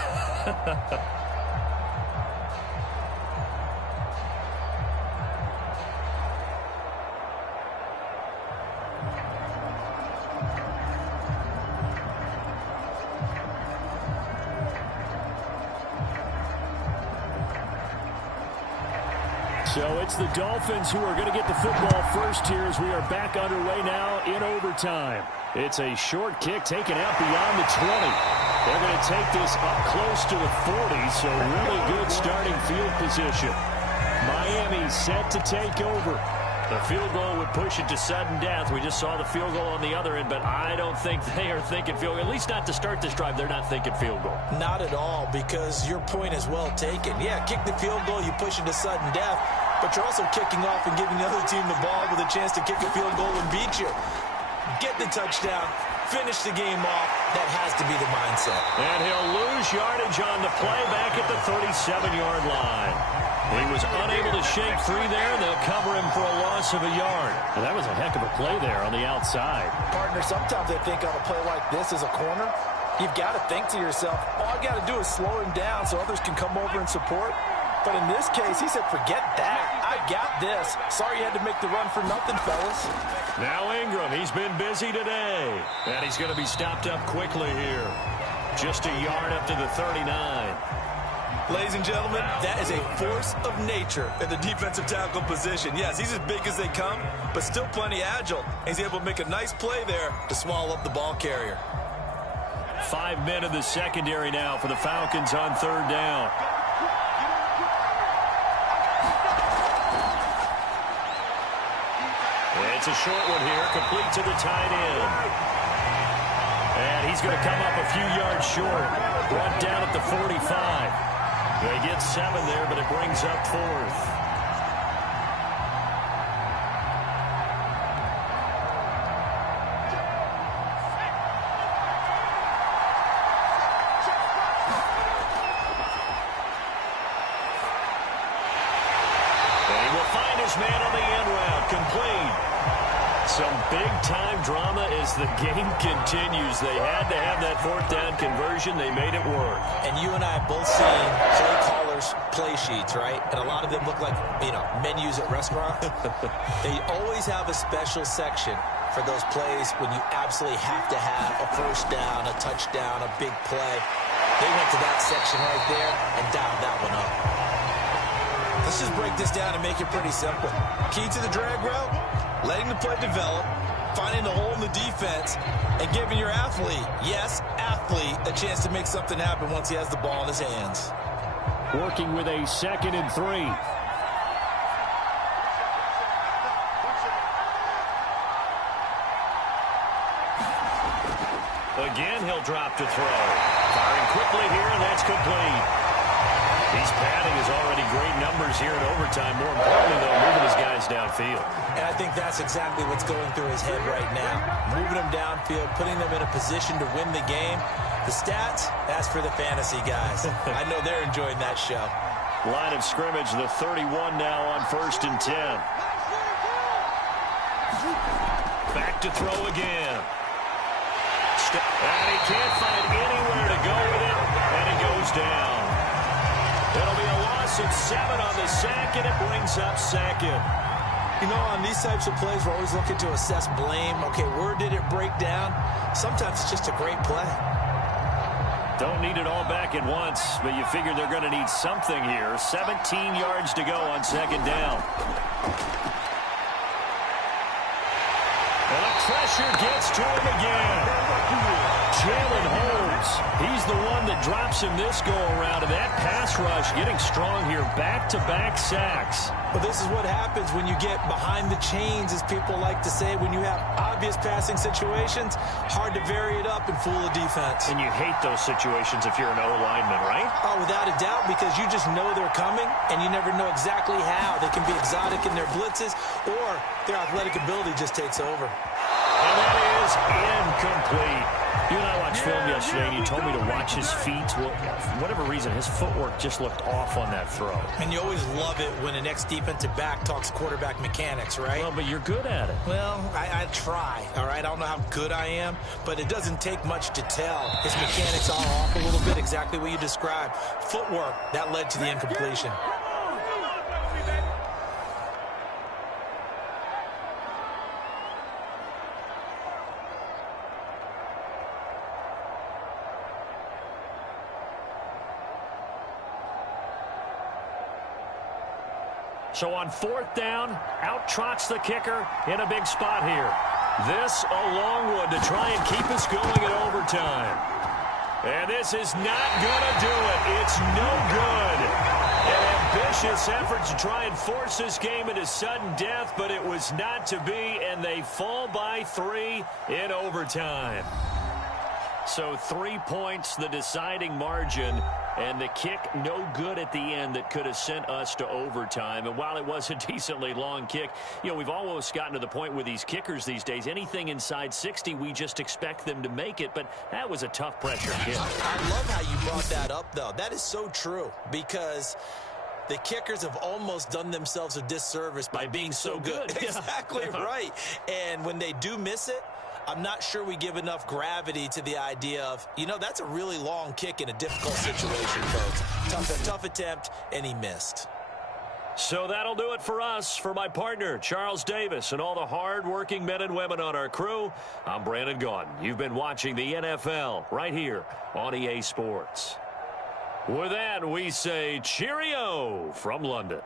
So it's the Dolphins who are going to get the football first here as we are back underway now in overtime. It's a short kick taken out beyond the 20. They're going to take this up close to the 40, so really good starting field position. Miami set to take over. The field goal would push it to sudden death. We just saw the field goal on the other end, but I don't think they are thinking field goal. At least not to start this drive, they're not thinking field goal. Not at all, because your point is well taken. Yeah, kick the field goal, you push it to sudden death, but you're also kicking off and giving the other team the ball with a chance to kick a field goal and beat you. Get the touchdown, finish the game off. That has to be the mindset. And he'll lose yardage on the play back at the 37-yard line. He was unable to shake free there. They'll cover him for a loss of a yard. Well, that was a heck of a play there on the outside. Partner, sometimes I think on a play like this as a corner, you've got to think to yourself, all I got to do is slow him down so others can come over and support. But in this case, he said, forget that. I got this. Sorry you had to make the run for nothing, fellas. Now Ingram, he's been busy today. And he's going to be stopped up quickly here. Just a yard up to the 39. Ladies and gentlemen, that is a force of nature in the defensive tackle position. Yes, he's as big as they come, but still plenty agile. He's able to make a nice play there to swallow up the ball carrier. 5 men in the secondary now for the Falcons on 3rd down. It's a short one here, complete to the tight end. And he's going to come up a few yards short. Brought down at the 45. They get 7 there, but it brings up 4th. man on the end route, complete. Some big-time drama as the game continues. They had to have that fourth down conversion. They made it work. And you and I have both seen play callers' play sheets, right? And a lot of them look like, menus at restaurants. They always have a special section for those plays when you absolutely have to have a first down, a touchdown, a big play. They went to that section right there and dialed that one up. Let's just break this down and make it pretty simple. Key to the drag route, letting the play develop, finding the hole in the defense, and giving your athlete, yes, athlete, a chance to make something happen once he has the ball in his hands. Working with a 2nd and 3. Again, he'll drop to throw. Firing quickly here, and that's complete. He's padding his already great numbers here in overtime. More importantly, though, moving his guys downfield. And I think that's exactly what's going through his head right now. Moving them downfield, putting them in a position to win the game. The stats, that's for the fantasy guys. I know they're enjoying that show. Line of scrimmage, the 31 now on 1st and 10. Back to throw again. And he can't find anywhere to go with it, and he goes down. It'll be a loss of 7 on the sack, and it brings up 2nd. On these types of plays, we're always looking to assess blame. Okay, where did it break down? Sometimes it's just a great play. Don't need it all back at once, but you figure they're going to need something here. 17 yards to go on 2nd down. And the pressure gets to him again. Jalen Holmes, he's the one that drops him this go-around, and that pass rush getting strong here. Back-to-back sacks. Well, this is what happens when you get behind the chains, as people like to say. When you have obvious passing situations, hard to vary it up and fool a defense. And you hate those situations if you're an O-lineman, right? Oh, without a doubt, because you just know they're coming, and you never know exactly how. They can be exotic in their blitzes, or their athletic ability just takes over. And that is incomplete. You and I watched film yesterday, and you told me to watch his feet. Well, for whatever reason, his footwork just looked off on that throw. And you always love it when an ex-defensive back talks quarterback mechanics, right? Well, but you're good at it. Well, I try, all right? I don't know how good I am, but it doesn't take much to tell. His mechanics are off a little bit, exactly what you described. Footwork, that led to the incompletion. So on 4th down, out trots the kicker in a big spot here. This a long one to try and keep us going in overtime. And this is not going to do it. It's no good. An ambitious effort to try and force this game into sudden death, but it was not to be, and they fall by 3 in overtime. So 3 points, the deciding margin. And the kick no good at the end that could have sent us to overtime. And while it was a decently long kick, we've almost gotten to the point with these kickers these days. Anything inside 60, we just expect them to make it. But that was a tough pressure kick. I love how you brought that up, though. That is so true because the kickers have almost done themselves a disservice by being so good. Exactly right. And when they do miss it, I'm not sure we give enough gravity to the idea of, that's a really long kick in a difficult situation, folks. Tough attempt, and he missed. So that'll do it for us. For my partner, Charles Davis, and all the hard-working men and women on our crew, I'm Brandon Gaudin. You've been watching the NFL right here on EA Sports. With that, we say cheerio from London.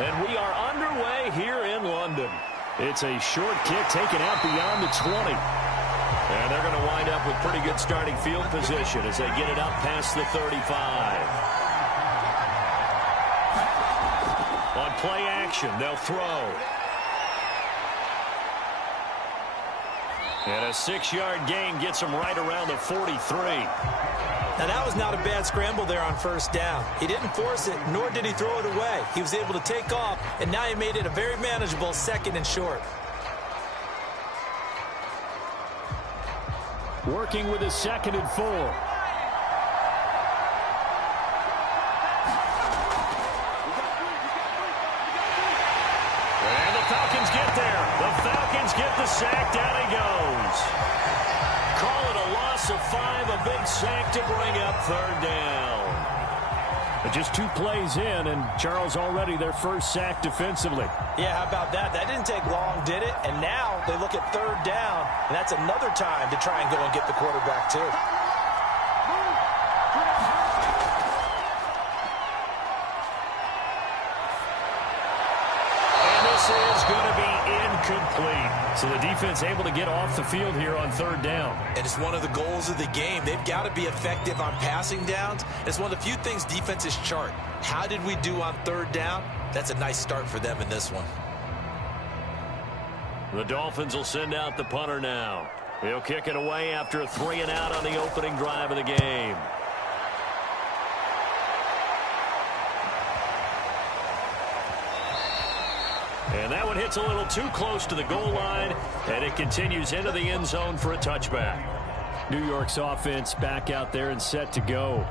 And we are underway here in London. It's a short kick taken out beyond the 20. And they're going to wind up with pretty good starting field position as they get it up past the 35. On play action, they'll throw. And a 6-yard gain gets them right around the 43. Now, that was not a bad scramble there on first down. He didn't force it, nor did he throw it away. He was able to take off, and now he made it a very manageable 2nd and short. Working with his 2nd and 4. And the Falcons get there. The Falcons get the sack. Down he goes. Call it a loss of 5, a big sack to bring up 3rd down. But just 2 plays in, and Charles already their first sack defensively. Yeah, how about that? That didn't take long, did it? And now they look at 3rd down, and that's another time to try and go and get the quarterback, too. And this is going to be incomplete. So the defense able to get off the field here on 3rd down. And it's one of the goals of the game. They've got to be effective on passing downs. It's one of the few things defenses chart. How did we do on 3rd down? That's a nice start for them in this one. The Dolphins will send out the punter now. He'll kick it away after a 3-and-out on the opening drive of the game. And that one hits a little too close to the goal line, and it continues into the end zone for a touchback. New York's offense back out there and set to go.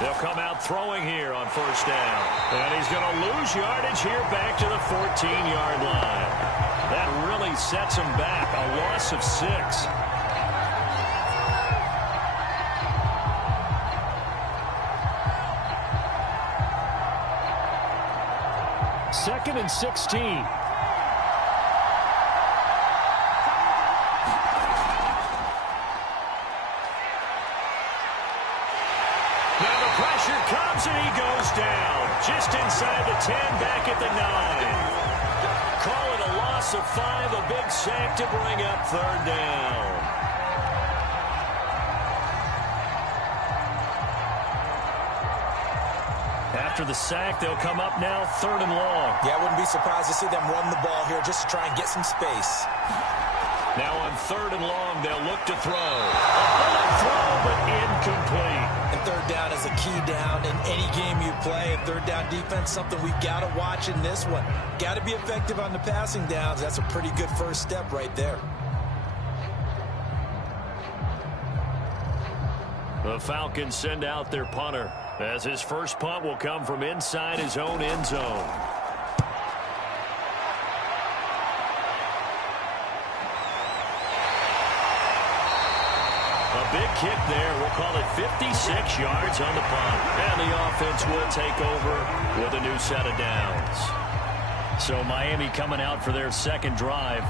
They'll come out throwing here on 1st down. And he's going to lose yardage here back to the 14-yard line. That really sets him back. A loss of 6. Second and 16. Pressure comes and he goes down. Just inside the 10, back at the 9. Call it a loss of 5, a big sack to bring up 3rd down. After the sack, they'll come up now 3rd and long. Yeah, I wouldn't be surprised to see them run the ball here just to try and get some space. Now on 3rd and long, they'll look to throw. A bullet throw, but incomplete. And 3rd down is a key down in any game you play. And 3rd down defense, something we've got to watch in this one. Got to be effective on the passing downs. That's a pretty good first step right there. The Falcons send out their punter, as his first punt will come from inside his own end zone. A big kick there. We'll call it 56 yards on the punt. And the offense will take over with a new set of downs. So Miami coming out for their 2nd drive.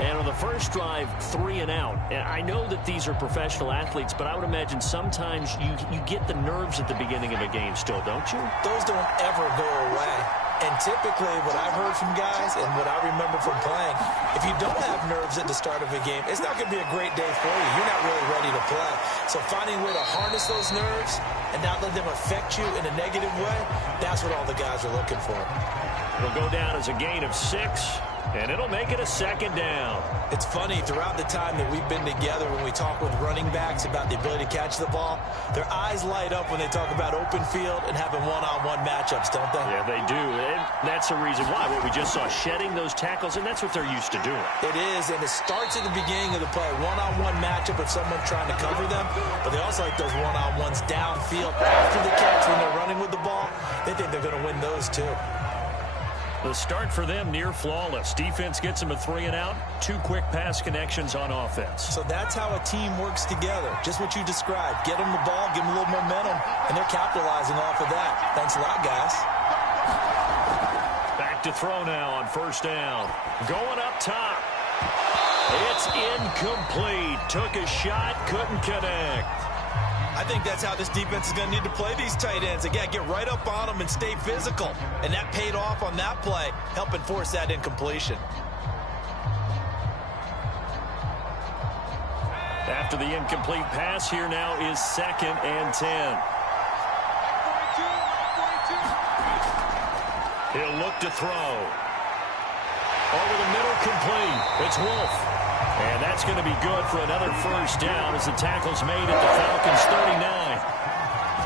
And on the first drive, 3-and-out. And I know that these are professional athletes, but I would imagine sometimes you get the nerves at the beginning of a game still, don't you? Those don't ever go away. And typically what I've heard from guys and what I remember from playing, if you don't have nerves at the start of a game, it's not going to be a great day for you. You're not really ready to play. So finding a way to harness those nerves and not let them affect you in a negative way, that's what all the guys are looking for. It'll go down as a gain of 6. And it'll make it a 2nd down. It's funny, throughout the time that we've been together, when we talk with running backs about the ability to catch the ball, their eyes light up when they talk about open field and having one-on-one matchups, don't they? Yeah, they do. And that's the reason why. What we just saw, shedding those tackles, and that's what they're used to doing. It is, and it starts at the beginning of the play. One-on-one matchup if someone's trying to cover them, but they also like those one-on-ones downfield after the catch when they're running with the ball. They think they're going to win those, too. The start for them near flawless. Defense gets them a 3-and-out. 2 quick pass connections on offense. So that's how a team works together. Just what you described. Get them the ball, give them a little momentum, and they're capitalizing off of that. Thanks a lot, guys. Back to throw now on first down. Going up top. It's incomplete. Took a shot, couldn't connect. I think that's how this defense is going to need to play these tight ends. Again, get right up on them and stay physical. And that paid off on that play, helping force that incompletion. After the incomplete pass, here now is 2nd and 10. He'll look to throw. Over the middle, complete. It's Wolf. And that's going to be good for another first down as the tackle's made at the Falcons' 39.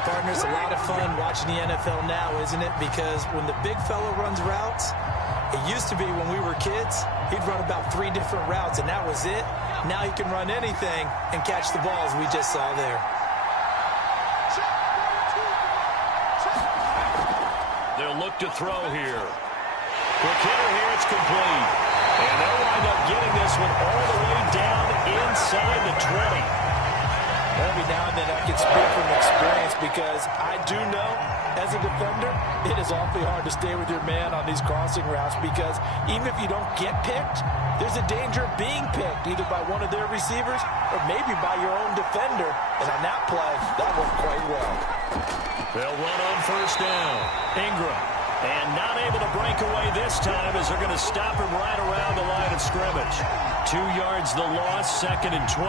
Partners, a lot of fun watching the NFL now, isn't it? Because when the big fella runs routes, it used to be when we were kids, he'd run about 3 different routes, and that was it. Now he can run anything and catch the balls we just saw there. They'll look to throw here. Quick hitter here, it's complete. And they'll wind up getting this one all the way down inside the 20. Every now and then I can speak from experience because I do know, as a defender, it is awfully hard to stay with your man on these crossing routes because even if you don't get picked, there's a danger of being picked either by one of their receivers or maybe by your own defender. And on that play, that worked quite well. They'll run on first down. Ingram. And not able to break away this time as they're going to stop him right around the line of scrimmage. 2 yards the loss, 2nd and 12.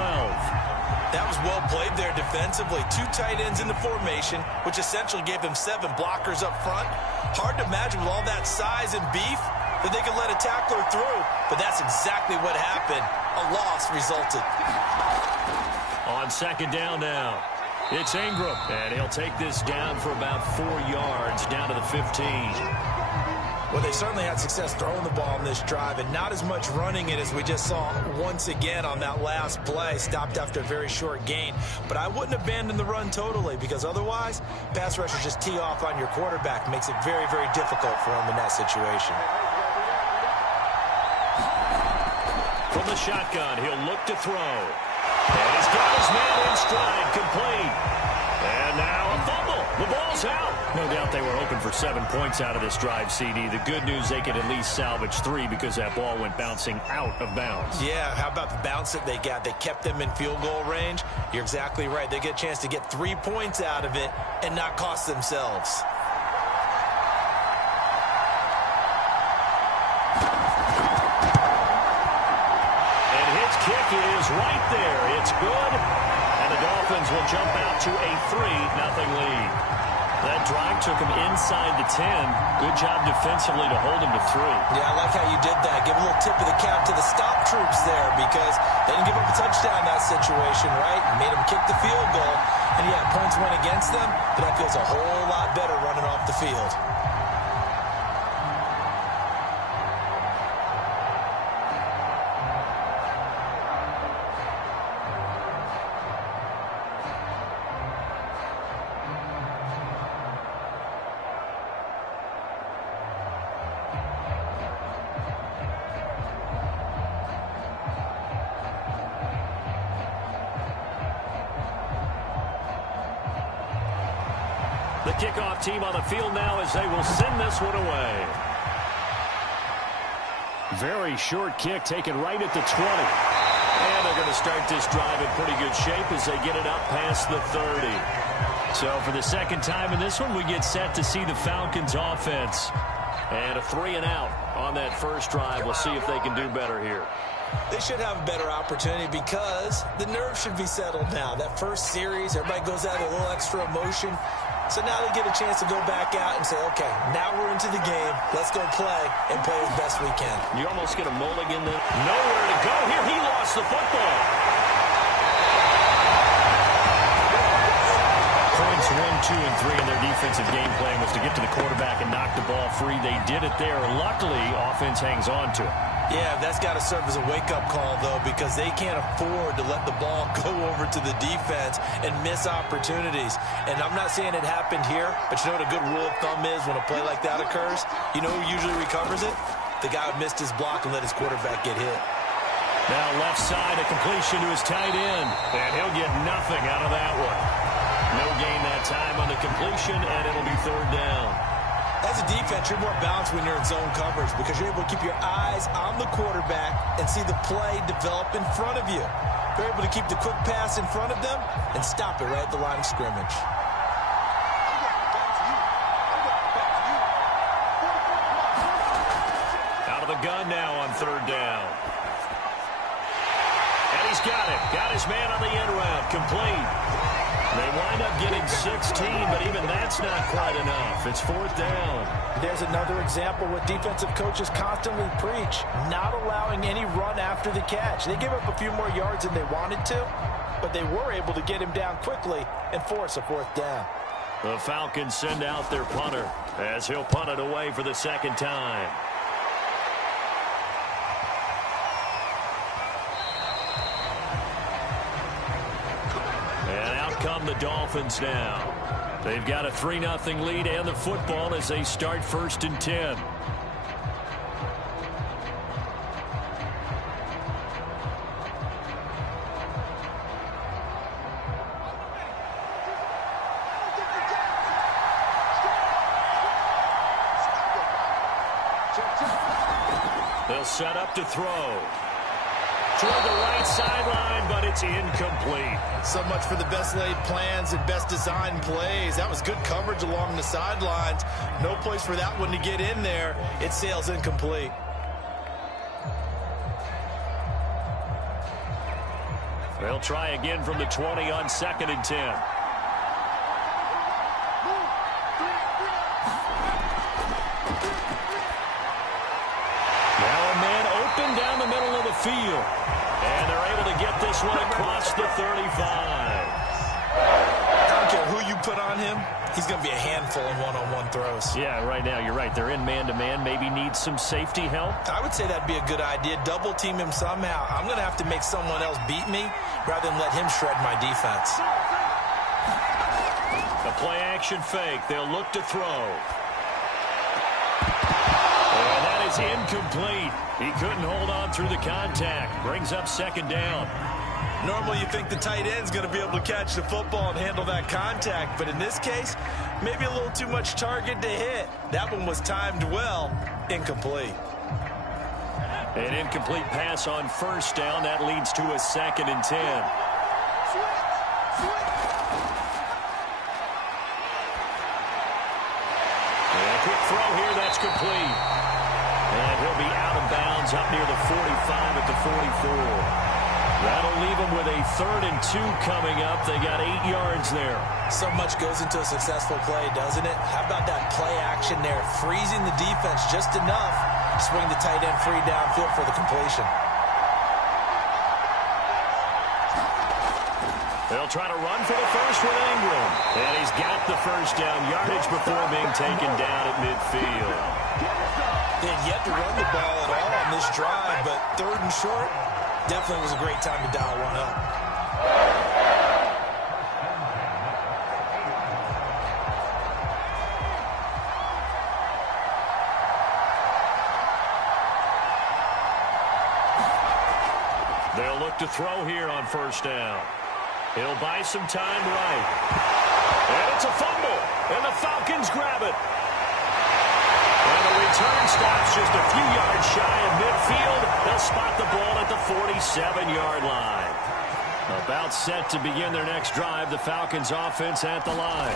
That was well played there defensively. 2 tight ends in the formation, which essentially gave them 7 blockers up front. Hard to imagine with all that size and beef that they could let a tackler through, but that's exactly what happened. A loss resulted. On 2nd down now, it's Ingram, and he'll take this down for about 4 yards, down to the 15. Well, they certainly had success throwing the ball in this drive and not as much running it as we just saw once again on that last play. Stopped after a very short gain. But I wouldn't abandon the run totally because otherwise, pass rushers just tee off on your quarterback. Makes it very, very difficult for him in that situation. From the shotgun, he'll look to throw. And he's got his man in stride, complete. And now a fumble. The ball's out. No doubt they were hoping for 7 points out of this drive, CD. The good news, they could at least salvage 3 because that ball went bouncing out of bounds. Yeah, how about the bounce that they got? They kept them in field goal range. You're exactly right. They get a chance to get 3 points out of it and not cost themselves. Kick is right there. It's good. And the Dolphins will jump out to a 3-0 lead. That drive took him inside the 10. Good job defensively to hold him to 3. Yeah, I like how you did that. Give a little tip of the cap to the stop troops there because they didn't give up a touchdown in that situation, right? Made them kick the field goal. And, yeah, points went against them, but that feels a whole lot better running off the field. The kickoff team on the field now as they will send this one away. Very short kick taken right at the 20. And they're going to start this drive in pretty good shape as they get it up past the 30. So for the second time in this one, we get set to see the Falcons offense. And a 3-and-out on that first drive. We'll see if they can do better here. They should have a better opportunity because the nerves should be settled now. That first series, everybody goes out with a little extra emotion. So now they get a chance to go back out and say, okay, now we're into the game. Let's go play and play as best we can. You almost get a mulligan there. Nowhere to go here. He lost the football. Points 1, 2, and 3 in their defensive game plan was to get to the quarterback and knock the ball free. They did it there. Luckily, offense hangs on to it. Yeah, that's got to serve as a wake-up call, though, because they can't afford to let the ball go over to the defense and miss opportunities. And I'm not saying it happened here, but you know what a good rule of thumb is when a play like that occurs? You know who usually recovers it? The guy who missed his block and let his quarterback get hit. Now left side, a completion to his tight end. And he'll get nothing out of that one. No gain that time on the completion, and it'll be 3rd down. As a defense, you're more balanced when you're in zone coverage because you're able to keep your eyes on the quarterback and see the play develop in front of you. You're able to keep the quick pass in front of them and stop it right at the line of scrimmage. Out of the gun now on third down. And he's got it. Got his man on the end route. Complete. They wind up getting 16, but even that's not quite enough. It's fourth down. There's another example what defensive coaches constantly preach, not allowing any run after the catch. They give up a few more yards than they wanted to, but they were able to get him down quickly and force a fourth down. The Falcons send out their punter as he'll punt it away for the second time. Come the Dolphins now. They've got a 3-0 lead and the football as they start 1st and 10. They'll set up to throw. Toward the right sideline, but it's incomplete. So much for the best laid plans and best designed plays. That was good coverage along the sidelines. No place for that one to get in there. It sails incomplete. They'll try again from the 20 on 2nd and 10. Now a man open down the middle of the field. And they're able to get this one across the 35. I don't care who you put on him. He's going to be a handful in one-on-one throws. Yeah, right now, you're right. They're in man-to-man. Maybe need some safety help. I would say that'd be a good idea. Double team him somehow. I'm going to have to make someone else beat me rather than let him shred my defense. A play-action fake. They'll look to throw. And that is incomplete. He couldn't hold on through the contact. Brings up 2nd down. Normally you think the tight end's going to be able to catch the football and handle that contact, but in this case, maybe a little too much target to hit. That one was timed well. Incomplete. An incomplete pass on 1st down. That leads to a 2nd and 10. And a quick throw here. That's complete. And he'll be out of bounds up near the 45 at the 44. That'll leave them with a 3rd and 2 coming up. They got 8 yards there. So much goes into a successful play, doesn't it? How about that play action there? Freezing the defense just enough to swing the tight end free downfield for the completion. They'll try to run for the first with Ingram. And he's got the first down yardage before being taken down at midfield. They had yet to run the ball at all on this drive, but 3rd and short, definitely was a great time to dial one up. They'll look to throw here on 1st down. He'll buy some time right. And it's a fumble. And the Falcons grab it. And the return stops just a few yards shy of midfield. They'll spot the ball at the 47-yard line. About set to begin their next drive. The Falcons offense at the line.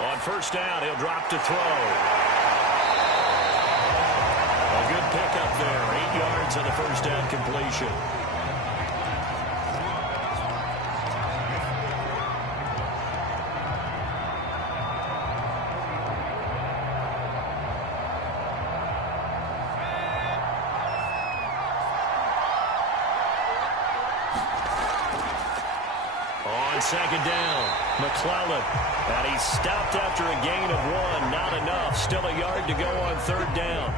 On 1st down, he'll drop to throw. A good pickup there. 8 yards on the 1st down completion. On 2nd down, McClellan. And he's stopped after a gain of 1. Not enough. Still a yard to go on 3rd down.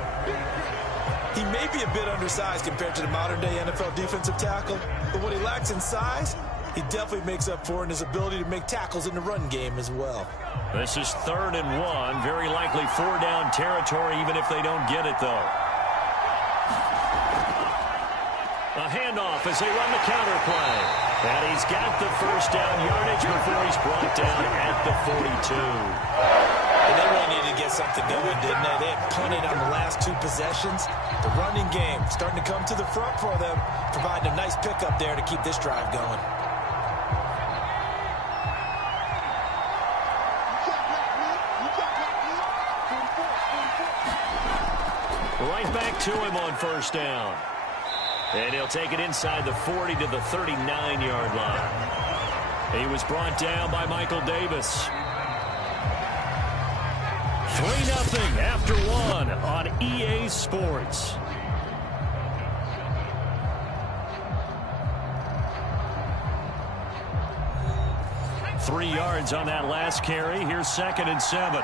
He may be a bit undersized compared to the modern-day NFL defensive tackle, but what he lacks in size, he definitely makes up for in his ability to make tackles in the run game as well. This is 3rd and 1. Very likely 4-down territory, even if they don't get it, though. A handoff as they run the counter play. And he's got the first down yardage before he's brought down at the 42. And they really need to get get something going, didn't they? They had punted on the last 2 possessions. The running game starting to come to the front for them, providing a nice pickup there to keep this drive going. Right back to him on first down. And he'll take it inside the 40 to the 39-yard line. He was brought down by Michael Davis. 3-0 after 1 on EA Sports. Three yards on that last carry. Here's 2nd and 7.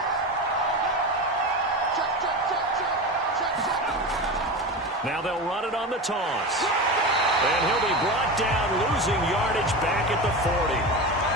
Now they'll run it on the toss. And he'll be brought down, losing yardage back at the 40.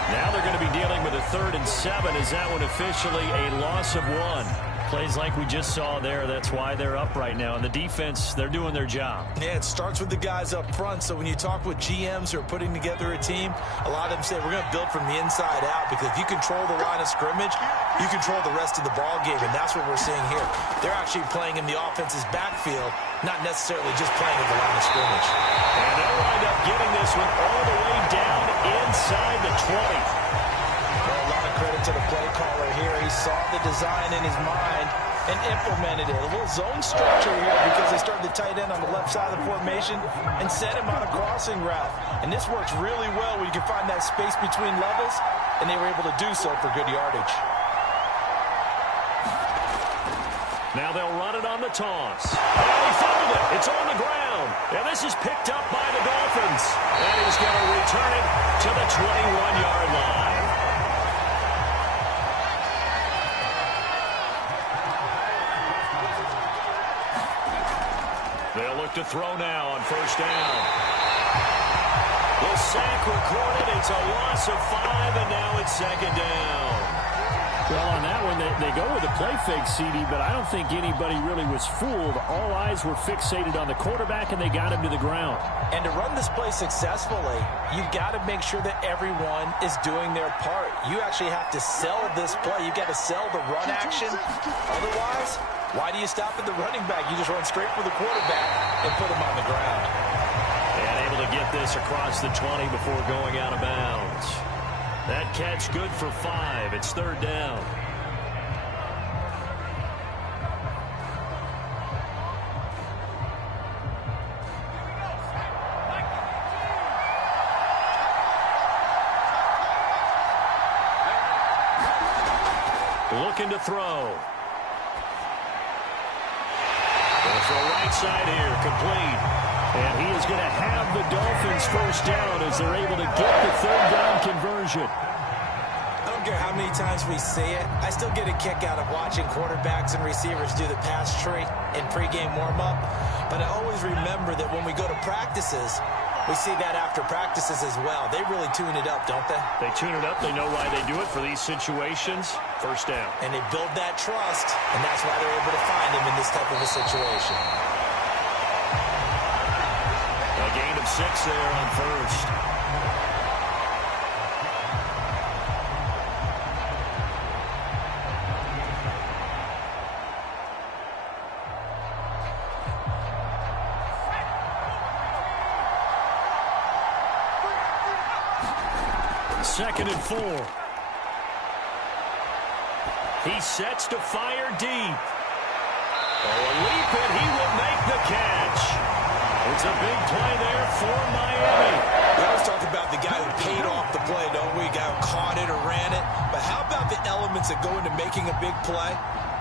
Now they're going to be dealing with a 3rd and 7. Is that one officially a loss of 1? Plays like we just saw there. That's why they're up right now. And the defense, they're doing their job. Yeah, it starts with the guys up front. So when you talk with GMs who are putting together a team, a lot of them say we're going to build from the inside out, because if you control the line of scrimmage, you control the rest of the ball game. And that's what we're seeing here. They're actually playing in the offense's backfield, not necessarily just playing at the line of scrimmage. And they'll wind up getting this one all the way down inside the 20. Well, a lot of credit to the play caller here. He saw the design in his mind and implemented it. A little zone structure here, because they started the tight end on the left side of the formation and sent him on a crossing route. And this works really well when you can find that space between levels, and they were able to do so for good yardage. Now they'll run it on the toss. And he fumbled it. It's on the ground. And this is picked up by the Dolphins. And he's going to return it to the 21-yard line. They'll look to throw now on first down. The sack recorded. It's a loss of 5, and now it's 2nd down. Well, on that one, they go with a play fake, CD, but I don't think anybody really was fooled. All eyes were fixated on the quarterback, and they got him to the ground. And to run this play successfully, you've got to make sure that everyone is doing their part. You actually have to sell this play. You've got to sell the run action. Otherwise, why do you stop at the running back? You just run straight for the quarterback and put him on the ground. And able to get this across the 20 before going out of bounds. That catch good for 5. It's 3rd down. Looking to throw. Goes for the right side here, complete. And he is going to have the Dolphins first down as they're able to get the 3rd down conversion. I don't care how many times we say it, I still get a kick out of watching quarterbacks and receivers do the pass tree in pregame warm-up. But I always remember that when we go to practices, we see that after practices as well. They really tune it up, don't they? They tune it up. They know why they do it for these situations. First down. And they build that trust, and that's why they're able to find him in this type of a situation. A gain of 6 there on first. Second and 4. He sets to fire deep. Oh, a leap, and he will make the catch. It's a big play there for Miami. We always talk about the guy who paid off the play, don't we? Guy who caught it or ran it. But how about the elements that go into making a big play?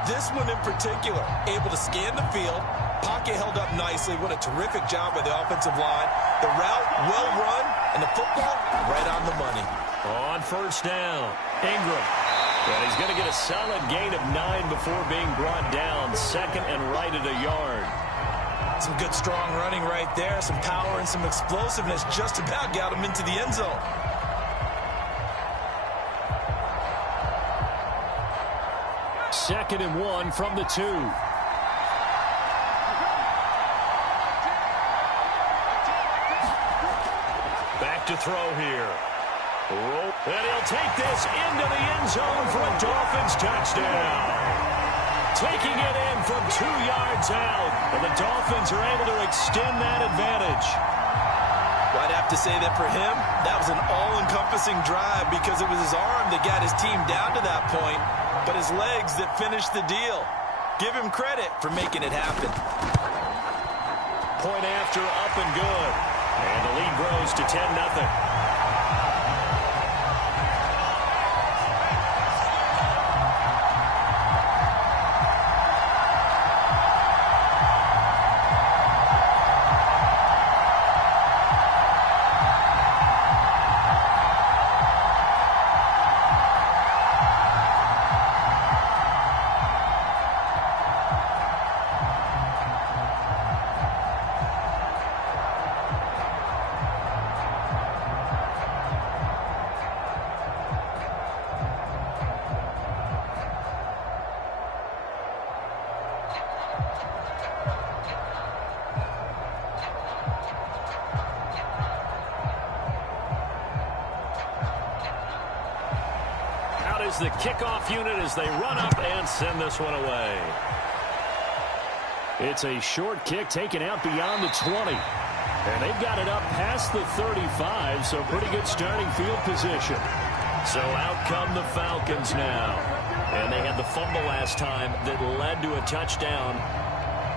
This one in particular, able to scan the field, pocket held up nicely. What a terrific job by the offensive line. The route, well run, and the football, right on the money. On first down, Ingram. And he's going to get a solid gain of 9 before being brought down. 2nd and right at a yard. Some good, strong running right there. Some power and some explosiveness. Just about got him into the end zone. Second and 1 from the 2. Back to throw here. And he'll take this into the end zone for a Dolphins touchdown. taking it in from 2 yards out. And the Dolphins are able to extend that advantage. Well, I'd have to say that for him, that was an all-encompassing drive because it was his arm that got his team down to that point, but his legs that finished the deal. Give him credit for making it happen. Point after, up and good. And the lead grows to 10-0. Is the kickoff unit as they run up and send this one away. It's a short kick taken out beyond the 20. And they've got it up past the 35, so pretty good starting field position. So out come the Falcons now. And they had the fumble last time that led to a touchdown.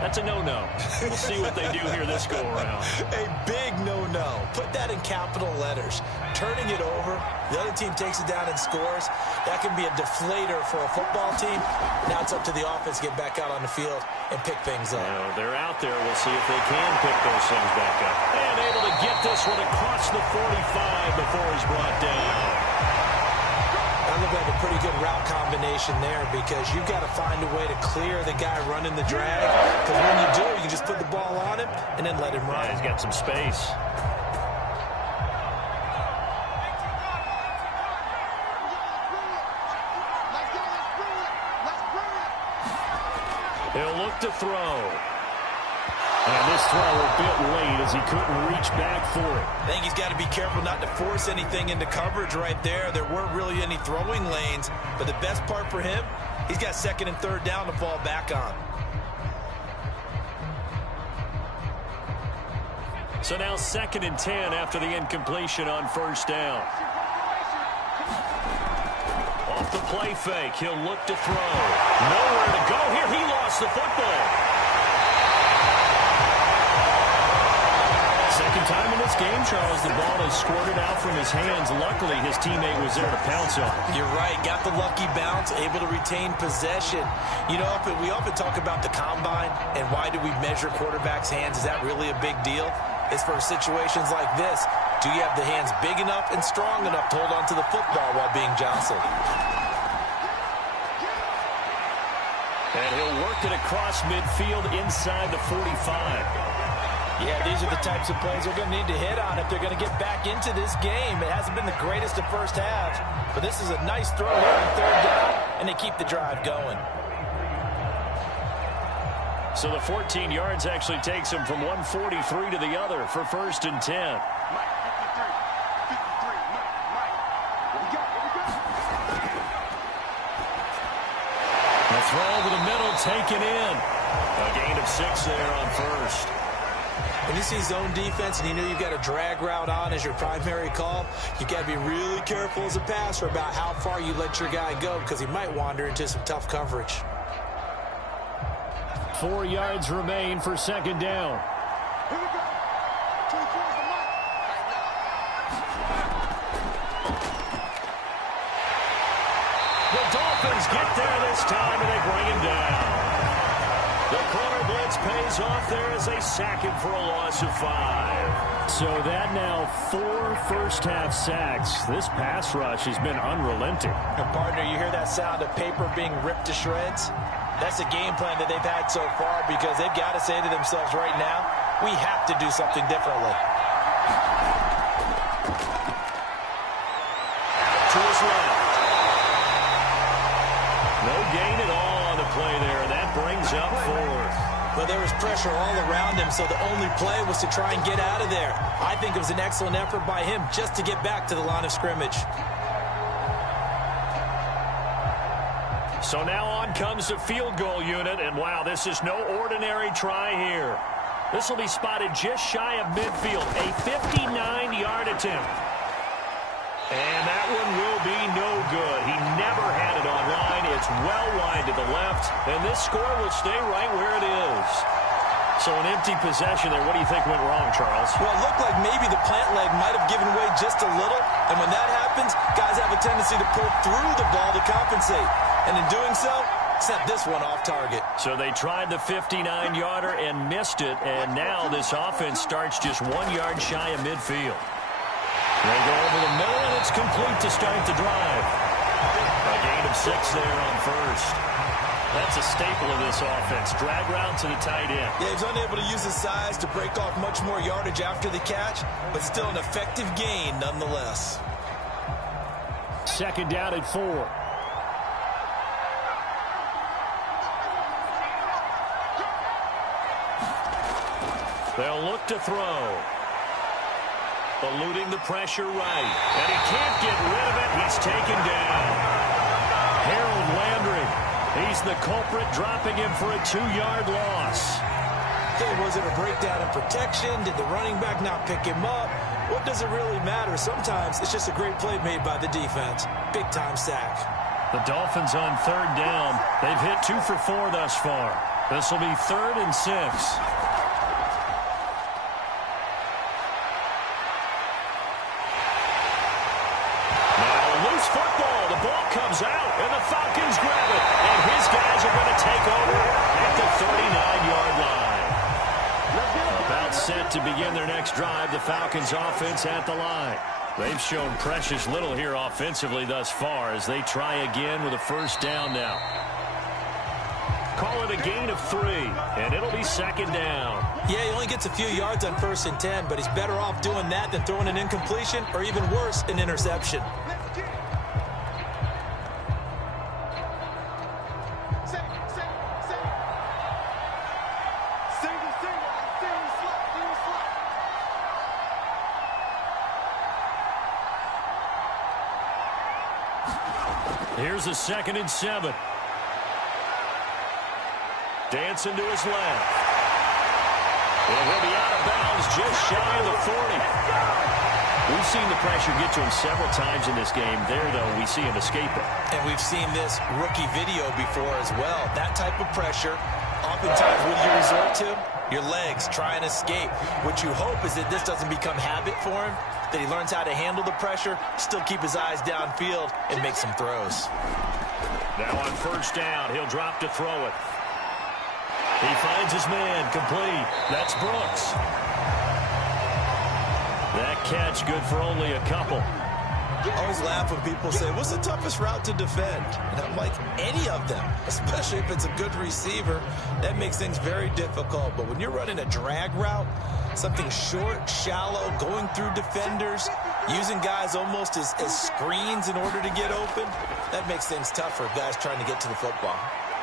That's a no-no. We'll see what they do here this go-around. A big no-no. Put that in capital letters. Turning it over, the other team takes it down and scores. That can be a deflator for a football team. Now it's up to the offense to get back out on the field and pick things up. Well, they're out there. We'll see if they can pick those things back up. And able to get this one across the 45 before he's brought down. That looked like a pretty good route combination there because you've got to find a way to clear the guy running the drag. Because when you do, you can just put the ball on him and then let him run. Yeah, he's got some space. He'll look to throw. And this throw a bit late as he couldn't reach back for it. I think he's got to be careful not to force anything into coverage right there. There weren't really any throwing lanes, but the best part for him, he's got second and third down to fall back on. So now 2nd and 10 after the incompletion on first down. Off the play fake, he'll look to throw. Nowhere to go here. He lost the football. Second time in this game, Charles, the ball is squirted out from his hands. Luckily, his teammate was there to pounce on it. You're right. Got the lucky bounce, able to retain possession. You know, we often talk about the combine and why do we measure quarterbacks' hands. Is that really a big deal? It's for situations like this. Do you have the hands big enough and strong enough to hold on to the football while being jostled? And he'll work it across midfield inside the 45. Yeah, these are the types of plays they're going to need to hit on if they're going to get back into this game. It hasn't been the greatest of first halves, but this is a nice throw here on third down, and they keep the drive going. So the 14 yards actually takes him from 143 to the other for 1st and 10. The throw over the middle, taken in. A gain of 6 there on first. When you see zone defense and you know you've got a drag route on as your primary call, you've got to be really careful as a passer about how far you let your guy go because he might wander into some tough coverage. 4 yards remain for 2nd down. Here we go. The Dolphins get there this time, and they bring him down. The corner blitz pays off there as they sack him for a loss of 5. So that now 4 first-half sacks. This pass rush has been unrelenting. And partner, you hear that sound of paper being ripped to shreds? That's a game plan that they've had so far because they've got to say to themselves right now, we have to do something differently. To his left. No gain at all on the play there. That brings up 4th. But there was pressure all around him, so the only play was to try and get out of there. I think it was an excellent effort by him just to get back to the line of scrimmage. So now on comes the field goal unit, and wow, this is no ordinary try here. This will be spotted just shy of midfield, a 59-yard attempt. And that one will be no good. He never had it online. It's well wide to the left, and this score will stay right where it is. So an empty possession there. What do you think went wrong, Charles? Well, it looked like maybe the plant leg might have given way just a little, and when that happens, guys have a tendency to pull through the ball to compensate. And in doing so, sent this one off target. So they tried the 59-yarder and missed it, and now this offense starts just 1 yard shy of midfield. They go over the middle, and it's complete to start the drive. A gain of 6 there on first. That's a staple of this offense. Drag route to the tight end. Yeah, he's unable to use his size to break off much more yardage after the catch, but still an effective gain nonetheless. 2nd down and 4. They'll look to throw. Eluding the pressure right. And he can't get rid of it. He's taken down. Harold Landry. He's the culprit, dropping him for a 2-yard loss. Okay, was it a breakdown in protection? Did the running back not pick him up? What does it really matter? Sometimes it's just a great play made by the defense. Big-time sack. The Dolphins on 3rd down. They've hit 2 for 4 thus far. This will be 3rd and 6. Football. The ball comes out, and the Falcons grab it. And his guys are going to take over at the 39-yard line. About set to begin their next drive. The Falcons offense at the line. They've shown precious little here offensively thus far as they try again with a 1st down now. Call it a gain of 3, and it'll be 2nd down. Yeah, he only gets a few yards on 1st and 10, but he's better off doing that than throwing an incompletion or even worse, an interception. Here's a 2nd and 7. Dancing to his left. And he'll be out of bounds just shy of the 40. We've seen the pressure get to him several times in this game. There, though, we see him escape it. And we've seen this rookie video before as well. That type of pressure, oftentimes what do you resort to? Your legs, try and escape. What you hope is that this doesn't become habit for him, that he learns how to handle the pressure, still keep his eyes downfield, and make some throws. Now on 1st down, he'll drop to throw it. He finds his man, complete. That's Brooks. That catch good for only a couple. I always laugh when people say, what's the toughest route to defend? And I'm like, any of them, especially if it's a good receiver. That makes things very difficult. But when you're running a drag route, something short, shallow, going through defenders, using guys almost as screens in order to get open, that makes things tough for guys trying to get to the football.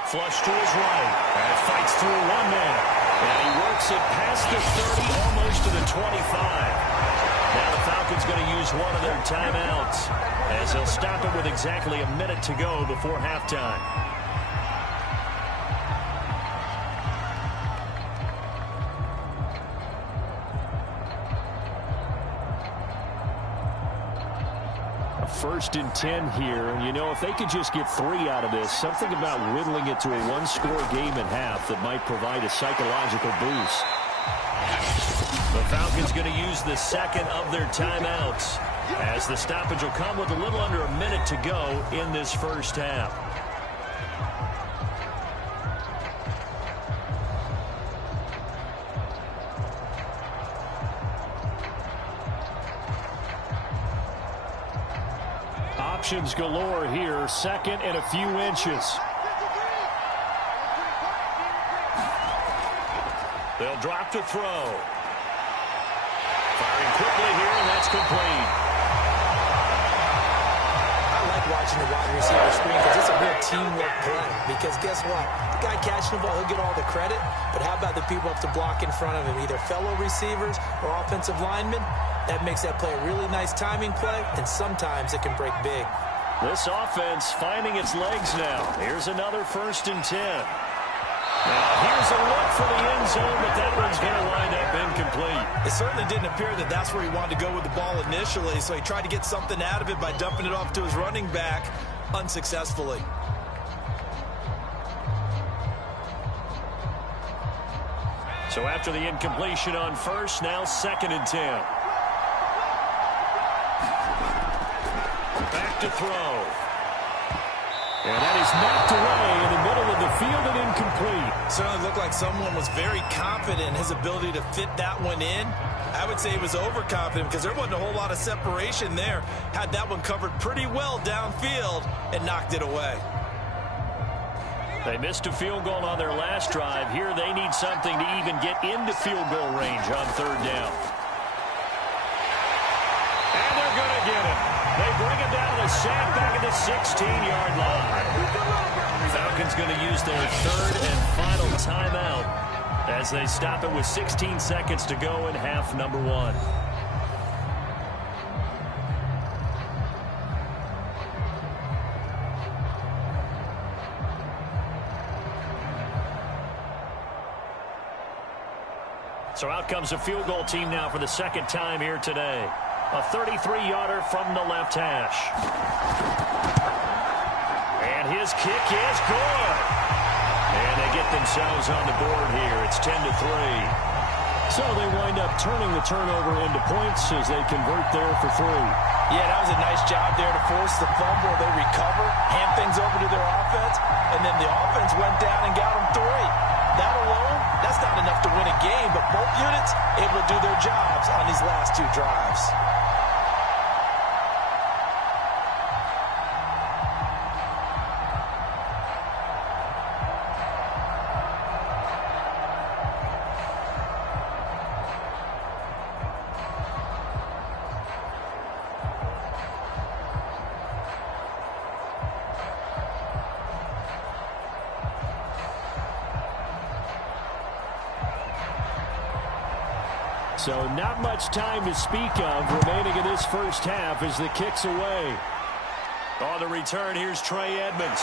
Flush to his right. And fights through one man. And he works it past the 30, almost to the 25. Now the Falcons going to use one of their timeouts as they'll stop it with exactly a minute to go before halftime. A 1st and 10 here. And, you know, if they could just get 3 out of this, something about whittling it to a 1-score game at half that might provide a psychological boost. The Falcons going to use the 2nd of their timeouts as the stoppage will come with a little under a minute to go in this 1st half. Options galore here. 2nd and a few inches. They'll drop to throw. Firing quickly here, and that's complete. I like watching the wide receiver screen because it's a real teamwork play. Because guess what? The guy catching the ball, he'll get all the credit. But how about the people up to block in front of him, either fellow receivers or offensive linemen? That makes that play a really nice timing play, and sometimes it can break big. This offense finding its legs now. Here's another 1st and 10. Now here's a look for the end zone, but that one's going to wind up incomplete. It certainly didn't appear that that's where he wanted to go with the ball initially, so he tried to get something out of it by dumping it off to his running back unsuccessfully. So after the incompletion on 1st, now 2nd and 10. Back to throw. And that is knocked away in the middle of the field and incomplete. Certainly looked like someone was very confident in his ability to fit that one in. I would say he was overconfident because there wasn't a whole lot of separation there. Had that one covered pretty well downfield and knocked it away. They missed a field goal on their last drive. Here they need something to even get into field goal range on 3rd down. And they're going to get him. They bring him down to sack back at the 16-yard line. Falcons going to use their 3rd and final timeout as they stop it with 16 seconds to go in half number 1. So out comes a field goal team now for the 2nd time here today. A 33-yarder from the left hash. And his kick is good. And they get themselves on the board here. It's 10-3. So they wind up turning the turnover into points as they convert there for 3. Yeah, that was a nice job there to force the fumble. They recover, hand things over to their offense, and then the offense went down and got them 3. That alone, that's not enough to win a game, but both units able to do their jobs on these last 2 drives. So not much time to speak of remaining in this first half as the kick's away. On the return, here's Trey Edmonds.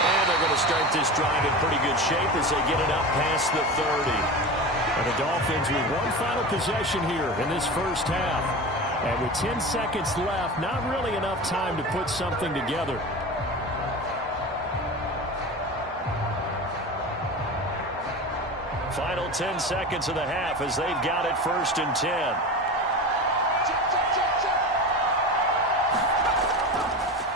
And they're going to start this drive in pretty good shape as they get it up past the 30. And the Dolphins with one final possession here in this first half. And with 10 seconds left, not really enough time to put something together. Final 10 seconds of the half as they've got it 1st and 10.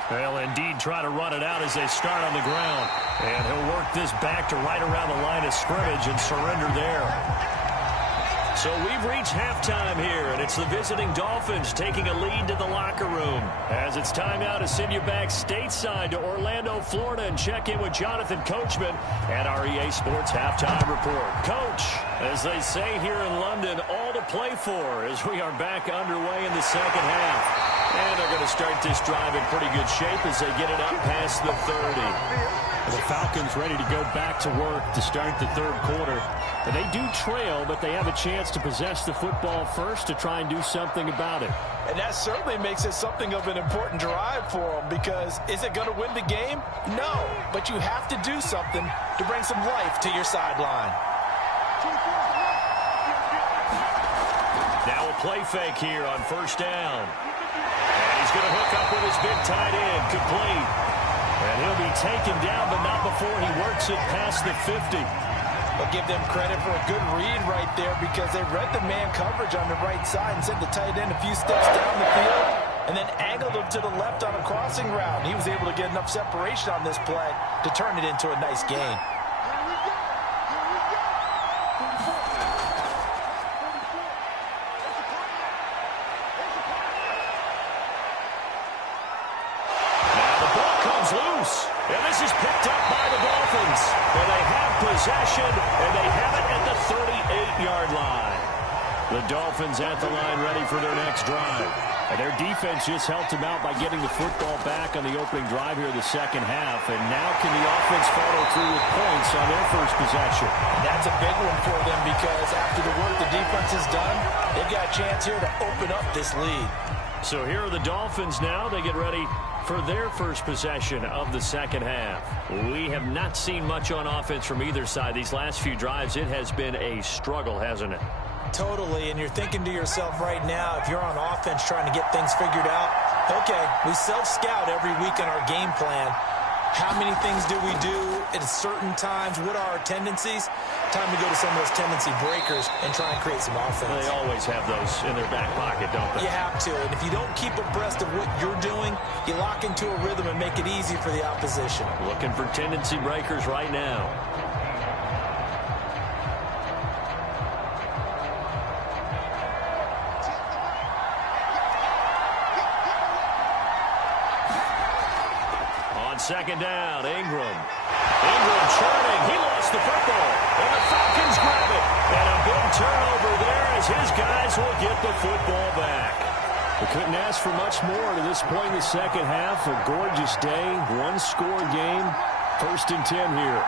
They'll indeed try to run it out as they start on the ground. And he'll work this back to right around the line of scrimmage and surrender there. So we've reached halftime here, and it's the visiting Dolphins taking a lead to the locker room. As it's time now to send you back stateside to Orlando, Florida, and check in with Jonathan Coachman at our EA Sports Halftime Report. Coach, as they say here in London, all to play for as we are back underway in the second half. And they're going to start this drive in pretty good shape as they get it up past the 30. The Falcons ready to go back to work to start the 3rd quarter. And they do trail, but they have a chance to possess the football first to try and do something about it. And that certainly makes it something of an important drive for them, because is it going to win the game? No, but you have to do something to bring some life to your sideline. Now a play fake here on 1st down. And he's going to hook up with his big tight end, complete. And he'll be taken down, but not before he works it past the 50. I'll give them credit for a good read right there, because they read the man coverage on the right side and sent the tight end a few steps down the field and then angled him to the left on a crossing route. He was able to get enough separation on this play to turn it into a nice gain. And this is picked up by the Dolphins. And they have possession, and they have it at the 38-yard line. The Dolphins at the line ready for their next drive. And their defense just helped them out by getting the football back on the opening drive here in the second half. And now can the offense follow through with points on their first possession? That's a big one for them, because after the work the defense has done, they've got a chance here to open up this lead. So here are the Dolphins now. They get ready for their first possession of the second half. We have not seen much on offense from either side. These last few drives, it has been a struggle, hasn't it? Totally, and you're thinking to yourself right now, if you're on offense trying to get things figured out, okay, we self-scout every week in our game plan. How many things do we do at certain times? What are our tendencies? Time to go to some of those tendency breakers and try and create some offense. They always have those in their back pocket, don't they? You have to, and if you don't keep abreast of what you're doing, you lock into a rhythm and make it easy for the opposition. Looking for tendency breakers right now. Second down, Ingram. Ingram churning. He lost the football. And the Falcons grab it. And a big turnover there as his guys will get the football back. We couldn't ask for much more to this point in the second half. A gorgeous day, one-score game. 1st and 10 here.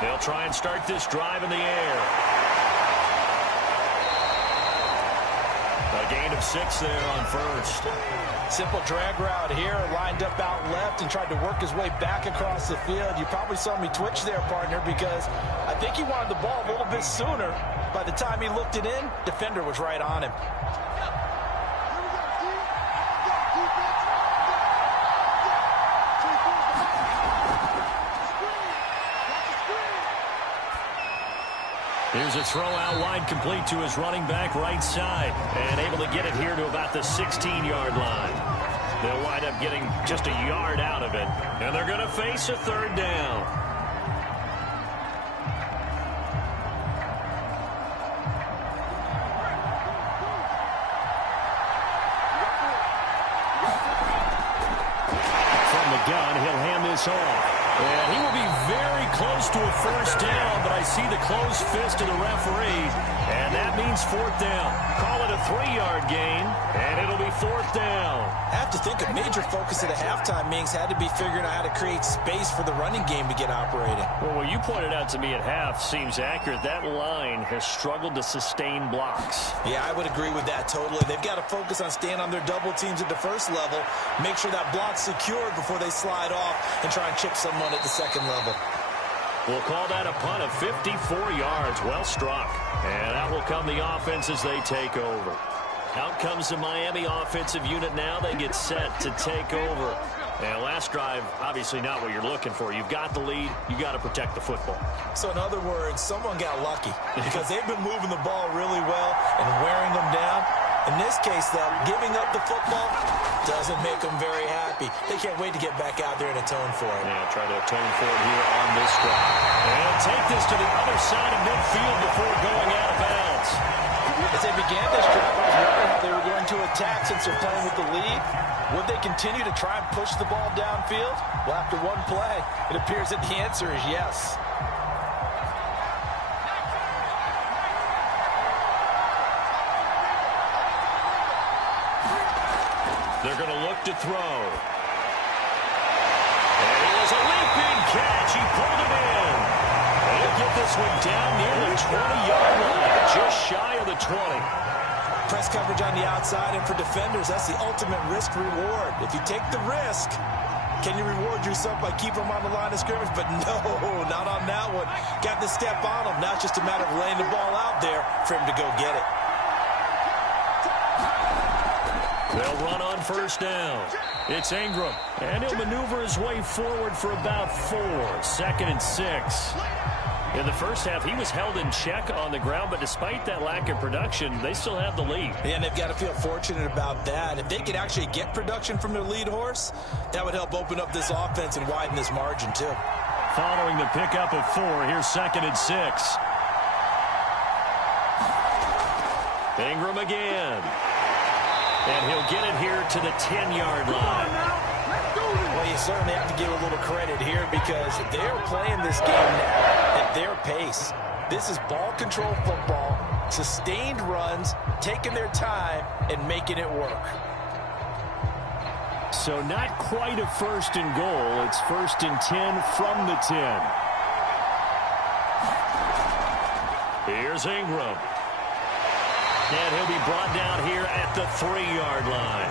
They'll try and start this drive in the air. A gain of 6 there on first. Simple drag route here, lined up out left and tried to work his way back across the field. You probably saw me twitch there, partner, because I think he wanted the ball a little bit sooner. By the time he looked it in, defender was right on him. Here's a throw out wide, complete to his running back right side. And able to get it here to about the 16-yard line. They'll wind up getting just a yard out of it. And they're going to face a 3rd down. From the gun, he'll hand this off. And he will be very close to a 1st down, but I see the closed fist of the referee, and that means 4th down. Call it a 3-yard gain, and it'll be 4th down. I have to think a major focus at the halftime meetings had to be figuring out how to create space for the running game to get operating. Well, what you pointed out to me at half seems accurate. That line has struggled to sustain blocks. Yeah, I would agree with that totally. They've got to focus on staying on their double teams at the first level, make sure that block's secured before they slide off and try and chip someone at the second level. We'll call that a punt of 54 yards. Well struck. And out will come the offense as they take over. Out comes the Miami offensive unit now. They get set to take over. And last drive, obviously not what you're looking for. You've got the lead. You got to protect the football. So in other words, someone got lucky because they've been moving the ball really well and wearing them down. In this case, though, giving up the football doesn't make them very happy. They can't wait to get back out there and atone for it. Yeah, try to atone for it here on this drive. And take this to the other side of midfield before going out of bounds. As they began this drive, I was wondering how they were going to attack since they're playing with the lead. Would they continue to try and push the ball downfield? Well, after one play, it appears that the answer is yes. They're going to look to throw. And it was a leaping catch. He pulled it in. And he'll get this one down near the 20-yard line, just shy of the 20. Press coverage on the outside, and for defenders, that's the ultimate risk-reward. If you take the risk, can you reward yourself by keeping them on the line of scrimmage? But no, not on that one. Got to step on them. Now it's just a matter of laying the ball out there for him to go get it. They'll run on 1st down. It's Ingram, and he'll maneuver his way forward for about 4. 2nd and 6. In the first half, he was held in check on the ground, but despite that lack of production, they still have the lead. Yeah, and they've got to feel fortunate about that. If they could actually get production from their lead horse, that would help open up this offense and widen this margin, too. Following the pickup of 4, here's 2nd and 6. Ingram again. And he'll get it here to the 10-yard line. Well, you certainly have to give a little credit here because they're playing this game now at their pace. This is ball control football, sustained runs, taking their time, and making it work. So not quite a 1st and goal. It's 1st and 10 from the 10. Here's Ingram. And he'll be brought down here at the 3-yard line.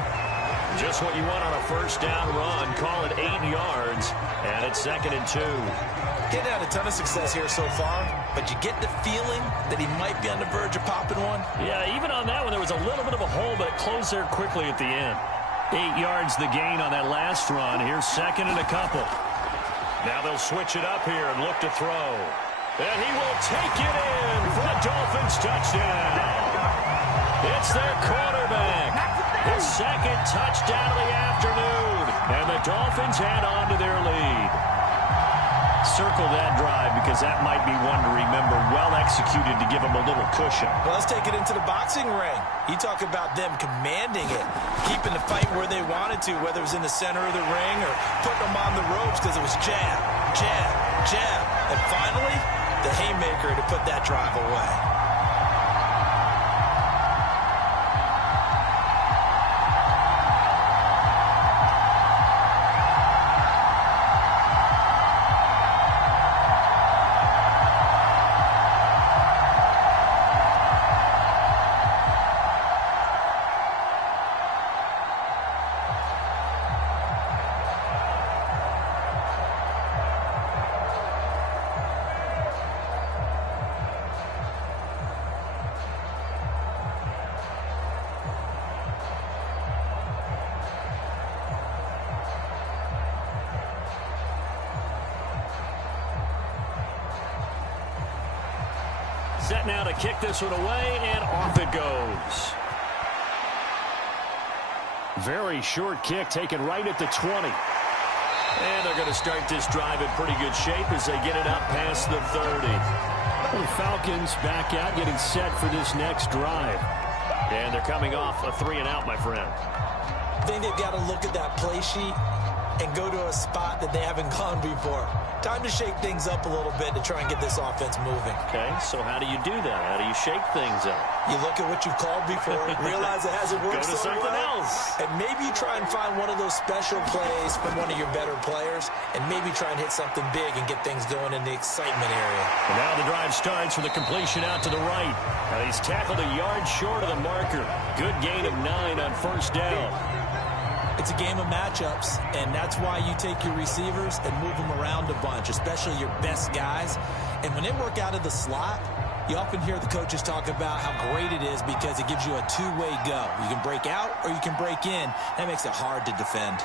Just what you want on a first down run. Call it 8 yards, and it's 2nd and 2. Getting had a ton of success here so far, but you get the feeling that he might be on the verge of popping one. Yeah, even on that one, there was a little bit of a hole, but it closed there quickly at the end. 8 yards the gain on that last run. Here's 2nd and a couple. Now they'll switch it up here and look to throw. And he will take it in for a Dolphins touchdown. It's their quarterback. His 2nd touchdown of the afternoon. And the Dolphins add on to their lead. Circle that drive because that might be one to remember. Well executed to give them a little cushion. Well, let's take it into the boxing ring. You talk about them commanding it, keeping the fight where they wanted to, whether it was in the center of the ring or putting them on the ropes because it was jab, jab, jab. And finally, the haymaker to put that drive away. Set now to kick this one away, and off it goes. Very short kick taken right at the 20. And they're going to start this drive in pretty good shape as they get it up past the 30. The Falcons back out, getting set for this next drive. And they're coming off a 3-and-out, my friend. I think they've got to look at that play sheet and go to a spot that they haven't gone before. Time to shake things up a little bit to try and get this offense moving. Okay, so how do you do that? How do you shake things up? You look at what you've called before, realize it hasn't worked Go to something else. and maybe you try and find one of those special plays from one of your better players, and maybe try and hit something big and get things going in the excitement area. And now the drive starts with a completion out to the right. Now he's tackled a yard short of the marker. Good gain of 9 on first down. It's a game of matchups, and that's why you take your receivers and move them around a bunch, especially your best guys. And when they work out of the slot, you often hear the coaches talk about how great it is because it gives you a two-way go. You can break out or you can break in. That makes it hard to defend.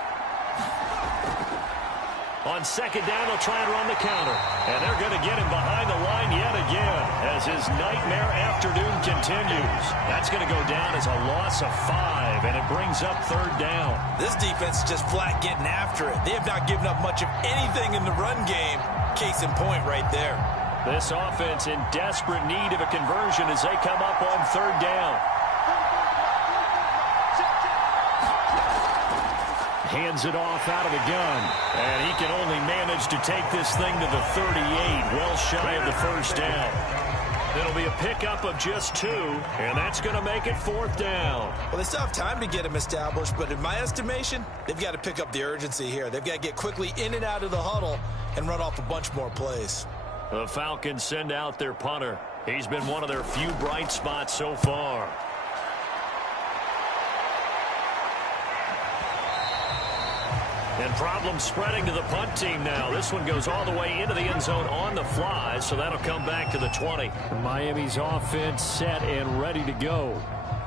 On second down, they'll try and run the counter. And they're going to get him behind the line yet again as his nightmare afternoon continues. That's going to go down as a loss of 5, and it brings up third down. This defense is just flat getting after it. They have not given up much of anything in the run game. Case in point right there. This offense in desperate need of a conversion as they come up on third down. Hands it off out of the gun. And he can only manage to take this thing to the 38, well shy of the first down. It'll be a pickup of just 2, and that's going to make it fourth down. Well, they still have time to get him established, but in my estimation, they've got to pick up the urgency here. They've got to get quickly in and out of the huddle and run off a bunch more plays. The Falcons send out their punter. He's been one of their few bright spots so far. And problems spreading to the punt team now. This one goes all the way into the end zone on the fly, so that'll come back to the 20. Miami's offense set and ready to go.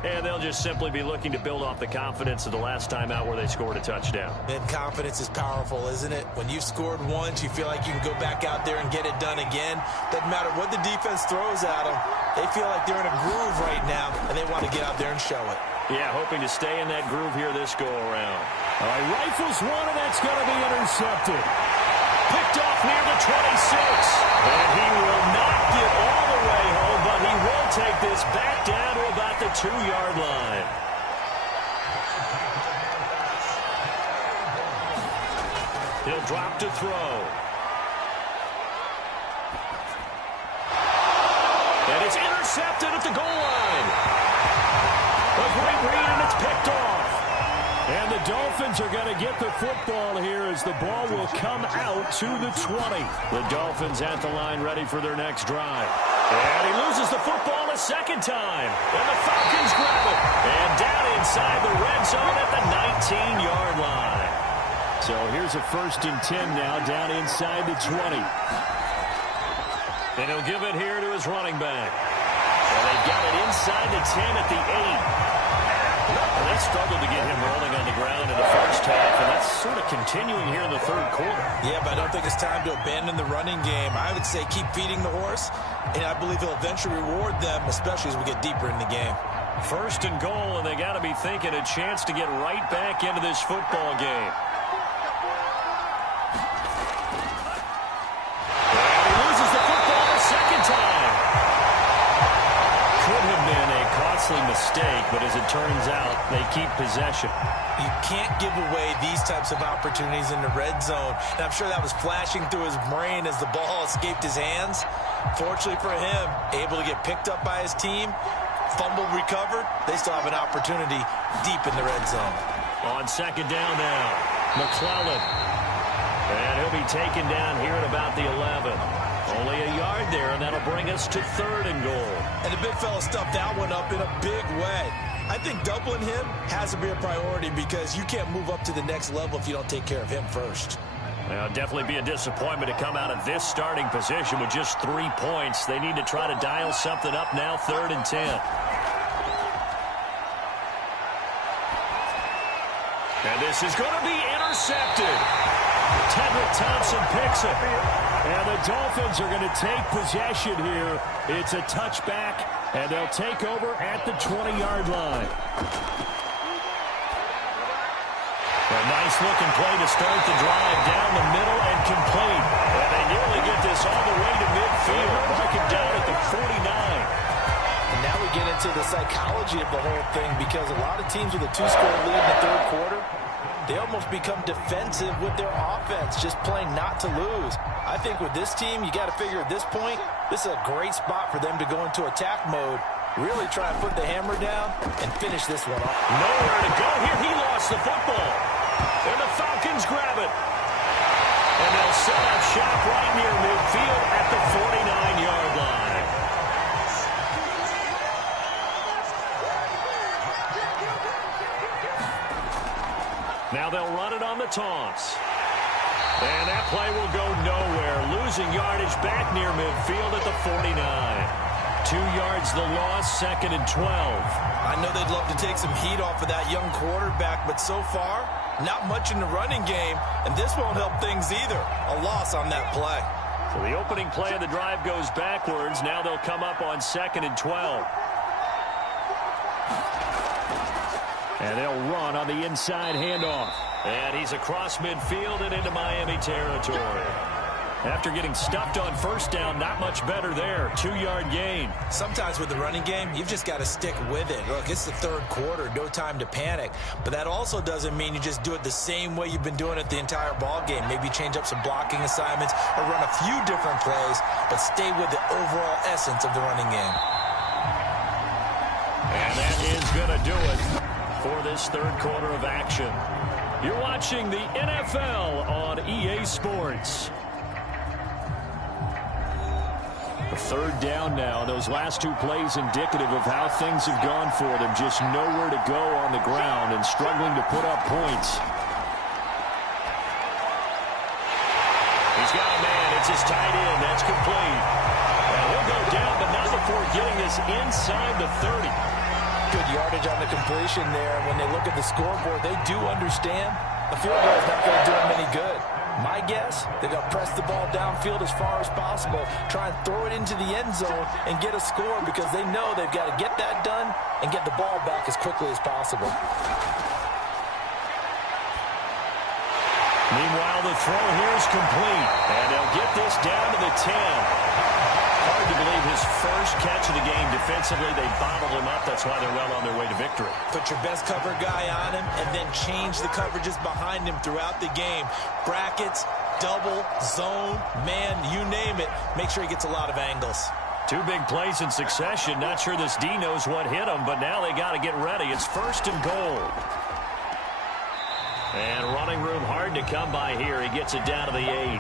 And they'll just simply be looking to build off the confidence of the last time out where they scored a touchdown. And confidence is powerful, isn't it? When you've scored once, you feel like you can go back out there and get it done again. Doesn't matter what the defense throws at them. They feel like they're in a groove right now, and they want to get out there and show it. Yeah, hoping to stay in that groove here this go-around. All right, rifles one, and that's going to be intercepted. Picked off near the 26. And he will not get all the way home, but he will take this back down to about the 2-yard line. He'll drop to throw. And it's intercepted at the goal line. A great read, and it's picked off. And the Dolphins are going to get the football here as the ball will come out to the 20. The Dolphins at the line ready for their next drive. And he loses the football a second time. And the Falcons grab it. And down inside the red zone at the 19-yard line. So here's a 1st and 10 now down inside the 20. And he'll give it here to his running back. And they've got it inside the 10 at the 8. And they struggled to get him rolling on the ground in the first half, and that's sort of continuing here in the third quarter. Yeah, but I don't think it's time to abandon the running game. I would say keep feeding the horse, and I believe he'll eventually reward them, especially as we get deeper in the game. 1st and goal, and they got to be thinking a chance to get right back into this football game. And he loses the football a second time. Could have been a costly mistake, but as it turns out, they keep possession. You can't give away these types of opportunities in the red zone. And I'm sure that was flashing through his brain as the ball escaped his hands. Fortunately for him, able to get picked up by his team, fumble recovered. They still have an opportunity deep in the red zone. On 2nd down now, McClellan. And he'll be taken down here at about the 11. Only a yard there, and that'll bring us to 3rd and goal. And the big fella stuffed that one up in a big way. I think doubling him has to be a priority because you can't move up to the next level if you don't take care of him first. Well, definitely be a disappointment to come out of this starting position with just 3 points. They need to try to dial something up now, 3rd and 10. And this is going to be intercepted. Tedrick Thompson picks it. And the Dolphins are going to take possession here. It's a touchback, and they'll take over at the 20-yard line. A nice-looking play to start the drive down the middle and complete. And they nearly get this all the way to midfield. Mark it down at the 49. And now we get into the psychology of the whole thing because a lot of teams with a 2-score lead in the third quarter, they almost become defensive with their offense, just playing not to lose. I think with this team, you got to figure at this point, this is a great spot for them to go into attack mode, really try and put the hammer down and finish this one off. Nowhere to go here. He lost the football. And the Falcons grab it. And they'll set up shop right near midfield at the 49-yard line. Now they'll run it on the toss. And that play will go nowhere. Losing yardage back near midfield at the 49. 2 yards the loss, 2nd and 12. I know they'd love to take some heat off of that young quarterback, but so far, not much in the running game, and this won't help things either. A loss on that play. So the opening play of the drive goes backwards. Now they'll come up on 2nd and 12. And they'll run on the inside handoff. And he's across midfield and into Miami territory. After getting stuffed on 1st down, not much better there. 2-yard gain. Sometimes with the running game, you've just got to stick with it. Look, it's the third quarter, no time to panic. But that also doesn't mean you just do it the same way you've been doing it the entire ball game. Maybe change up some blocking assignments or run a few different plays, but stay with the overall essence of the running game. And that is going to do it for this third quarter of action. You're watching the NFL on EA Sports. A 3rd down now. Those last 2 plays indicative of how things have gone for them. Just nowhere to go on the ground and struggling to put up points. He's got a man. It's his tight end. That's complete. And he'll go down, but not before getting this inside the 30. Good yardage on the completion there. When they look at the scoreboard, they do understand the field goal is not going to do them any good. My guess, they're going to press the ball downfield as far as possible, try and throw it into the end zone and get a score because they know they've got to get that done and get the ball back as quickly as possible. Meanwhile, the throw here is complete, and they'll get this down to the 10. Hard to believe his first catch of the game defensively. They bottled him up. That's why they're well on their way to victory. Put your best cover guy on him and then change the coverages behind him throughout the game. Brackets, double, zone, man, you name it. Make sure he gets a lot of angles. 2 big plays in succession. Not sure this D knows what hit him, but now they got to get ready. It's 1st and goal. And running room hard to come by here. He gets it down to the 8.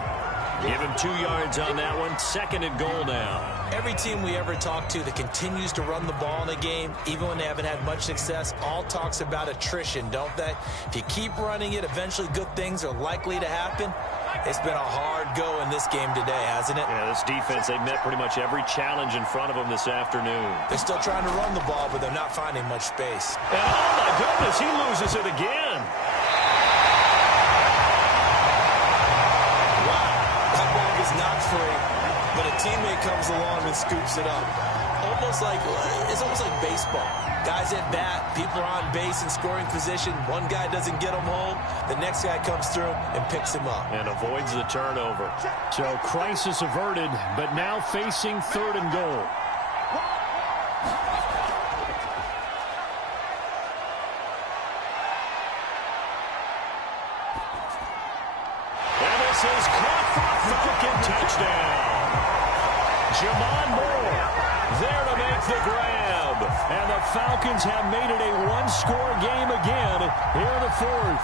Give him 2 yards on that one. 2nd and goal now. Every team we ever talk to that continues to run the ball in a game, even when they haven't had much success, all talks about attrition, don't they? If you keep running it, eventually good things are likely to happen. It's been a hard go in this game today, hasn't it? Yeah, this defense, they met pretty much every challenge in front of them this afternoon. They're still trying to run the ball, but they're not finding much space. And oh, my goodness, he loses it again. Is not free, but a teammate comes along and scoops it up. It's almost like baseball. Guys at bat, people are on base in scoring position. One guy doesn't get him home. The next guy comes through and picks him up. And avoids the turnover. So crisis averted, but now facing 3rd and goal. And this is caught for a Falcon touchdown. Jamon Moore there to make the grab. And the Falcons have made it a 1-score game again here in the 4th.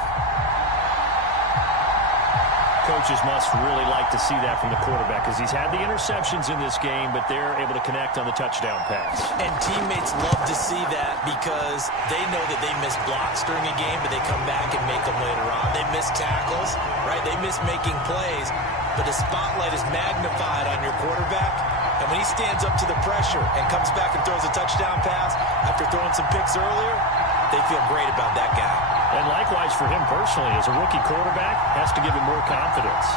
Coaches must really like to see that from the quarterback because he's had the interceptions in this game, but they're able to connect on the touchdown pass. And teammates love to see that because they know that they miss blocks during a game, but they come back and make them later on. They miss tackles, right? They miss making plays, but the spotlight is magnified on your quarterback. And when he stands up to the pressure and comes back and throws a touchdown pass after throwing some picks earlier, they feel great about that guy. And likewise for him personally, as a rookie quarterback, has to give him more confidence.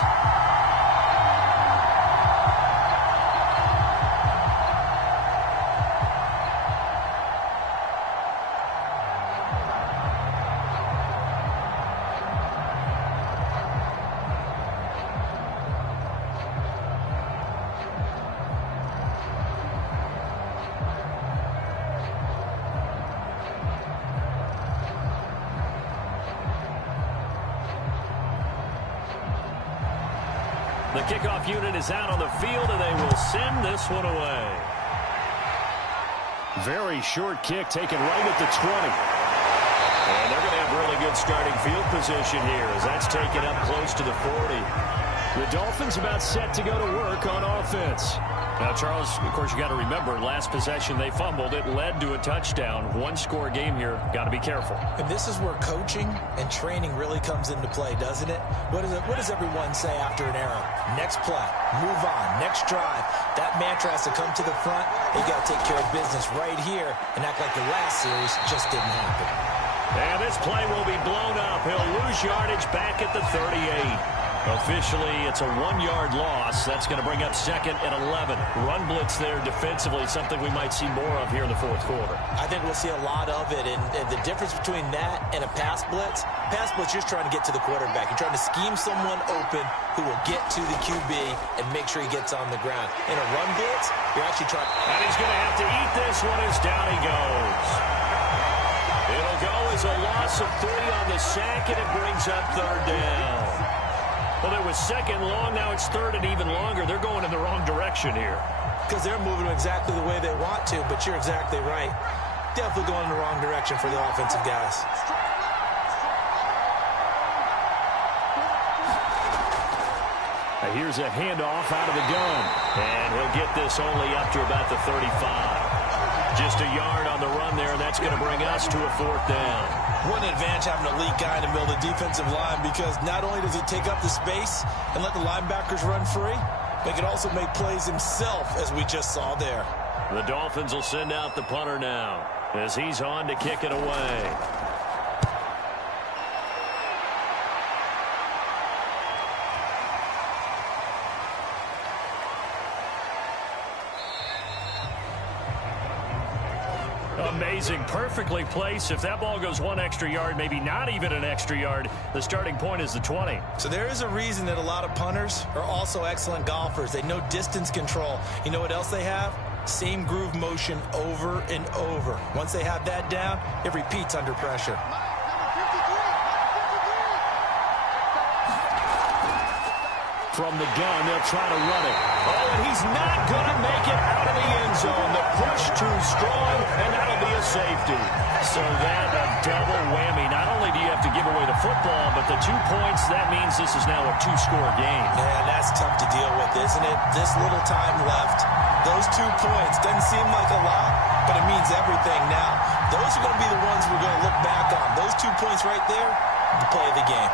The kickoff unit is out on the field, and they will send this one away. Very short kick taken right at the 20. And they're going to have really good starting field position here as that's taken up close to the 40. The Dolphins about set to go to work on offense. Now, Charles, of course, you got to remember, last possession they fumbled. It led to a touchdown. 1-score game here. Got to be careful. And this is where coaching and training really comes into play, doesn't it? What does everyone say after an error? Next play, move on, next drive. That mantra has to come to the front. They got to take care of business right here and act like the last series just didn't happen. And this play will be blown up. He'll lose yardage back at the 38. Officially, it's a 1-yard loss. That's going to bring up 2nd and 11. Run blitz there defensively, something we might see more of here in the 4th quarter. I think we'll see a lot of it. And the difference between that and a pass blitz, you're just trying to get to the quarterback. You're trying to scheme someone open who will get to the QB and make sure he gets on the ground. In a run blitz, you're actually trying. And he's going to have to eat this one as down he goes. It'll go as a loss of 3 on the sack, and it brings up 3rd down. Well, there was 2nd long. Now it's 3rd and even longer. They're going in the wrong direction here. Because they're moving exactly the way they want to, but you're exactly right. Definitely going in the wrong direction for the offensive guys. Here's a handoff out of the gun. And he'll get this only up to about the 35. Just a yard on the run there, and that's going to bring us to a 4th down. What an advantage having an elite guy in the middle of the defensive line, because not only does he take up the space and let the linebackers run free, but he can also make plays himself, as we just saw there. The Dolphins will send out the punter now as he's on to kick it away. Amazing, perfectly placed. If that ball goes 1 extra yard, maybe not even an extra yard, the starting point is the 20. So there is a reason that a lot of punters are also excellent golfers. They know distance control. You know what else they have? Same groove motion over and over. Once they have that down, it repeats under pressure. From the gun, they'll try to run it. Oh, and he's not going to make it out of the end zone. The push too strong, and that'll be a safety. So that a double whammy. Not only do you have to give away the football, but the 2 points, that means this is now a 2-score game. Man, that's tough to deal with, isn't it? This little time left. Those 2 points doesn't seem like a lot, but it means everything now. Those are going to be the ones we're going to look back on. Those 2 points right there, the play of the game.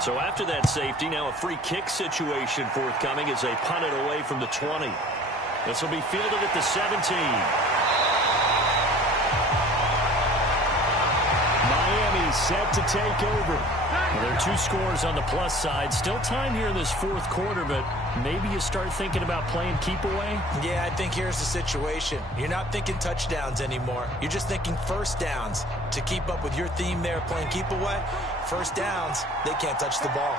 So after that safety, now a free kick situation forthcoming as they punt it away from the 20. This will be fielded at the 17. Miami set to take over. Well, there are 2 scores on the plus side. Still time here in this 4th quarter, but maybe you start thinking about playing keep away? Yeah, I think here's the situation. You're not thinking touchdowns anymore. You're just thinking first downs. To keep up with your theme there, playing keep away, first downs, they can't touch the ball.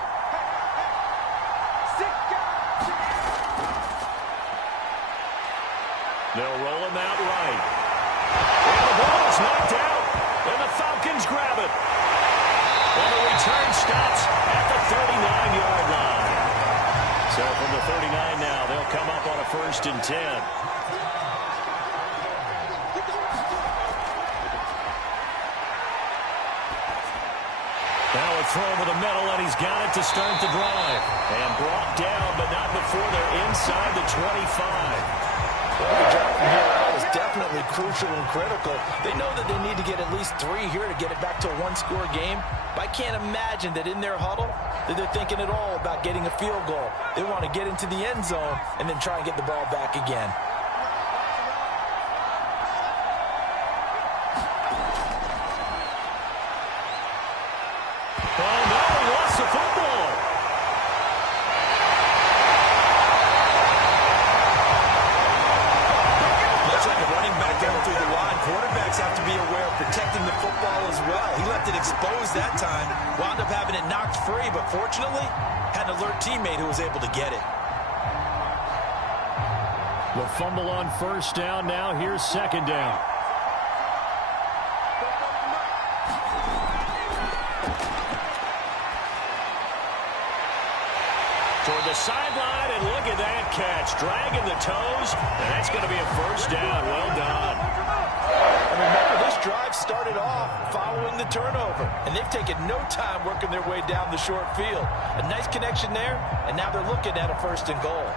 They'll roll him out right. And the ball is knocked out, and the Falcons grab it. And the return stops at the 39-yard line. So from the 39 now, they'll come up on a 1st and 10. Now a throw over the middle, and he's got it to start the drive. And brought down, but not before they're inside the 25. Well, the drive from here out is definitely crucial and critical. They know that they need to get at least 3 here to get it back to a 1-score game. But I can't imagine that in their huddle that they're thinking at all about getting a field goal. They want to get into the end zone and then try and get the ball back again. Oh, no, he lost the football. Much like a running back going through the line, quarterbacks have to be aware of protecting the football as well. He left it exposed that time, wound up having it knocked free, but fortunately, had an alert teammate who was able to get it. The fumble on 1st down. Now here's 2nd down. Toward the sideline, and look at that catch. Dragging the toes, and that's going to be a 1st down. Well done. And remember, this drive started off following the turnover, and they've taken no time working their way down the short field. A nice connection there, and now they're looking at a 1st and goal.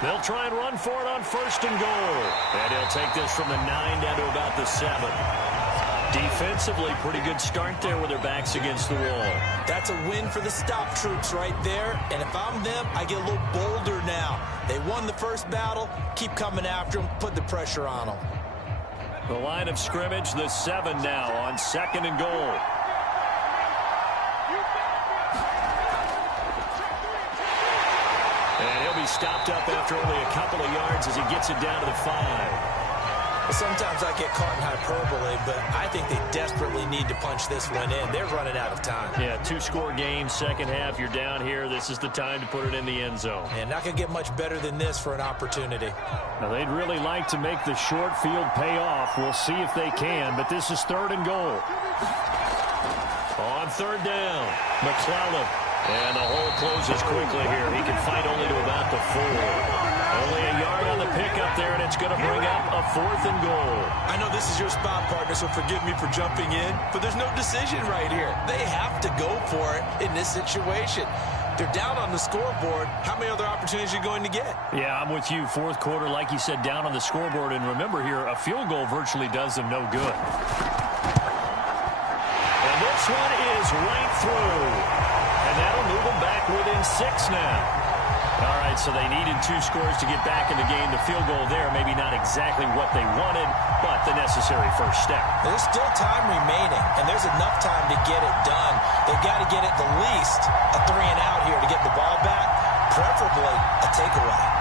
They'll try and run for it on 1st and goal. And he'll take this from the 9 down to about the 7. Defensively, pretty good start there with their backs against the wall. That's a win for the stop troops right there. And if I'm them, I get a little bolder now. They won the first battle. Keep coming after them. Put the pressure on them. The line of scrimmage, the 7 now on 2nd and goal. And he'll be stopped up after only a couple of yards as he gets it down to the 5. Well, sometimes I get caught in hyperbole, but I think they desperately need to punch this one in. They're running out of time. Yeah, 2-score game, 2nd half. You're down here. This is the time to put it in the end zone. And not going to get much better than this for an opportunity. Now, they'd really like to make the short field pay off. We'll see if they can, but this is 3rd and goal. On 3rd down, McClellan. And the hole closes quickly here. He can fight only to about the 4. Only a yard on the pickup there, and it's going to bring up a 4th and goal. I know this is your spot, partner, so forgive me for jumping in, but there's no decision right here. They have to go for it in this situation. They're down on the scoreboard. How many other opportunities are you going to get? Yeah, I'm with you. 4th quarter, like you said, down on the scoreboard. And remember here, a field goal virtually does them no good. And this one is right through. And that'll move them back within 6 now. All right, so they needed 2 scores to get back in the game. The field goal there, maybe not exactly what they wanted, but the necessary first step. There's still time remaining, and there's enough time to get it done. They've got to get at the least a 3-and-out here preferably a takeaway.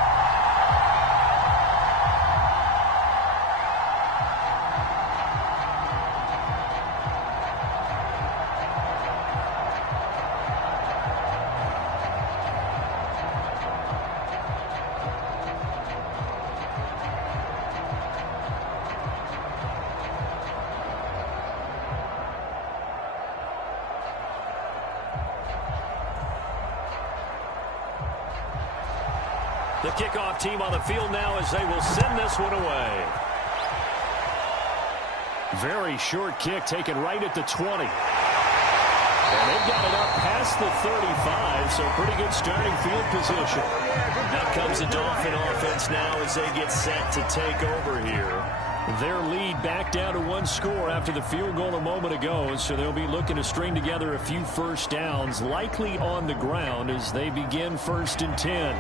The kickoff team on the field now as they will send this one away. Very short kick taken right at the 20. And they've got it up past the 35, so pretty good starting field position. Out comes the Dolphin offense now as they get set to take over here. Their lead back down to one score after the field goal a moment ago, so they'll be looking to string together a few first downs, likely on the ground as they begin 1st and 10.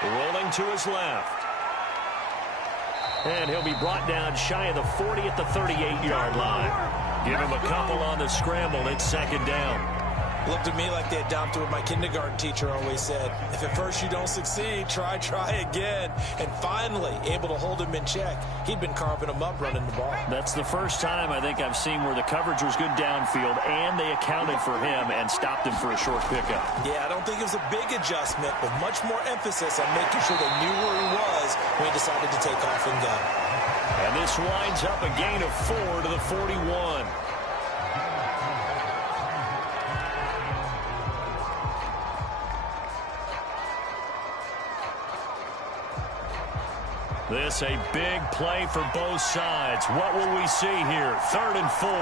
Rolling to his left. And he'll be brought down shy of the 40 at the 38-yard line. Give him a couple on the scramble. It's 2nd down. Looked to me like they adopted what my kindergarten teacher always said. If at first you don't succeed, try again. And finally, able to hold him in check. He'd been carving him up running the ball. That's the first time I think I've seen where the coverage was good downfield and they accounted for him and stopped him for a short pickup. Yeah, I don't think it was a big adjustment, but much more emphasis on making sure they knew where he was when he decided to take off and go. And this winds up a gain of 4 to the 41. This a big play for both sides. What will we see here? 3rd and 4.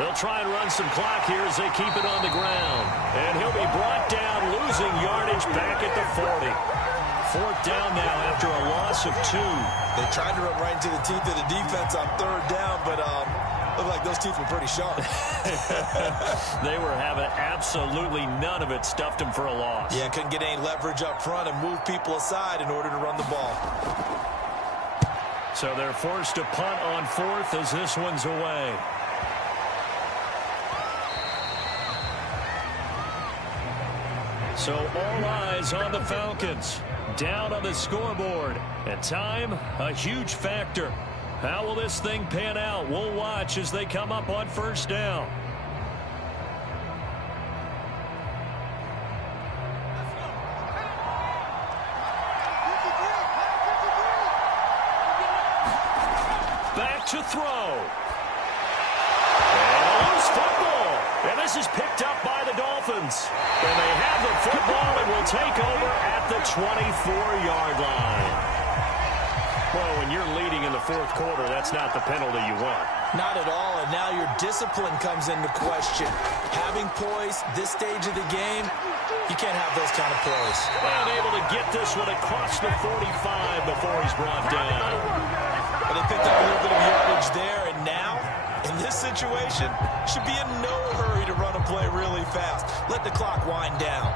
They'll try and run some clock here as they keep it on the ground. And he'll be brought down, losing yardage back at the 40. 4th down now after a loss of 2. They tried to run right into the teeth of the defense on 3rd down, but looked like those teeth were pretty sharp. They were having absolutely none of it. Stuffed them for a loss. Yeah, couldn't get any leverage up front and move people aside in order to run the ball. So they're forced to punt on 4th as this one's away. So all eyes on the Falcons. Down on the scoreboard. And time, a huge factor. How will this thing pan out? We'll watch as they come up on 1st down. Back to throw. And a loose football. And this is picked up by the Dolphins. And they have the football and will take over at the 24-yard line. Well, when you're leading in the 4th quarter, that's not the penalty you want. Not at all, and now your discipline comes into question. Having poise this stage of the game, you can't have those kind of plays. And able to get this one across the 45 before he's brought down. Well, they picked up a little bit of yardage there, and now, in this situation, should be in no hurry to run a play really fast. Let the clock wind down.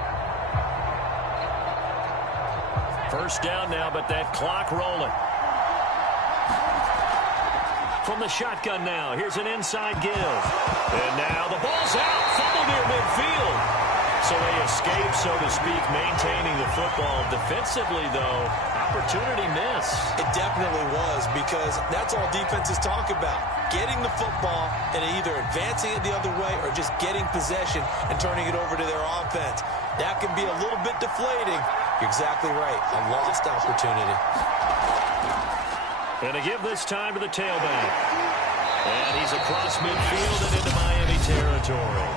1st down now, but that clock rolling. From the shotgun now, here's an inside give. And now the ball's out, fumble near midfield. So they escape, so to speak, maintaining the football. Defensively, though, opportunity miss. It definitely was, because that's all defenses talk about. Getting the football and either advancing it the other way or just getting possession and turning it over to their offense. That can be a little bit deflating. You're exactly right, a lost opportunity. And to give this time to the tailback. And he's across midfield and into Miami territory.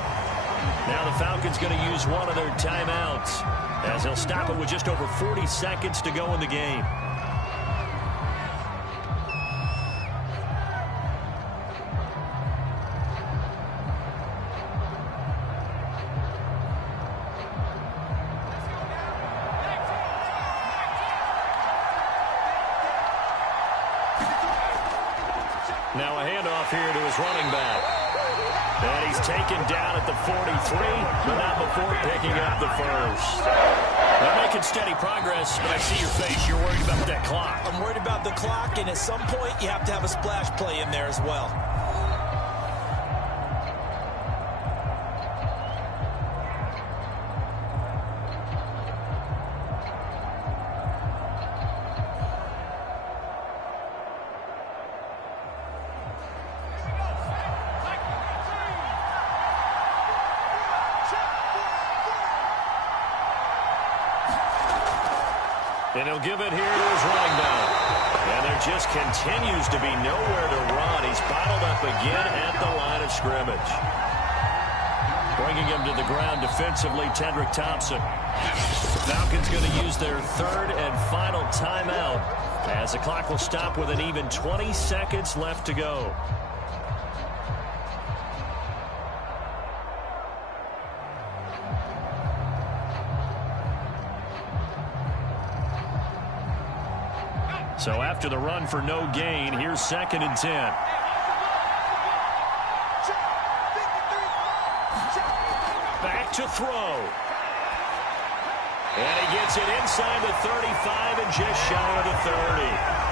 Now the Falcons going to use one of their timeouts as they'll stop it with just over 40 seconds to go in the game. Now a handoff here to his running back. And he's taken down at the 43, but not before picking up the 1st. They're making steady progress, but I see your face. You're worried about that clock. I'm worried about the clock, and at some point, you have to have a splash play in there as well. And he'll give it here to his running back. And there just continues to be nowhere to run. He's bottled up again at the line of scrimmage. Bringing him to the ground defensively, Tedrick Thompson. The Falcons going to use their third and final timeout as the clock will stop with an even 20 seconds left to go. So after the run for no gain, here's 2nd and 10. Back to throw. And he gets it inside the 35 and just shy of the 30.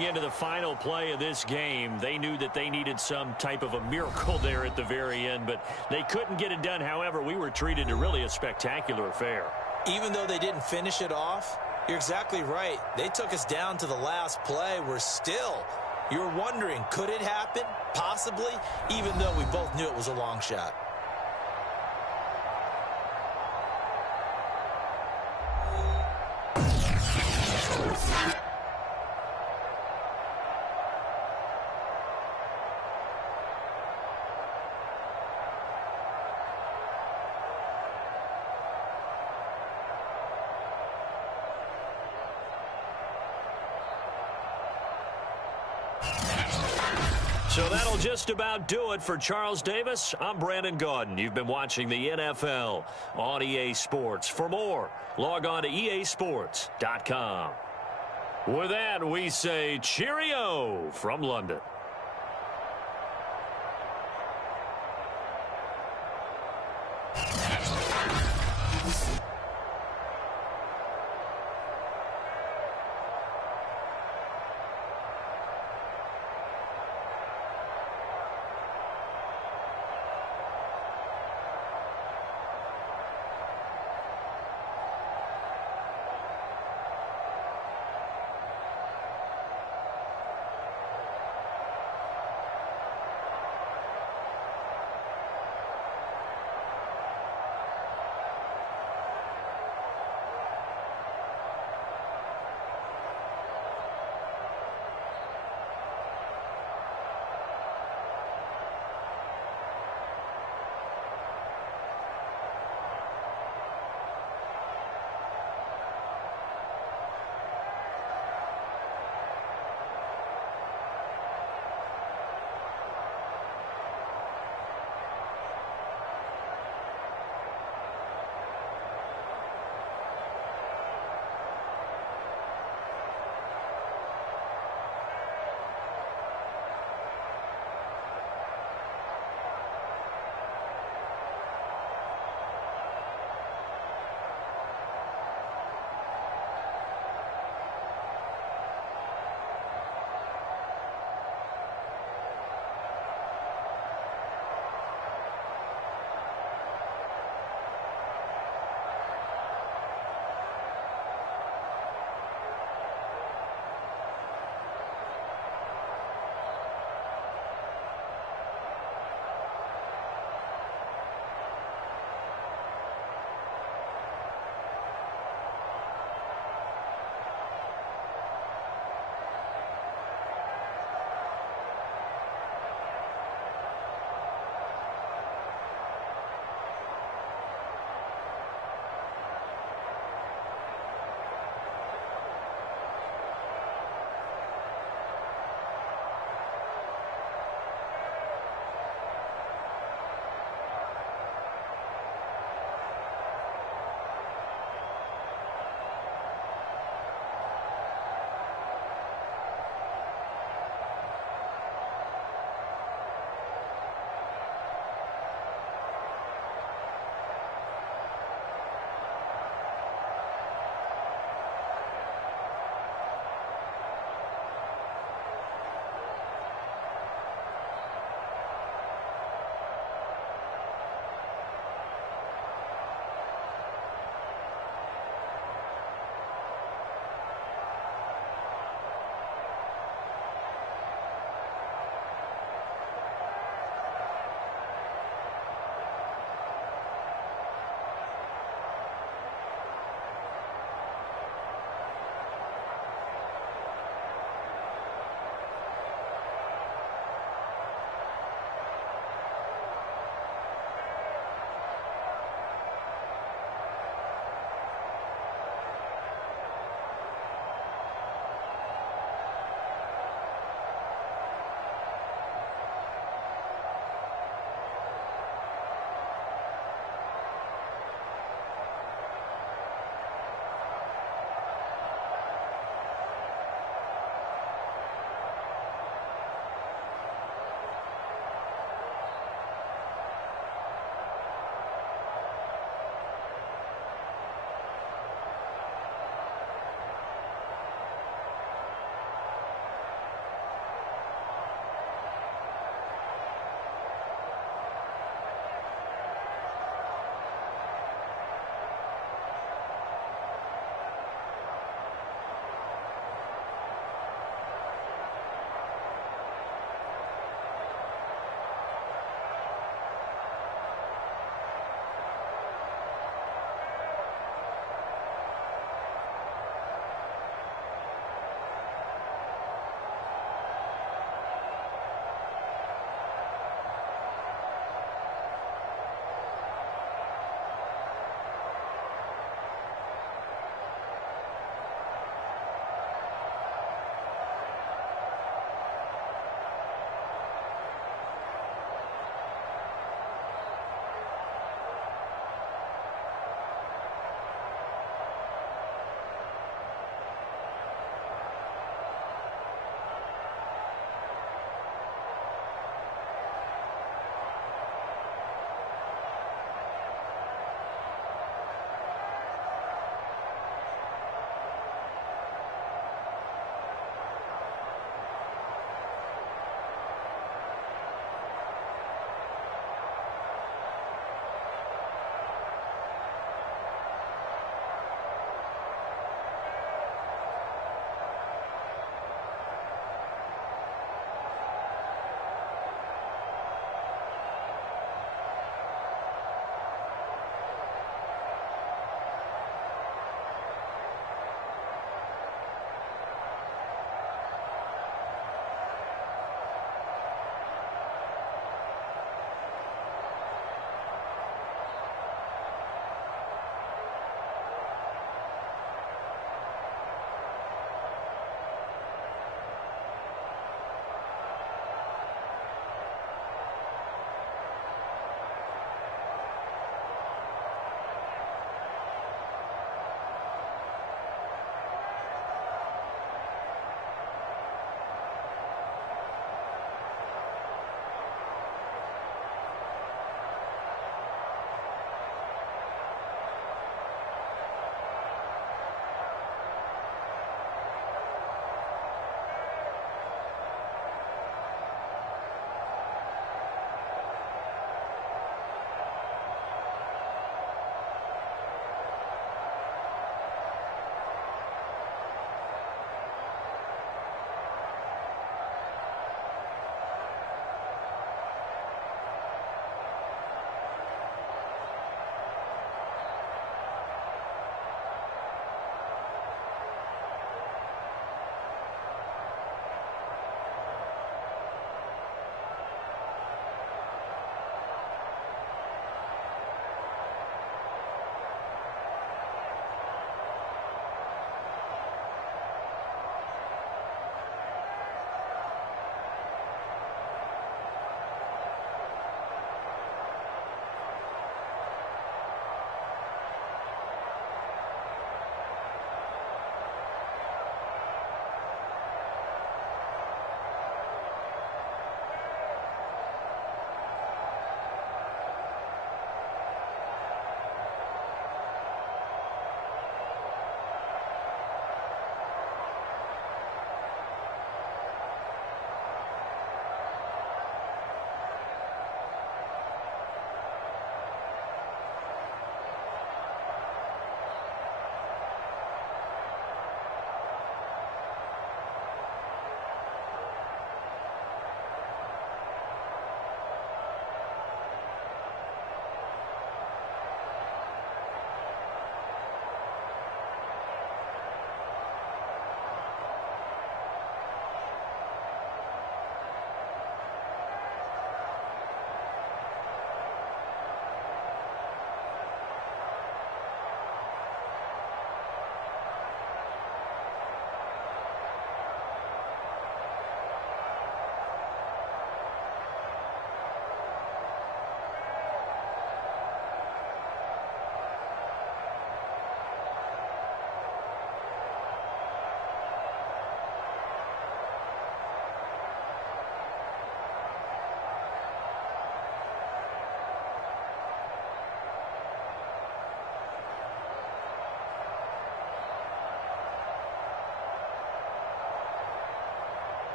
Into the final play of this game, they knew that they needed some type of a miracle there at the very end, but they couldn't get it done. However, we were treated to really a spectacular affair. Even though they didn't finish it off, you're exactly right. They took us down to the last play. You're wondering, could it happen? Possibly, even though we both knew it was a long shot. So that'll just about do it for Charles Davis. I'm Brandon Gaudin. You've been watching the NFL on EA Sports. For more, log on to easports.com. With that, we say cheerio from London.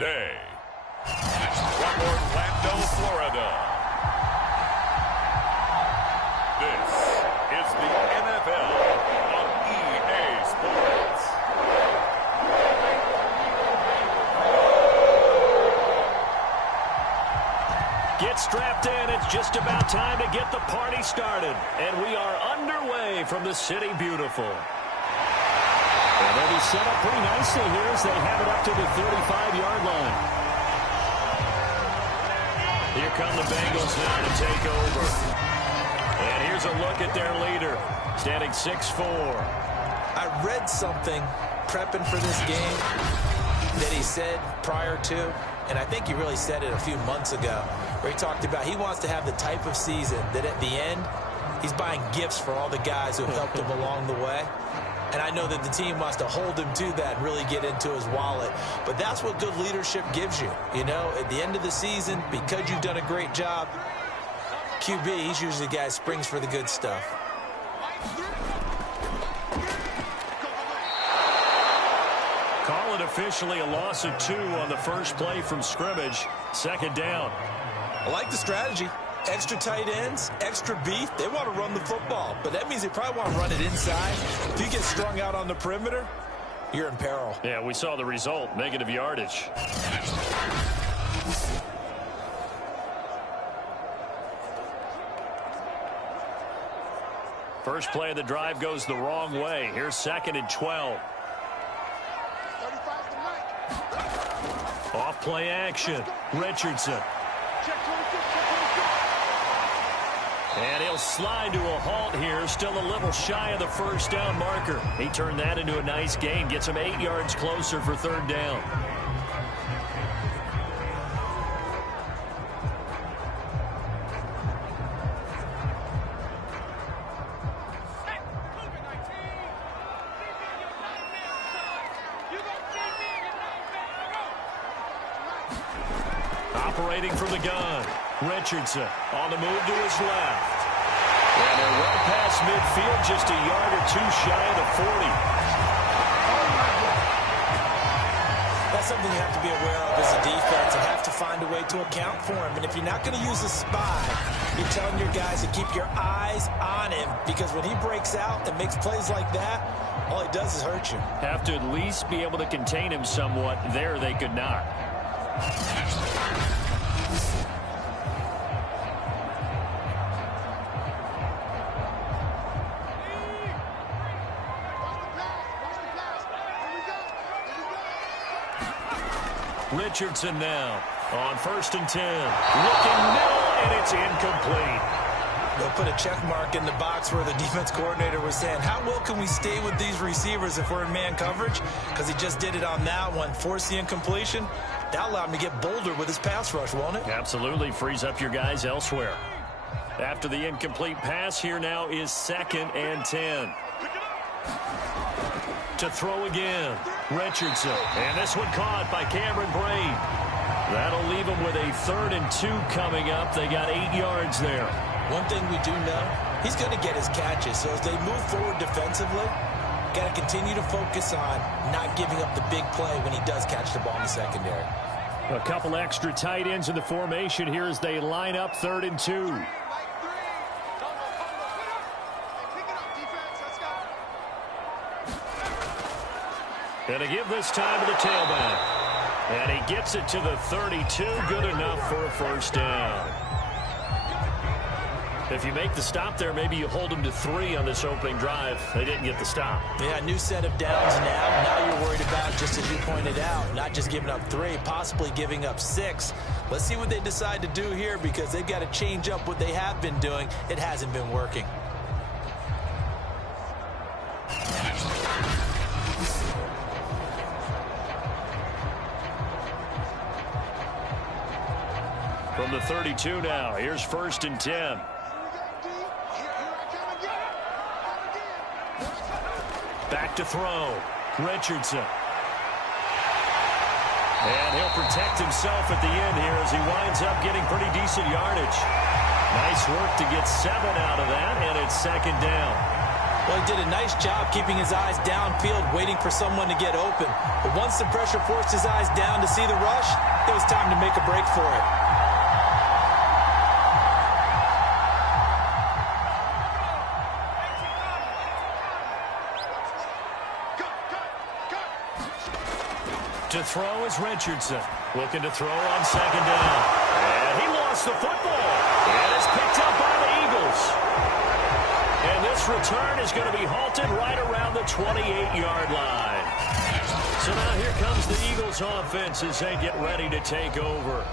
today. From Orlando, Florida, this is the NFL on EA Sports. Get strapped in. It's just about time to get the party started. And we are underway from the City Beautiful. And they'll be set up pretty nicely here as they have it up to the 35-yard line. Here come the Bengals now to take over. And here's a look at their leader, standing 6'4". I read something prepping for this game that he said prior to, and I think he really said it a few months ago, where he talked about he wants to have the type of season that at the end, he's buying gifts for all the guys who have helped him along the way. And I know that the team wants to hold him to that and really get into his wallet. But that's what good leadership gives you. You know, at the end of the season, because you've done a great job, QB, he's usually the guy who springs for the good stuff. Call it officially a loss of 2 on the first play from scrimmage. Second down. I like the strategy. Extra tight ends, extra beef. They want to run the football, but that means they probably want to run it inside. If you get strung out on the perimeter, you're in peril. Yeah, we saw the result, negative yardage. First play of the drive goes the wrong way. Here's 2nd and 12. Off play action. Richardson. And he'll slide to a halt here. Still a little shy of the first down marker. He turned that into a nice gain. Gets him 8 yards closer for 3rd down. Operating from the gun. Richardson on the move to his left. And they're right past midfield, just a yard or 2 shy of the 40. That's something you have to be aware of as a defense and have to find a way to account for him. And if you're not going to use a spy, you're telling your guys to keep your eyes on him, because when he breaks out and makes plays like that, all he does is hurt you. Have to at least be able to contain him somewhat. There they could not. Richardson now on 1st and 10. Looking middle, and it's incomplete. They'll put a check mark in the box where the defense coordinator was saying, how well can we stay with these receivers if we're in man coverage? Because he just did it on that one, forced the incompletion. That'll allow him to get bolder with his pass rush, won't it? Absolutely. Frees up your guys elsewhere. After the incomplete pass, here now is 2nd and 10. To throw again, Richardson. And this one caught by Cameron Braid. That'll leave them with a 3rd and 2 coming up. They got 8 yards there. One thing we do know, he's going to get his catches. So as they move forward defensively, got to continue to focus on not giving up the big play when he does catch the ball in the secondary. A couple extra tight ends in the formation here as they line up 3rd and 2. And to give this time to the tailback. And he gets it to the 32. Good enough for a first down. If you make the stop there, maybe you hold them to 3 on this opening drive. They didn't get the stop. Yeah, new set of downs now. Now you're worried about, just as you pointed out, not just giving up 3, possibly giving up 6. Let's see what they decide to do here, because they've got to change up what they have been doing. It hasn't been working. From the 32 now, here's 1st and 10. Back to throw. Richardson. And he'll protect himself at the end here as he winds up getting pretty decent yardage. Nice work to get 7 out of that, and it's 2nd down. Well, he did a nice job keeping his eyes downfield, waiting for someone to get open. But once the pressure forced his eyes down to see the rush, it was time to make a break for it. To throw is Richardson. Looking to throw on second down. And he lost the football. And it's picked up by the Eagles. And this return is going to be halted right around the 28-yard line. So now here comes the Eagles offense as they get ready to take over.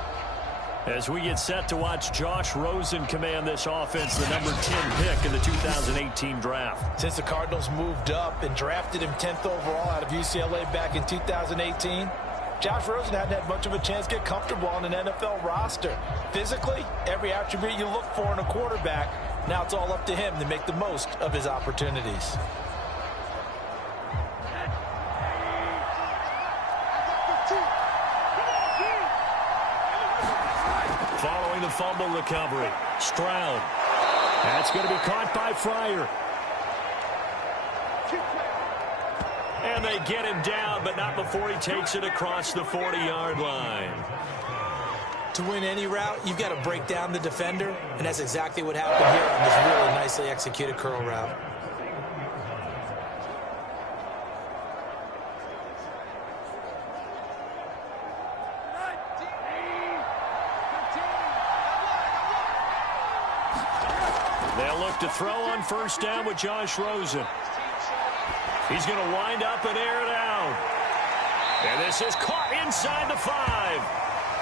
As we get set to watch Josh Rosen command this offense, the number 10 pick in the 2018 draft. Since the Cardinals moved up and drafted him 10th overall out of UCLA back in 2018, Josh Rosen hadn't had much of a chance to get comfortable on an NFL roster. Physically, every attribute you look for in a quarterback, now it's all up to him to make the most of his opportunities. Following the fumble recovery, Stroud. That's going to be caught by Fryer. And they get him down, but not before he takes it across the 40-yard line. To win any route, you've got to break down the defender, and that's exactly what happened here on this really nicely executed curl route. They'll look to throw on first down with Josh Rosen. He's going to wind up and air it out. And this is caught inside the 5.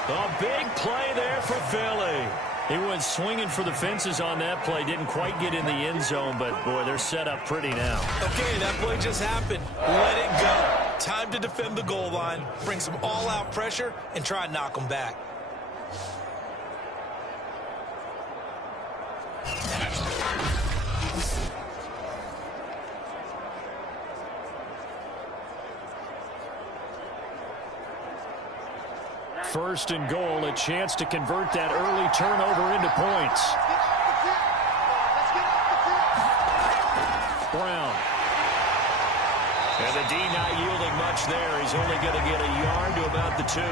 A big play there for Philly. He went swinging for the fences on that play. Didn't quite get in the end zone, but, boy, they're set up pretty now. Okay, that play just happened. Let it go. Time to defend the goal line, bring some all-out pressure, and try and knock them back. First and goal, a chance to convert that early turnover into points. Brown. And the D not yielding much there. He's only going to get a yard to about the 2.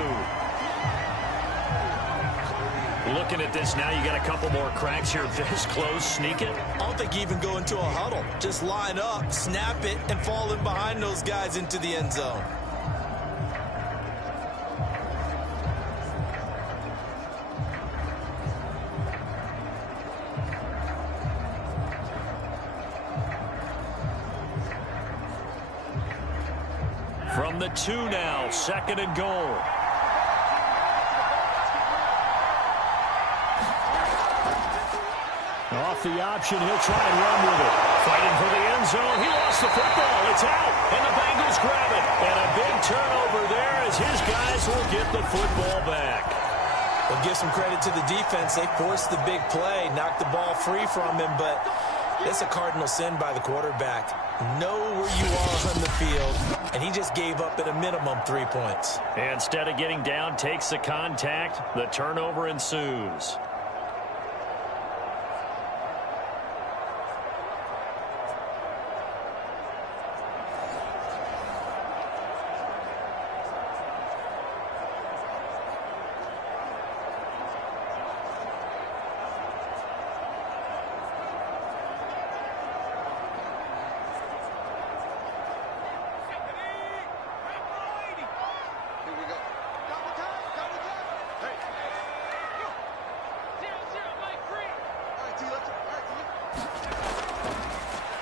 Looking at this now, you got a couple more cracks here. This close, sneak it. I don't think you even go into a huddle. Just line up, snap it, and fall in behind those guys into the end zone. From the 2 now, second and goal. Off the option, he'll try and run with it. Fighting for the end zone. He lost the football. It's out, and the Bengals grab it. And a big turnover there as his guys will get the football back. Well, give some credit to the defense. They forced the big play, knocked the ball free from him, but it's a cardinal sin by the quarterback. Know where you are on the field, and he just gave up at a minimum 3 points. And instead of getting down, takes the contact. The turnover ensues.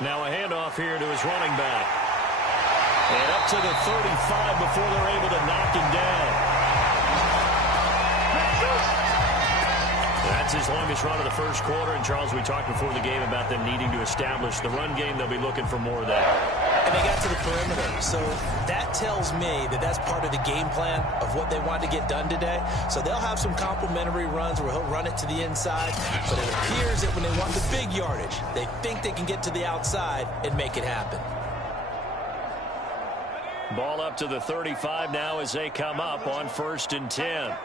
Now a handoff here to his running back. And up to the 35 before they're able to knock him down. That's his longest run of the first quarter. And, Charles, we talked before the game about them needing to establish the run game. They'll be looking for more of that. And they got to the perimeter. So that tells me that that's part of the game plan of what they want to get done today. So they'll have some complimentary runs where he'll run it to the inside. But it appears that when they want the big yardage, they think they can get to the outside and make it happen. Ball up to the 35 now as they come up on 1st and 10.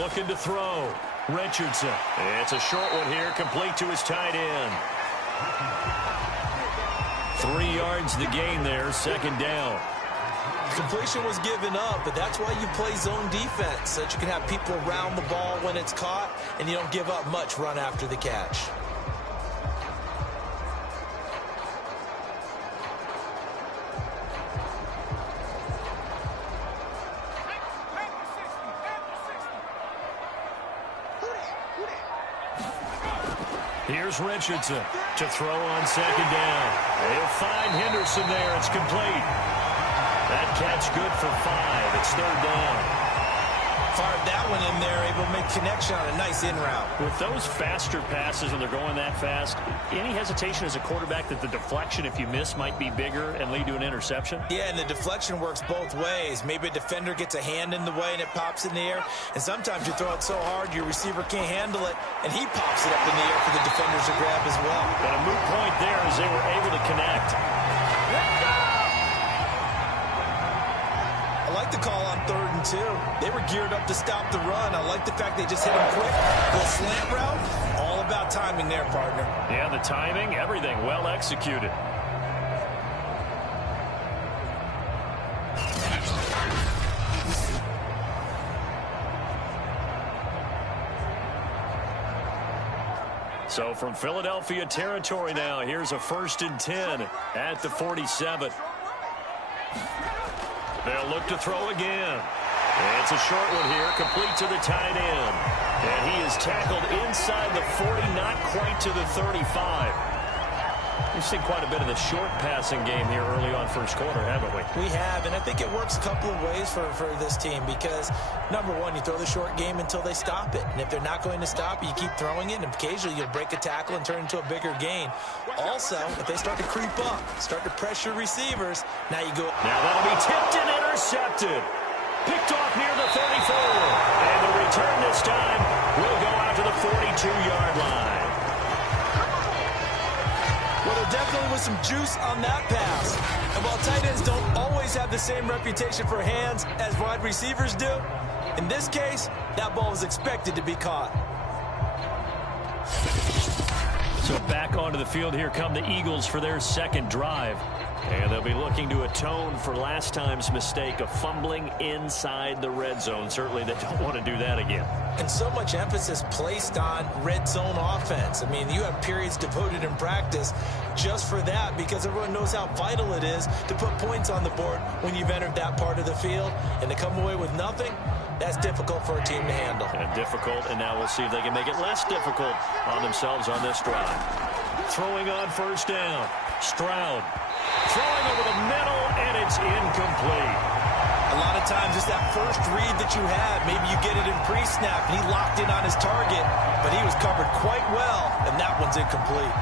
Looking to throw. Richardson. It's a short one here, complete to his tight end. 3 yards the gain there, second down. Completion was given up, but that's why you play zone defense, so that you can have people around the ball when it's caught, and you don't give up much run after the catch. Here's Richardson to throw on second down. He'll find Henderson there. It's complete. That catch good for 5. It's third down. Fired that one in there, able to make connection on a nice in route. With those faster passes when they're going that fast, any hesitation as a quarterback that the deflection, if you miss, might be bigger and lead to an interception? Yeah, and the deflection works both ways. Maybe a defender gets a hand in the way and it pops in the air. And sometimes you throw it so hard your receiver can't handle it, and he pops it up in the air for the defenders to grab as well. But a moot point there as they were able to connect. I like the call on 3rd and 2. They were geared up to stop the run. I like the fact they just hit him quick. Little slant route, all about timing there, partner. Yeah, the timing, everything well executed. So from Philadelphia territory now, here's a 1st and 10 at the 47. They'll look to throw again. It's a short one here, complete to the tight end. And he is tackled inside the 40, not quite to the 35. We've seen quite a bit of the short passing game here early on first quarter, haven't we? We have, and I think it works a couple of ways for this team because, number one, you throw the short game until they stop it. And if they're not going to stop it, you keep throwing it, and occasionally you'll break a tackle and turn it into a bigger gain. Also, if they start to creep up, start to pressure receivers, now you go. Now that'll be tipped and intercepted. Picked off near the 34. And the return this time will go out to the 42-yard line. Well, there definitely was some juice on that pass. And while tight ends don't always have the same reputation for hands as wide receivers do, in this case, that ball was expected to be caught. So back onto the field, here come the Eagles for their second drive. And they'll be looking to atone for last time's mistake of fumbling inside the red zone. Certainly they don't want to do that again. And so much emphasis placed on red zone offense. I mean, you have periods devoted in practice just for that because everyone knows how vital it is to put points on the board when you've entered that part of the field. And to come away with nothing, that's difficult for a team to handle. And difficult, and now we'll see if they can make it less difficult on themselves on this drive. Throwing on first down. Stroud. Throwing over the middle, and it's incomplete. A lot of times it's that first read that you have. Maybe you get it in pre-snap, and he locked in on his target, but he was covered quite well, and that one's incomplete.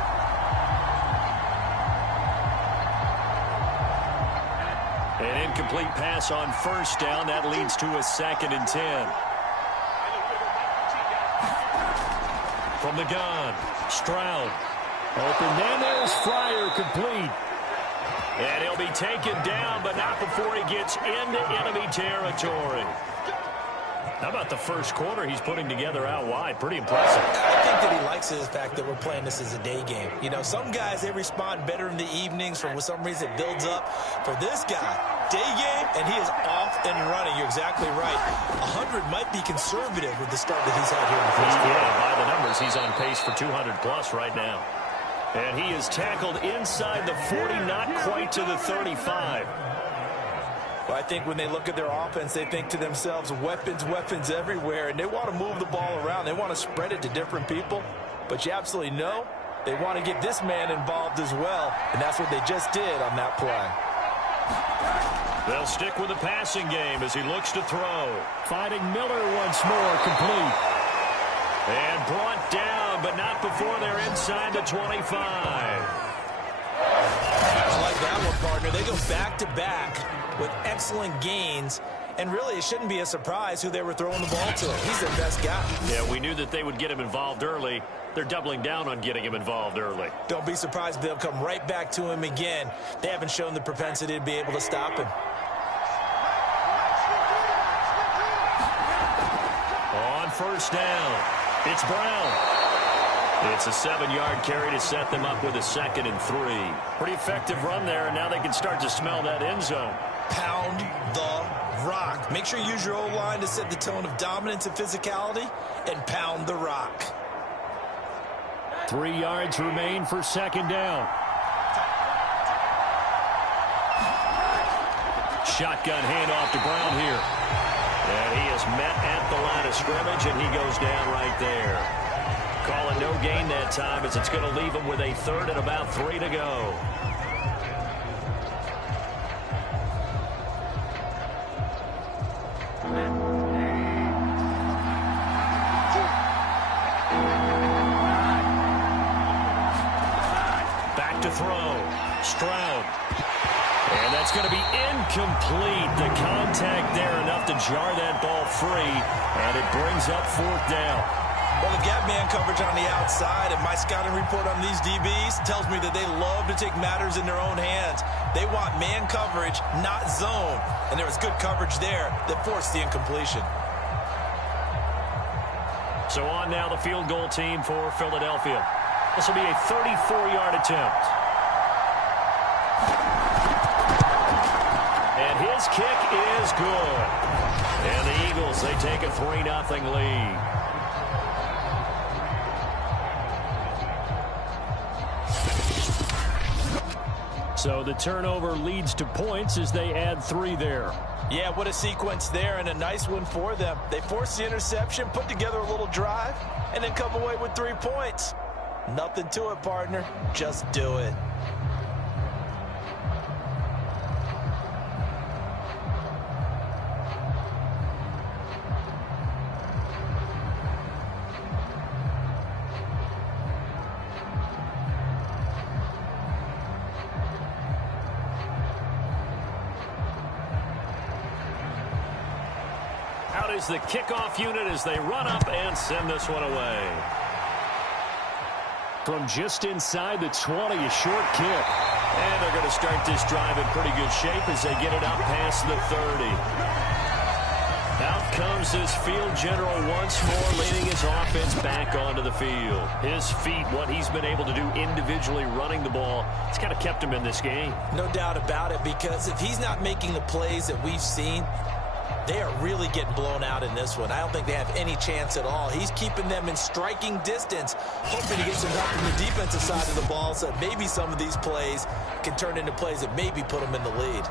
An incomplete pass on first down. That leads to a 2nd and 10. From the gun, Stroud. Open, then there's Fryer, complete. And he'll be taken down, but not before he gets into enemy territory. How about the first quarter he's putting together out wide? Pretty impressive. I think that he likes the fact that we're playing this as a day game. You know, some guys, they respond better in the evenings for some reason it builds up. For this guy, day game, and he is off and running. You're exactly right. 100 might be conservative with the start that he's had here in the first quarter. Yeah, by the numbers, he's on pace for 200-plus right now. And he is tackled inside the 40, not quite to the 35. Well, I think when they look at their offense, they think to themselves, weapons, weapons everywhere, and they want to move the ball around. They want to spread it to different people. But you absolutely know they want to get this man involved as well, and that's what they just did on that play. They'll stick with the passing game as he looks to throw. Finding Miller once more, complete. And brought down, but not before they're inside the 25. I like that one, partner. They go back-to-back with excellent gains, and really it shouldn't be a surprise who they were throwing the ball to. He's their best guy. Yeah, we knew that they would get him involved early. They're doubling down on getting him involved early. Don't be surprised if they'll come right back to him again. They haven't shown the propensity to be able to stop him. On first down, It's Brown. It's a 7-yard carry to set them up with a 2nd and 3. Pretty effective run there, and now they can start to smell that end zone. Pound the rock. Make sure you use your O-line to set the tone of dominance and physicality, and pound the rock. 3 yards remain for 2nd down. Shotgun handoff to Brown here. And he is met at the line of scrimmage, and he goes down right there. Call it no gain that time, as it's going to leave him with a 3rd and about 3 to go. Back to throw. Stroud. And that's going to be incomplete. The contact there enough to jar that ball free, and it brings up 4th down. Well, the gap man coverage on the outside, and my scouting report on these DBs tells me that they love to take matters in their own hands. They want man coverage, not zone. And there was good coverage there that forced the incompletion. So on now the field goal team for Philadelphia. This will be a 34-yard attempt. And his kick is good. And the Eagles, they take a 3-0 lead. So the turnover leads to points as they add 3 there. Yeah, what a sequence there, and a nice one for them. They forced the interception, put together a little drive, and then come away with 3 points. Nothing to it, partner. Just do it. Out is the kickoff unit as they run up and send this one away. From just inside the 20, a short kick. And they're going to start this drive in pretty good shape as they get it up past the 30. Out comes this field general once more, leading his offense back onto the field. His feet, what he's been able to do individually running the ball, it's kind of kept him in this game. No doubt about it, because if he's not making the plays that we've seen, they are really getting blown out in this one. I don't think they have any chance at all. He's keeping them in striking distance, hoping to get some help from the defensive side of the ball so that maybe some of these plays can turn into plays that maybe put them in the lead.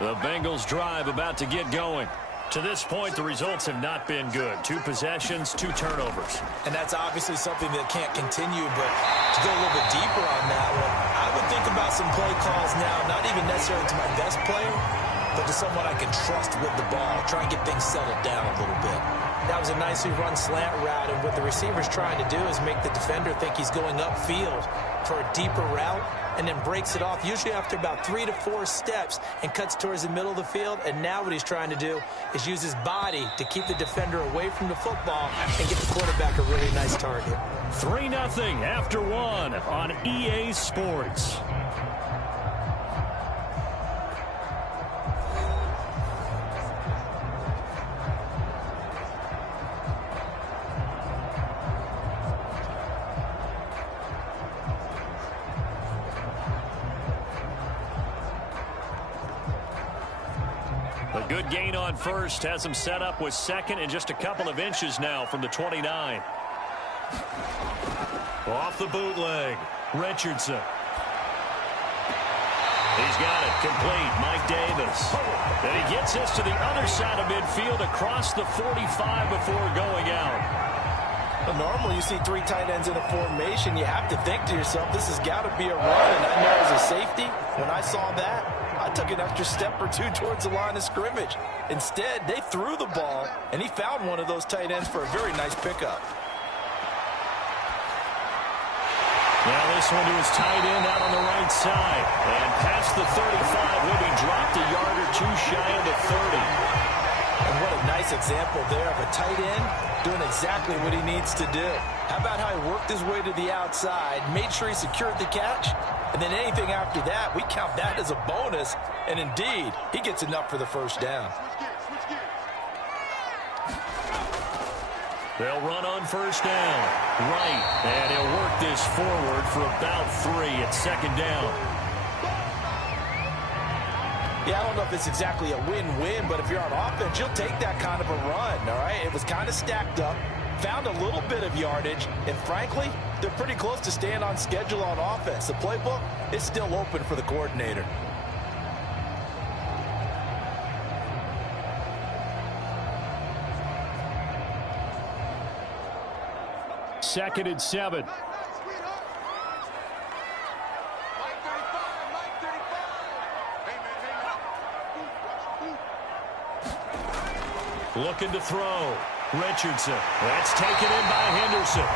The Bengals drive about to get going. To this point, the results have not been good. 2 possessions, 2 turnovers. And that's obviously something that can't continue, but to go a little bit deeper on that one, I would think about some play calls now, not even necessarily to my best player, but to someone I can trust with the ball, try and get things settled down a little bit. That was a nicely run slant route, and what the receiver's trying to do is make the defender think he's going upfield for a deeper route, and then breaks it off, usually after about 3 to 4 steps, and cuts towards the middle of the field. And now what he's trying to do is use his body to keep the defender away from the football and get the quarterback a really nice target. 3-0 after 1 on EA Sports. A good gain on first has him set up with 2nd and just a couple of inches now from the 29. Off the bootleg, Richardson. He's got it complete, Mike Davis. And he gets this to the other side of midfield across the 45 before going out. But normally you see 3 tight ends in a formation. You have to think to yourself, this has got to be a run. And I know as a safety, when I saw that, I took an extra step or 2 towards the line of scrimmage. Instead, they threw the ball, and he found one of those tight ends for a very nice pickup. Now this one to his tight end out on the right side. And past the 35 will be dropped a yard or 2 shy of the 30. And what a nice example there of a tight end doing exactly what he needs to do. How about how he worked his way to the outside, made sure he secured the catch, And then anything after that, we count that as a bonus. And indeed, he gets enough for the first down. They'll run on first down. Right. And he'll work this forward for about 3 at second down. Yeah, I don't know if it's exactly a win-win, but if you're on offense, you'll take that kind of a run, all right? It was kind of stacked up, found a little bit of yardage, and frankly, they're pretty close to staying on schedule on offense. The playbook is still open for the coordinator. Second and 7. Looking to throw. Richardson. That's taken in by Henderson.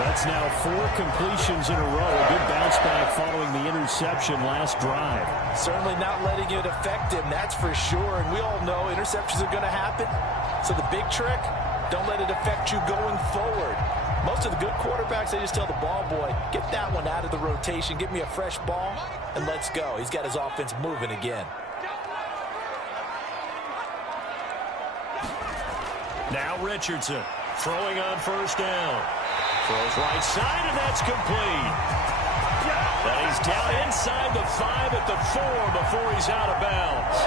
That's now 4 completions in a row. A good bounce back following the interception last drive. Certainly not letting it affect him, that's for sure. And we all know interceptions are going to happen. So the big trick, don't let it affect you going forward. Most of the good quarterbacks, they just tell the ball boy, get that one out of the rotation, give me a fresh ball, and let's go. He's got his offense moving again. Now Richardson throwing on first down. Throws right side, and that's complete. And he's down inside the 5 at the 4 before he's out of bounds.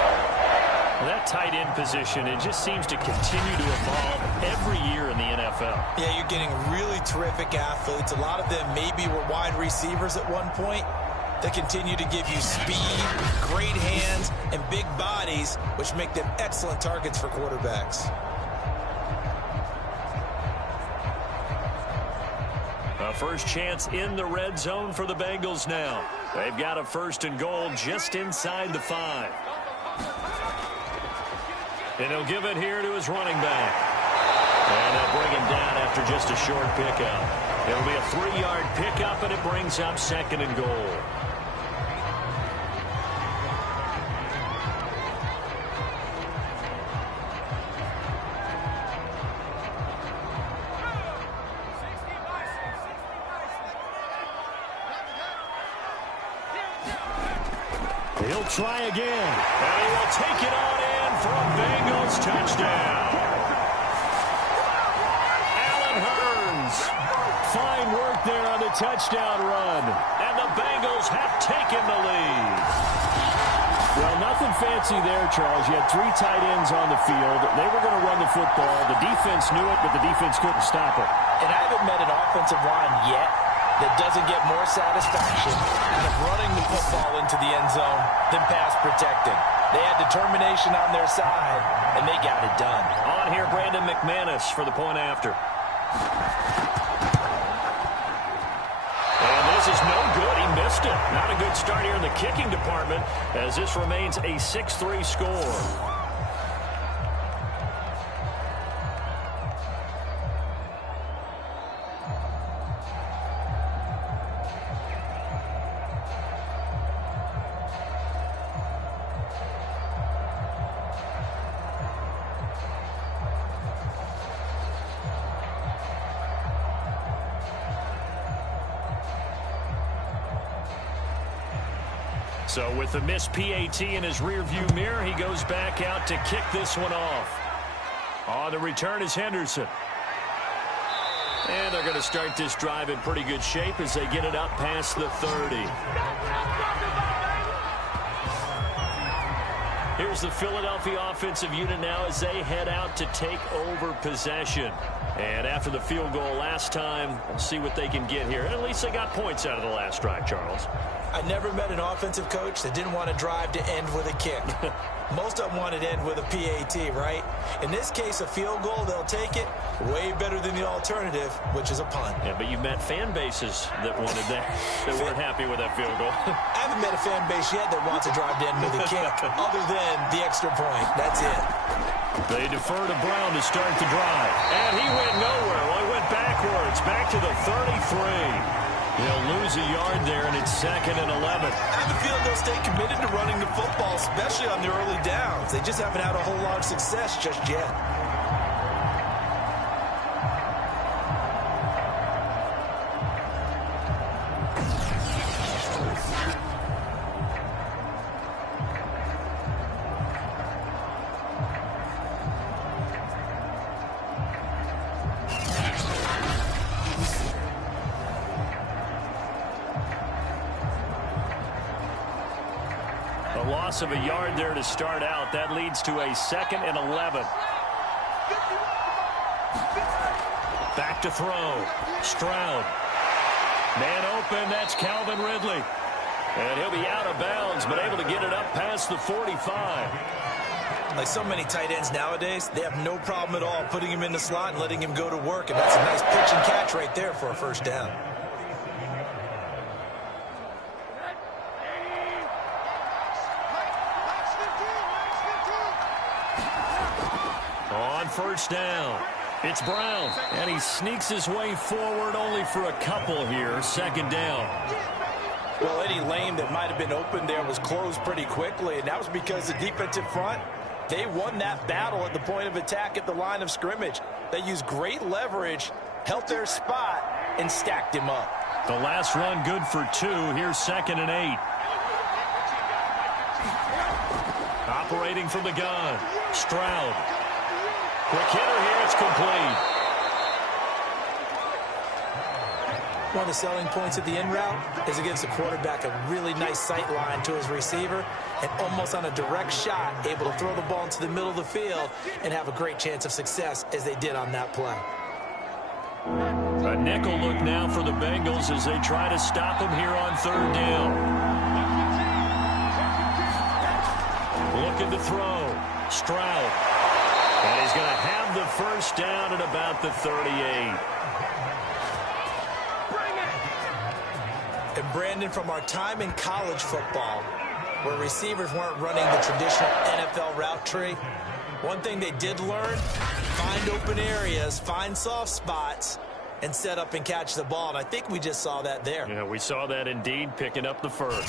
That tight end position, it just seems to continue to evolve every year in the NFL. Yeah, you're getting really terrific athletes. A lot of them maybe were wide receivers at one point. They continue to give you speed, great hands, and big bodies, which make them excellent targets for quarterbacks. A first chance in the red zone for the Bengals now. They've got a first and goal just inside the 5. And he'll give it here to his running back. And they'll bring him down after just a short pickup. It'll be a 3-yard pickup, and it brings up second and goal. He'll try again. And he will take it on in for a Bengals touchdown. Allen Hurns. Fine work there on the touchdown run. And the Bengals have taken the lead. Well, nothing fancy there, Charles. You had 3 tight ends on the field. They were going to run the football. The defense knew it, but the defense couldn't stop it. And I haven't met an offensive line yet that doesn't get more satisfaction out of running the football into the end zone than pass protecting. They had determination on their side, and they got it done. On here, Brandon McManus for the point after. And this is no good. He missed it. Not a good start here in the kicking department as this remains a 6-3 score. So with the missed PAT in his rearview mirror, he goes back out to kick this one off. On the return is Henderson. And they're going to start this drive in pretty good shape as they get it up past the 30. Here's the Philadelphia offensive unit now as they head out to take over possession. And after the field goal last time, we'll see what they can get here. And at least they got points out of the last drive, Charles. I never met an offensive coach that didn't want to drive to end with a kick. Most of them wanted to end with a PAT, right? In this case, a field goal, they'll take it. Way better than the alternative, which is a punt. Yeah, but you've met fan bases that wanted that, that weren't happy with that field goal. I haven't met a fan base yet that wants to drive to end with a kick, other than the extra point. That's it. They defer to Brown to start the drive. And he went nowhere. Well, he went backwards, back to the 33. They'll lose a yard there, and it's 2nd and 11. I have a feeling they'll stay committed to running the football, especially on the early downs. They just haven't had a whole lot of success just yet. A loss of a yard there to start out. That leads to a 2nd and 11. Back to throw. Stroud. Man open. That's Calvin Ridley. And he'll be out of bounds, but able to get it up past the 45. Like so many tight ends nowadays, they have no problem at all putting him in the slot and letting him go to work. And that's a nice pitch and catch right there for a first down. On first down, it's Brown. And he sneaks his way forward only for a couple here. 2nd down. Well, any lane that might have been open there was closed pretty quickly, and that was because the defensive front, they won that battle at the point of attack at the line of scrimmage. They used great leverage, held their spot, and stacked him up. The last run good for 2. Here's 2nd and 8. Operating from the gun. Stroud. Quick hitter here. It's complete. One of the selling points of the in route is it gives the quarterback a really nice sight line to his receiver and almost on a direct shot able to throw the ball into the middle of the field and have a great chance of success as they did on that play. A nickel look now for the Bengals as they try to stop him here on 3rd down. Looking to throw. Stroud. And he's going to have the first down at about the 38. And Brandon, from our time in college football, where receivers weren't running the traditional NFL route tree, one thing they did learn, find open areas, find soft spots, and set up and catch the ball. And I think we just saw that there. Yeah, we saw that indeed, picking up the first.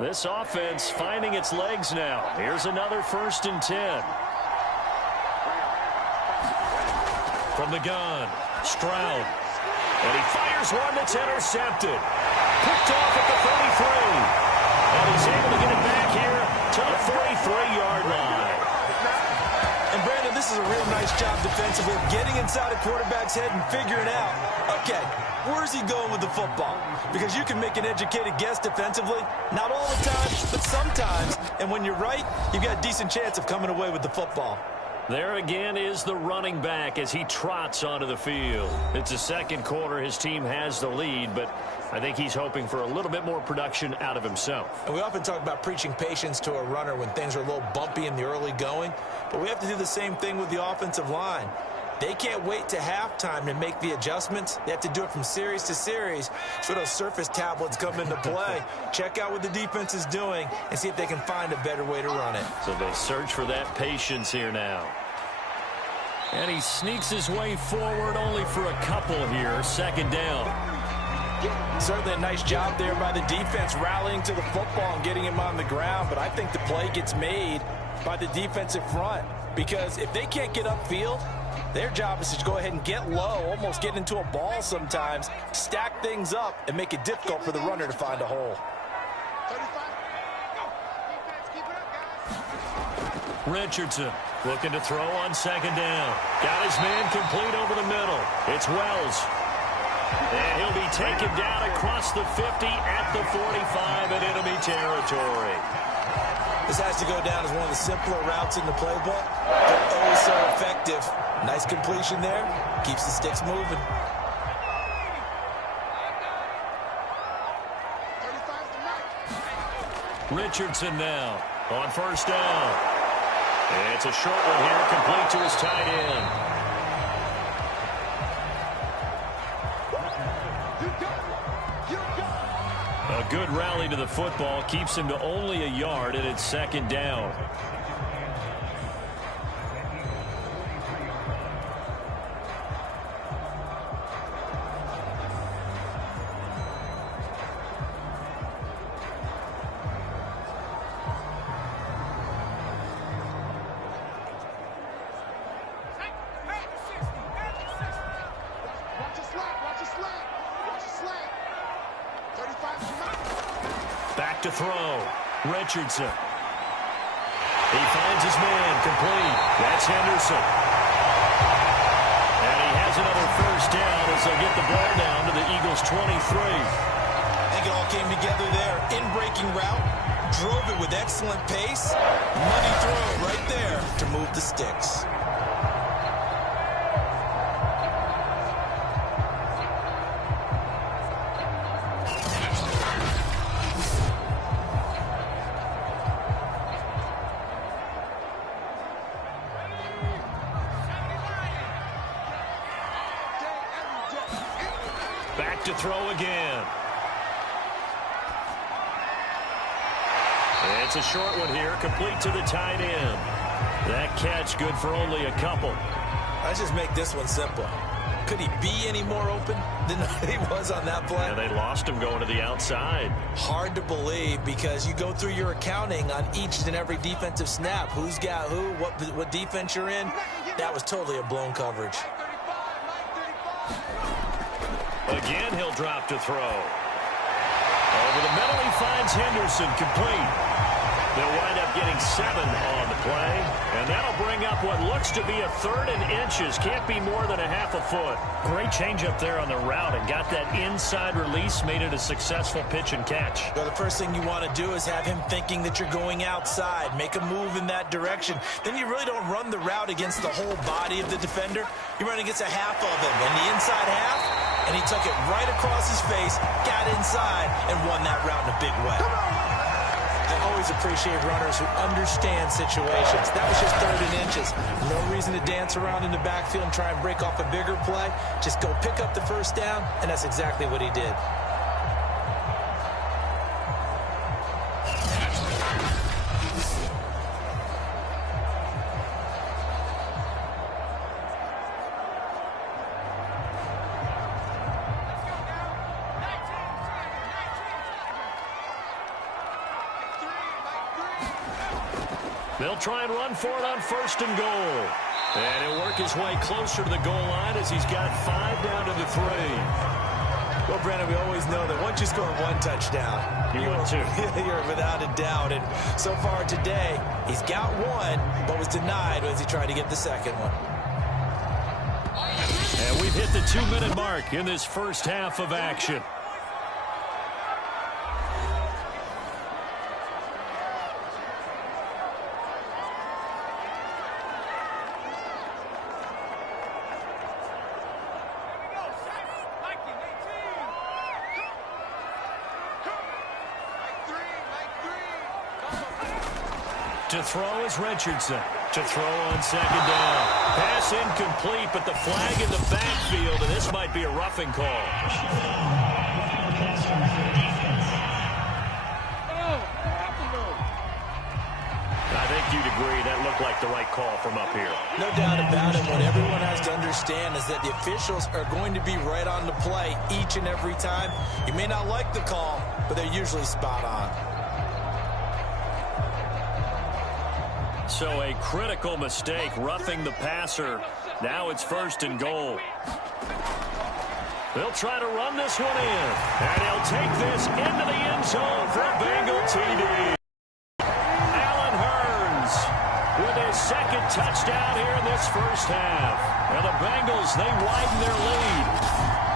This offense finding its legs now. Here's another 1st and 10. From the gun, Stroud. And he fires one that's intercepted. Picked off at the 33. And he's able to get it back here to the 43-yard line. And Brandon, this is a real nice job defensively of getting inside a quarterback's head and figuring out, okay, where's he going with the football? Because you can make an educated guess defensively. Not all the time, but sometimes. And when you're right, you've got a decent chance of coming away with the football. There again is the running back as he trots onto the field. It's the 2nd quarter. His team has the lead, but I think he's hoping for a little bit more production out of himself. And we often talk about preaching patience to a runner when things are a little bumpy in the early going, but we have to do the same thing with the offensive line. They can't wait to halftime to make the adjustments. They have to do it from series to series. So those surface tablets come into play. Check out what the defense is doing and see if they can find a better way to run it. So they search for that patience here now. And he sneaks his way forward only for a couple here. 2nd down. Certainly a nice job there by the defense rallying to the football and getting him on the ground. But I think the play gets made by the defensive front because if they can't get upfield, their job is to go ahead and get low, almost get into a ball sometimes, stack things up, and make it difficult for the runner to find a hole. Richardson looking to throw on 2nd down. Got his man complete over the middle. It's Wells. And he'll be taken down across the 50 at the 45 in enemy territory. This has to go down as one of the simpler routes in the playbook, but oh so effective. Nice completion there. Keeps the sticks moving. Richardson now on 1st down. It's a short one here, complete to his tight end. A good rally to the football keeps him to only a yard, and it's 2nd down. Back to throw. Richardson. He finds his man complete. That's Henderson. And he has has another first down as they'll get the ball down to the Eagles' 23. I think it all came together there. In-breaking route, drove it with excellent pace. Money throw right there to move the sticks. Back to throw again. It's a short one here, complete to the tight end. That catch good for only a couple. Let's just make this one simple. Could he be any more open than he was on that play? And they lost him going to the outside. Hard to believe because you go through your accounting on each and every defensive snap. Who's got who, what defense you're in. That was totally a blown coverage. Again, he'll drop to throw. Over the middle, he finds Henderson, complete. They'll wind up getting 7 on the play, and that'll bring up what looks to be a 3rd and inches. Can't be more than a half a foot. Great changeup there on the route and got that inside release, made it a successful pitch and catch. Well, the first thing you want to do is have him thinking that you're going outside, make a move in that direction. Then you really don't run the route against the whole body of the defender. You run against a half of him, and the inside half, and he took it right across his face, got inside, and won that route in a big way. I always appreciate runners who understand situations. That was just 3rd and inches. No reason to dance around in the backfield and try and break off a bigger play. Just go pick up the first down, and that's exactly what he did. They'll try and run for it on 1st and goal. And he'll work his way closer to the goal line as he's got 5 down to the 3. Well, Brandon, we always know that once you score 1 touchdown, you're without a doubt. And so far today, he's got 1, but was denied as he tried to get the 2nd one. And we've hit the 2-minute mark in this first half of action. To throw is Richardson. To throw on 2nd down. Pass incomplete, but the flag in the backfield, and this might be a roughing call. I think you'd agree that looked like the right call from up here. No doubt about it. What everyone has to understand is that the officials are going to be right on the play each and every time. You may not like the call, but they're usually spot on. So a critical mistake, roughing the passer. Now it's 1st and goal. They'll try to run this one in. And he'll take this into the end zone for a Bengal TD. Allen Hurns with his 2nd touchdown here in this first half. And the Bengals, they widen their lead.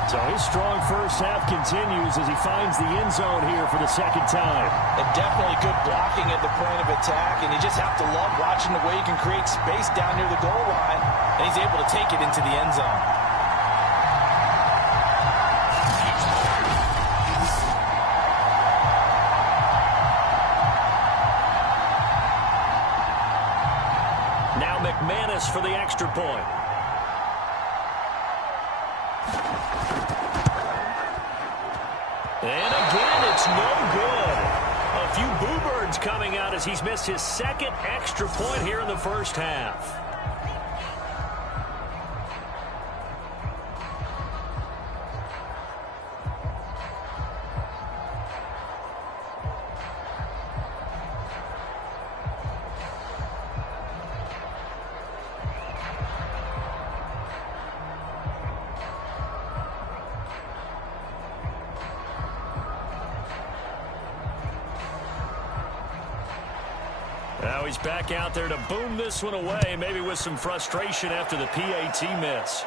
So his strong first half continues as he finds the end zone here for the 2nd time. And definitely good blocking at the point of attack, and you just have to love watching the way he can create space down near the goal line, and he's able to take it into the end zone. Now McManus for the extra point. And again, it's no good. A few boo birds coming out as he's missed his 2nd extra point here in the first half. Now he's back out there to boom this one away, maybe with some frustration after the PAT miss.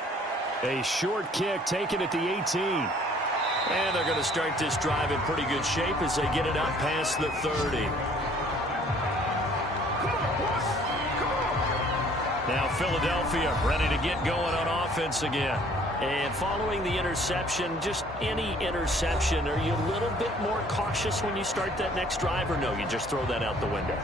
A short kick taken at the 18. And they're going to start this drive in pretty good shape as they get it up past the 30. Now Philadelphia ready to get going on offense again. And following the interception, just any interception, are you a little bit more cautious when you start that next drive, or no, you just throw that out the window?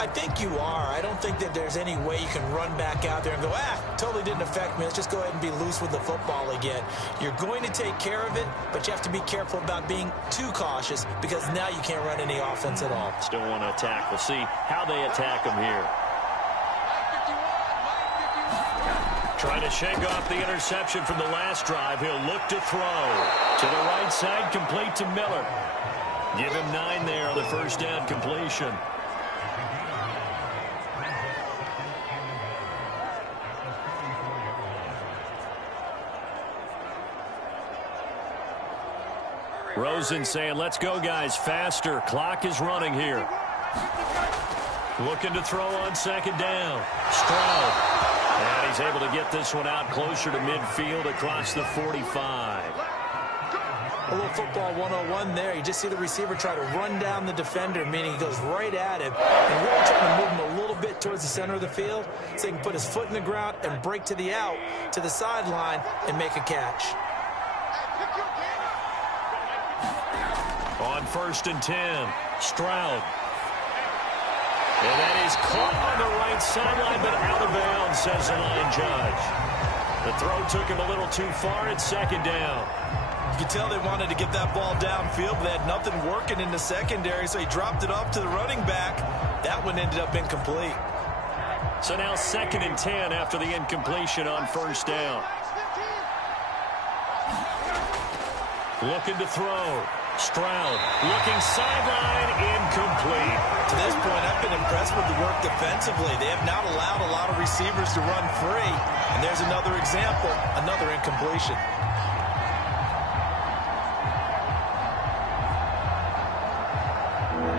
I think you are. I don't think that there's any way you can run back out there and go, totally didn't affect me. Let's just go ahead and be loose with the football again. You're going to take care of it, but you have to be careful about being too cautious because now you can't run any offense at all. Still want to attack. We'll see how they attack them here. Trying to shake off the interception from the last drive. He'll look to throw. To the right side, complete to Miller. Give him 9 there on the first down completion. Rosen saying, let's go, guys, faster. Clock is running here. Looking to throw on second down. Stroud. And he's able to get this one out closer to midfield across the 45. A little football 101 there. You just see the receiver try to run down the defender, meaning he goes right at him and really trying to move him a little bit towards the center of the field so he can put his foot in the ground and break to the out, to the sideline, and make a catch. On 1st and 10, Stroud. And that is caught on the right sideline, but out of bounds, says the line judge. The throw took him a little too far at second down. You can tell they wanted to get that ball downfield, but they had nothing working in the secondary, so he dropped it off to the running back. That one ended up incomplete. So now 2nd and 10 after the incompletion on 1st down. Looking to throw. Stroud looking sideline, incomplete. To this point, I've been impressed with the work defensively. They have not allowed a lot of receivers to run free. And there's another example, another incompletion.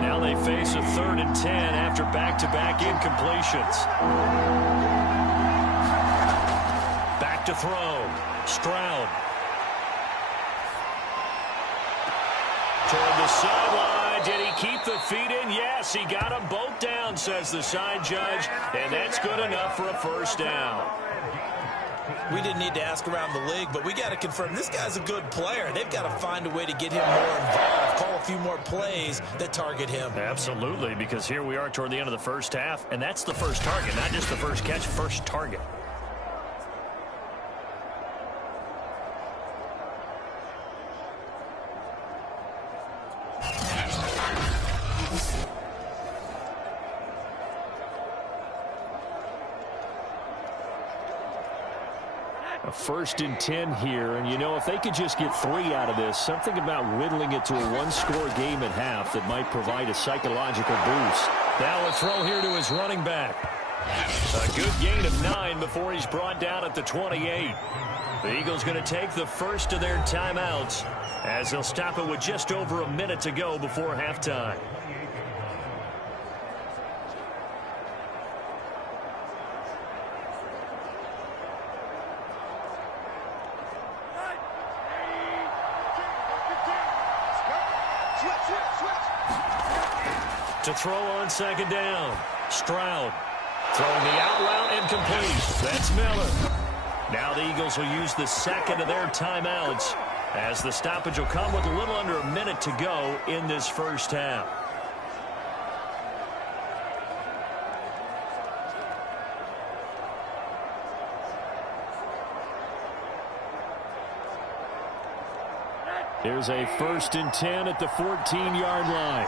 Now they face a 3rd and 10 after back-to-back incompletions. Back to throw. Stroud. Toward the sideline. Did he keep the feet in? Yes, he got them both down, says the side judge. And that's good enough for a first down. We didn't need to ask around the league, but we got to confirm this guy's a good player. They've got to find a way to get him more involved, call a few more plays that target him. Absolutely, because here we are toward the end of the first half, and that's the first target, not just the first catch, first target. A 1st and 10 here, and you know, if they could just get 3 out of this, something about whittling it to a one-score game at half that might provide a psychological boost. Now a throw here to his running back. A good gain of 9 before he's brought down at the 28. The Eagles going to take the first of their timeouts as they'll stop it with just over a minute to go before halftime. To throw on second down. Stroud throwing the out route and complete. That's Miller. Now the Eagles will use the second of their timeouts as the stoppage will come with a little under a minute to go in this first half. Here's a 1st and 10 at the 14-yard line.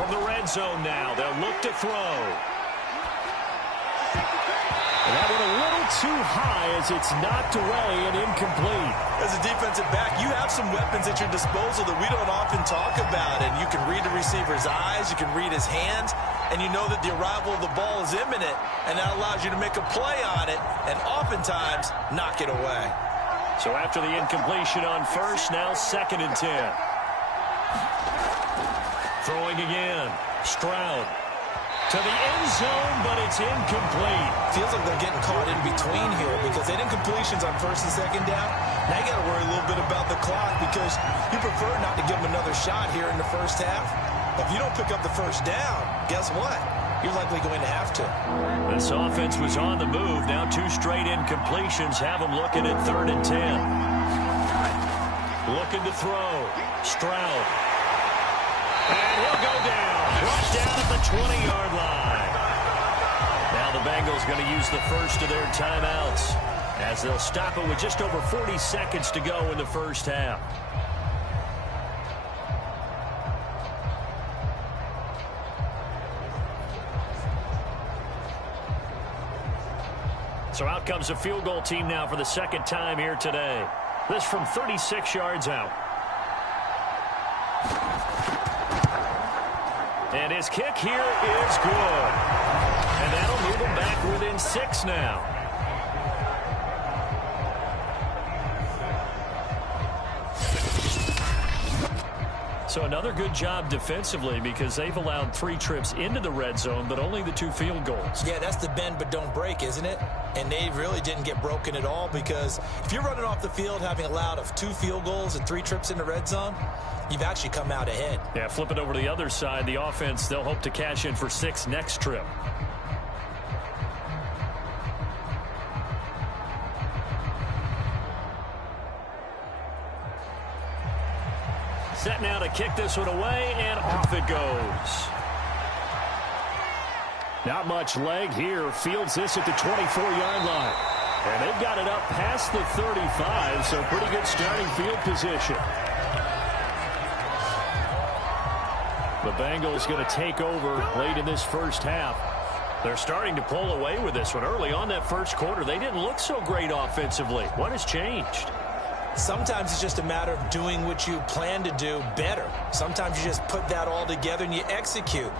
From the red zone now, they'll look to throw. And that went a little too high as it's knocked away and incomplete. As a defensive back, you have some weapons at your disposal that we don't often talk about. And you can read the receiver's eyes, you can read his hands, and you know that the arrival of the ball is imminent, and that allows you to make a play on it and oftentimes knock it away. So after the incompletion on 1st, now 2nd and 10. Throwing again. Stroud. To the end zone, but it's incomplete. Feels like they're getting caught in between here because they didn't completions on first and second down. Now you got to worry a little bit about the clock because you prefer not to give them another shot here in the first half. If you don't pick up the first down, guess what? You're likely going to have to. This offense was on the move. Now 2 straight incompletions have them looking at 3rd and 10. Looking to throw. Stroud. And he'll go down. Brought down at the 20-yard line. Now the Bengals going to use the first of their timeouts as they'll stop it with just over 40 seconds to go in the first half. So out comes the field goal team now for the second time here today. This from 36 yards out. And his kick here is good. And that'll move him back within 6 now. So another good job defensively because they've allowed 3 trips into the red zone, but only the 2 field goals. Yeah, that's the bend but don't break, isn't it? And they really didn't get broken at all because if you're running off the field having allowed 2 field goals and 3 trips in the red zone, you've actually come out ahead. Yeah, flip it over to the other side. The offense, they'll hope to cash in for 6 next trip. Set now to kick this one away, and off it goes. Not much leg here. Fields this at the 24-yard line. And they've got it up past the 35, so pretty good starting field position. The Bengals going to take over late in this first half. They're starting to pull away with this one. Early on that first quarter, they didn't look so great offensively. What has changed? Sometimes it's just a matter of doing what you plan to do better. Sometimes you just put that all together and you execute.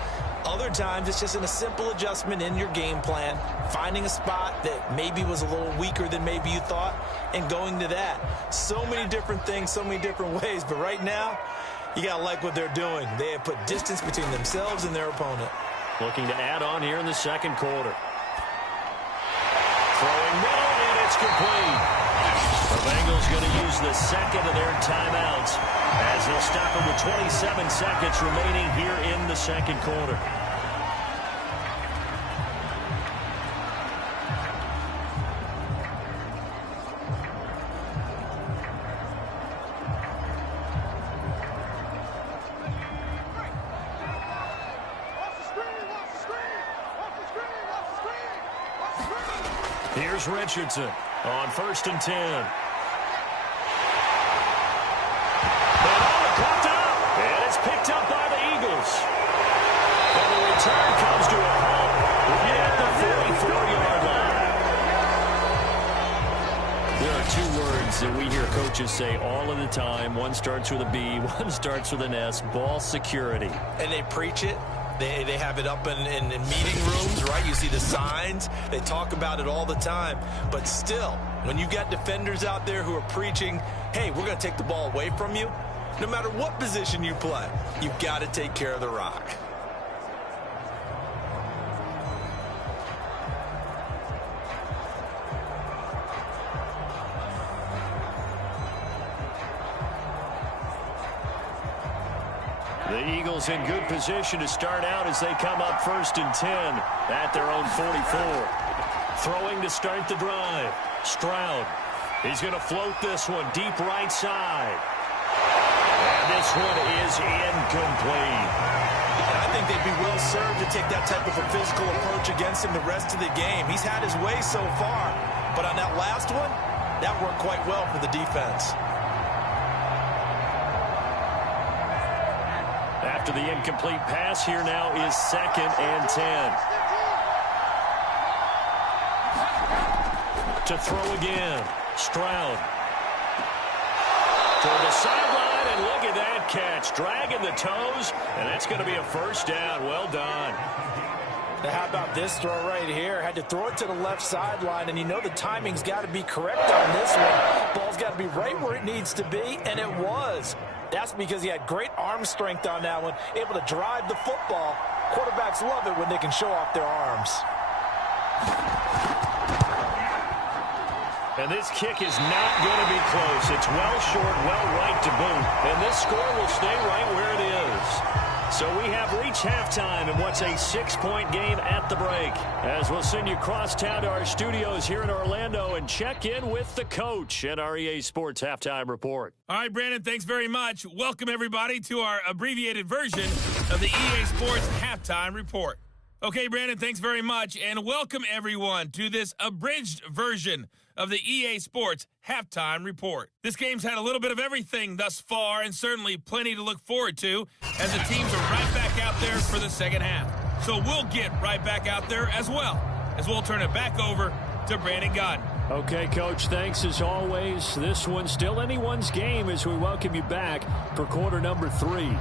Other times it's just a simple adjustment in your game plan, finding a spot that maybe was a little weaker than maybe you thought, and going to that. So many different things, so many different ways, but right now, you got to like what they're doing. They have put distance between themselves and their opponent. Looking to add on here in the second quarter. Throwing middle, and it's complete. The Bengals going to use the second of their timeouts as they'll stop them with 27 seconds remaining here in the second quarter. Here's Richardson on 1st and 10. And it's picked up by the Eagles. And the return comes to a halt right at the 44-yard line. There are 2 words that we hear coaches say all of the time. One starts with a B, one starts with an S, ball security. And they preach it. They have it up in meeting rooms, right? You see the signs. They talk about it all the time. But still, when you've got defenders out there who are preaching, hey, we're going to take the ball away from you, no matter what position you play, you've got to take care of the rock. The Eagles in good position to start out as they come up 1st and 10 at their own 44. Throwing to start the drive. Stroud. He's going to float this one deep right side. And this one is incomplete. I think they'd be well served to take that type of a physical approach against him the rest of the game. He's had his way so far, but on that last one, that worked quite well for the defense. After the incomplete pass, here now is 2nd and 10. To throw again. Stroud. Toward the sideline, and look at that catch. Dragging the toes, and that's going to be a first down. Well done. Now, how about this throw right here? Had to throw it to the left sideline, and you know the timing's got to be correct on this one. Ball's got to be right where it needs to be, and it was. That's because he had great arm strength on that one, able to drive the football Quarterbacks love it when they can show off their arms. And this kick is not going to be close. It's well short, well right to boot. And this score will stay right where it is. So we have reached halftime in what's a 6-point game at the break. As we'll send you across town to our studios here in Orlando and check in with the coach at our EA Sports Halftime Report. All right, Brandon, thanks very much. Welcome, everybody, to our abbreviated version of the EA Sports Halftime Report. Okay, Brandon, thanks very much, and welcome, everyone, to this abridged version of the EA Sports Halftime Report. This game's had a little bit of everything thus far, and certainly plenty to look forward to, as the teams are right back out there for the second half. So we'll get right back out there as well, as we'll turn it back over to Brandon Godden. Okay, Coach, thanks as always. This one's still anyone's game as we welcome you back for quarter number 3.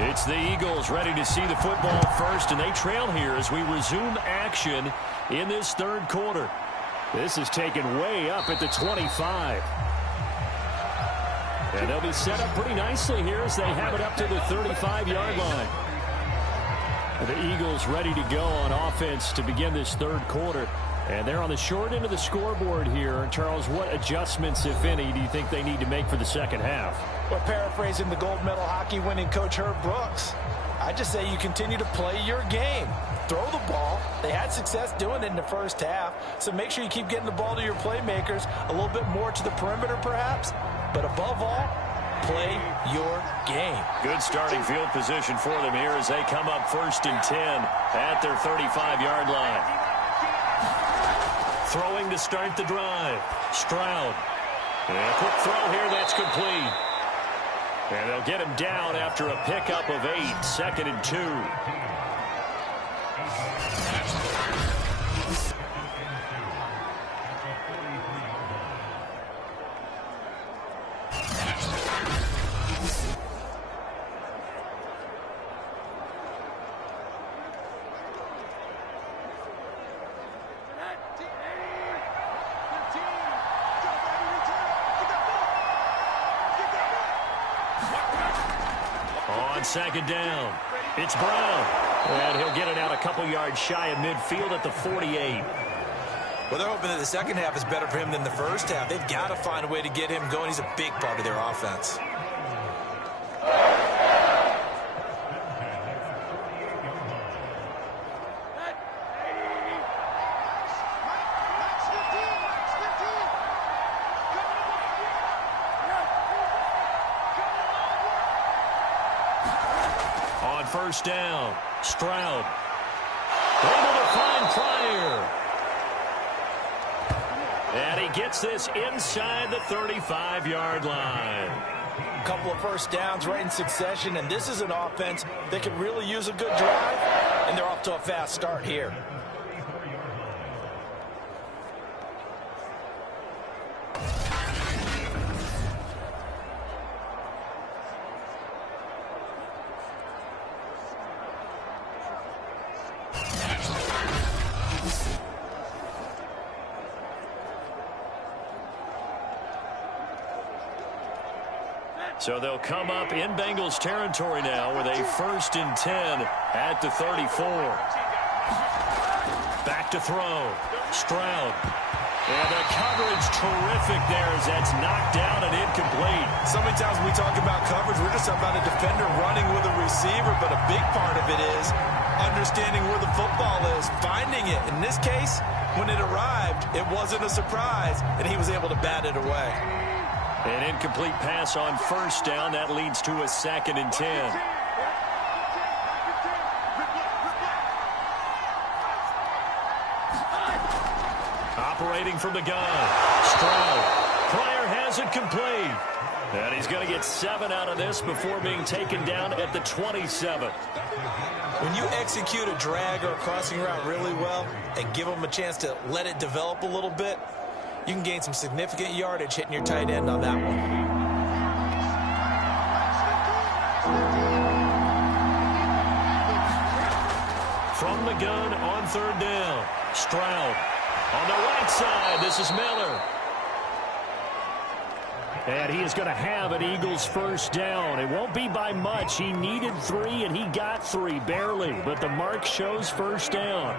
It's the Eagles ready to see the football first, and they trail here as we resume action in this third quarter. This is taken way up at the 25. And they'll be set up pretty nicely here as they have it up to the 35-yard line. The Eagles ready to go on offense to begin this third quarter. And they're on the short end of the scoreboard here. Charles, what adjustments, if any, do you think they need to make for the second half? Well, paraphrasing the gold medal hockey winning coach Herb Brooks, I just say you continue to play your game. Throw the ball. They had success doing it in the first half, so make sure you keep getting the ball to your playmakers, a little bit more to the perimeter perhaps, but above all, play your game. Good starting field position for them here as they come up 1st and 10 at their 35-yard line. Throwing to start the drive. Stroud. And a quick throw here, that's complete. And they'll get him down after a pickup of 8, 2nd and 2. On 2nd down, it's Brown. And he'll get it out a couple yards shy of midfield at the 48. Well, they're hoping that the second half is better for him than the first half. They've got to find a way to get him going. He's a big part of their offense. On 1st down, Stroud. Able to find Pryor. And he gets this inside the 35-yard line. A couple of first downs right in succession, and this is an offense that can really use a good drive, and they're off to a fast start here. So they'll come up in Bengals territory now with a 1st and 10 at the 34. Back to throw. Stroud. And the coverage terrific there as that's knocked down and incomplete. So many times when we talk about coverage, we're just talking about a defender running with a receiver, but a big part of it is understanding where the football is, finding it. In this case, when it arrived, it wasn't a surprise, and he was able to bat it away. An incomplete pass on 1st down. That leads to a 2nd and 10. Operating from the gun. Stroud. Pryor has it complete. And he's going to get 7 out of this before being taken down at the 27. When you execute a drag or a crossing route really well and give them a chance to let it develop a little bit, you can gain some significant yardage hitting your tight end on that one. From the gun on third down, Stroud on the right side. This is Miller. And he is going to have an Eagles first down. It won't be by much. He needed 3, and he got 3, barely. But the mark shows first down.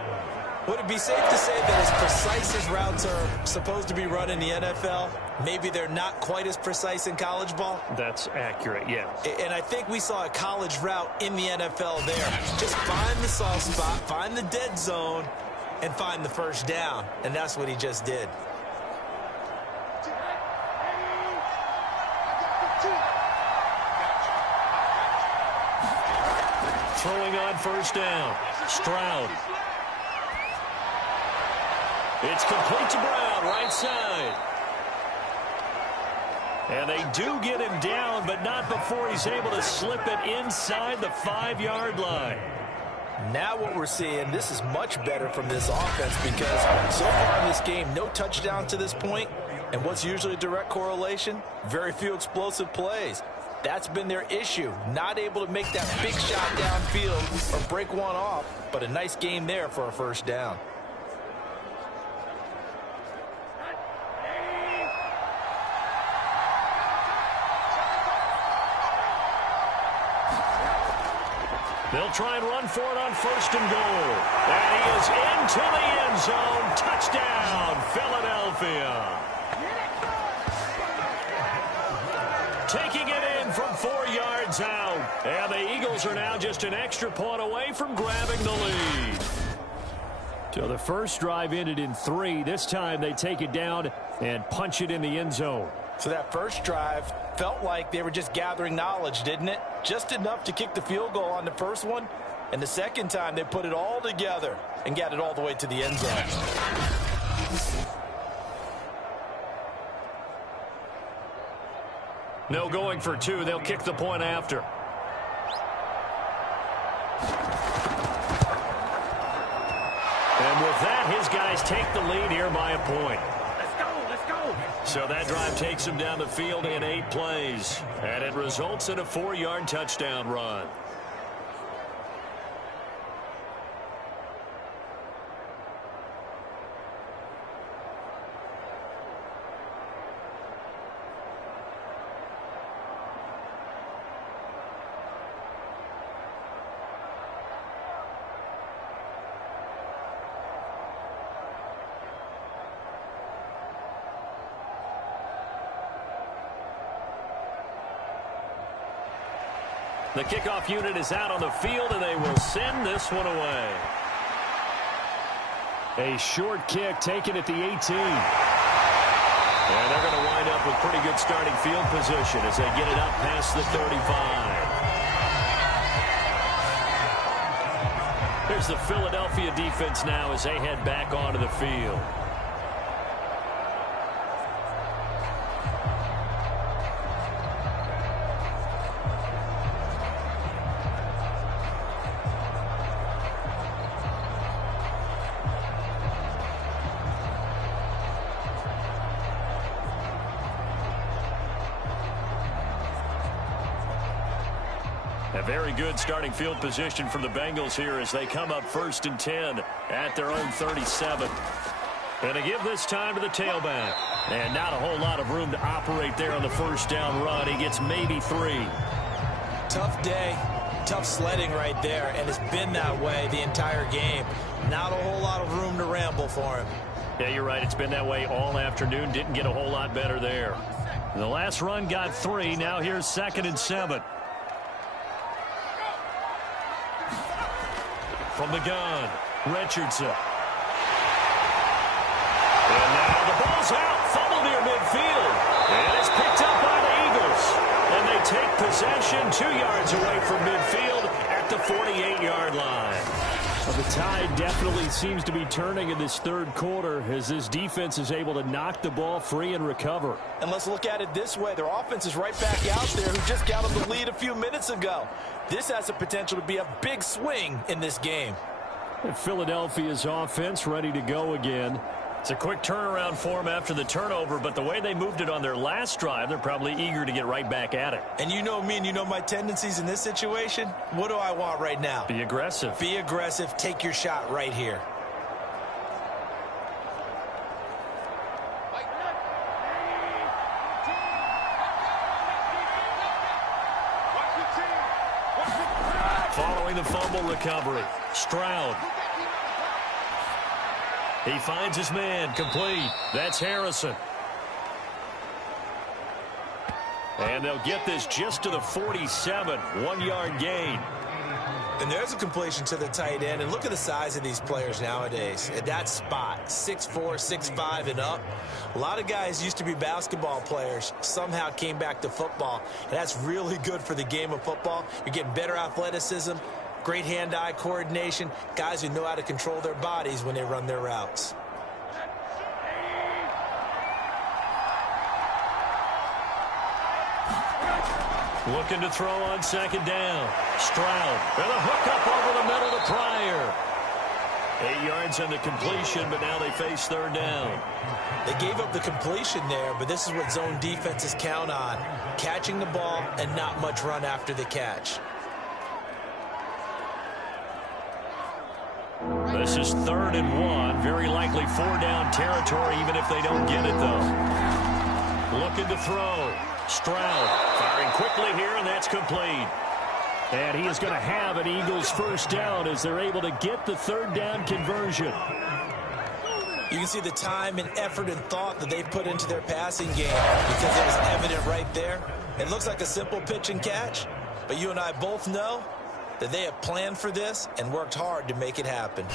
Would it be safe to say that as precise as routes are supposed to be run in the NFL, maybe they're not quite as precise in college ball? That's accurate, yeah. And I think we saw a college route in the NFL there. Just find the soft spot, find the dead zone, and find the first down. And that's what he just did. Throwing on first down, Stroud. It's complete to Brown, right side. And they do get him down, but not before he's able to slip it inside the 5-yard line. Now what we're seeing, this is much better from this offense because so far in this game, no touchdown to this point. And what's usually a direct correlation? Very few explosive plays. That's been their issue. Not able to make that big shot downfield or break one off, but a nice game there for a first down. They'll try and run for it on first and goal. And he is into the end zone. Touchdown, Philadelphia. Taking it in from 4 yards out. And the Eagles are now just an extra point away from grabbing the lead. So the first drive ended in 3. This time they take it down and punch it in the end zone. So that first drive felt like they were just gathering knowledge, didn't it? Just enough to kick the field goal on the first one. And the second time they put it all together and got it all the way to the end zone. No going for 2. They'll kick the point after. And with that, his guys take the lead here by a point. Let's go. So that drive takes him down the field in 8 plays. And it results in a 4-yard touchdown run. The kickoff unit is out on the field, and they will send this one away. A short kick taken at the 18. And they're going to wind up with pretty good starting field position as they get it up past the 35. There's the Philadelphia defense now as they head back onto the field. A very good starting field position for the Bengals here as they come up 1st and 10 at their own 37. And to give this time to the tailback. And not a whole lot of room to operate there on the first down run. He gets maybe 3. Tough day, tough sledding right there, and it's been that way the entire game. Not a whole lot of room to ramble for him. Yeah, you're right. It's been that way all afternoon. Didn't get a whole lot better there. The last run got 3. Now here's 2nd and 7. From the gun, Richardson. And now the ball's out, fumble near midfield. And it's picked up by the Eagles. And they take possession 2 yards away from midfield at the 48-yard line. Well, the tide definitely seems to be turning in this third quarter as this defense is able to knock the ball free and recover. And let's look at it this way. Their offense is right back out there who just got them the lead a few minutes ago. This has the potential to be a big swing in this game. And Philadelphia's offense ready to go again. It's a quick turnaround for them after the turnover, but the way they moved it on their last drive, they're probably eager to get right back at it. And you know me and you know my tendencies in this situation. What do I want right now? Be aggressive. Be aggressive. Take your shot right here. Following the fumble recovery, Stroud. He finds his man, complete. That's Harrison. And they'll get this just to the 47, 1-yard gain. And there's a completion to the tight end. And look at the size of these players nowadays. At that spot, 6'4", 6'5", and up. A lot of guys used to be basketball players, somehow came back to football. And that's really good for the game of football. You're getting better athleticism, great hand-eye coordination, guys who know how to control their bodies when they run their routes. Looking to throw on second down. Stroud. And a hook up over the middle to Pryor. 8 yards on the completion, but now they face third down. They gave up the completion there, but this is what zone defenses count on. Catching the ball and not much run after the catch. This is 3rd and 1. Very likely 4-down territory, even if they don't get it, though. Looking to throw. Stroud firing quickly here, and that's complete. And he is going to have an Eagles first down as they're able to get the 3rd down conversion. You can see the time and effort and thought that they put into their passing game because it was evident right there. It looks like a simple pitch and catch, but you and I both know that they have planned for this and worked hard to make it happen.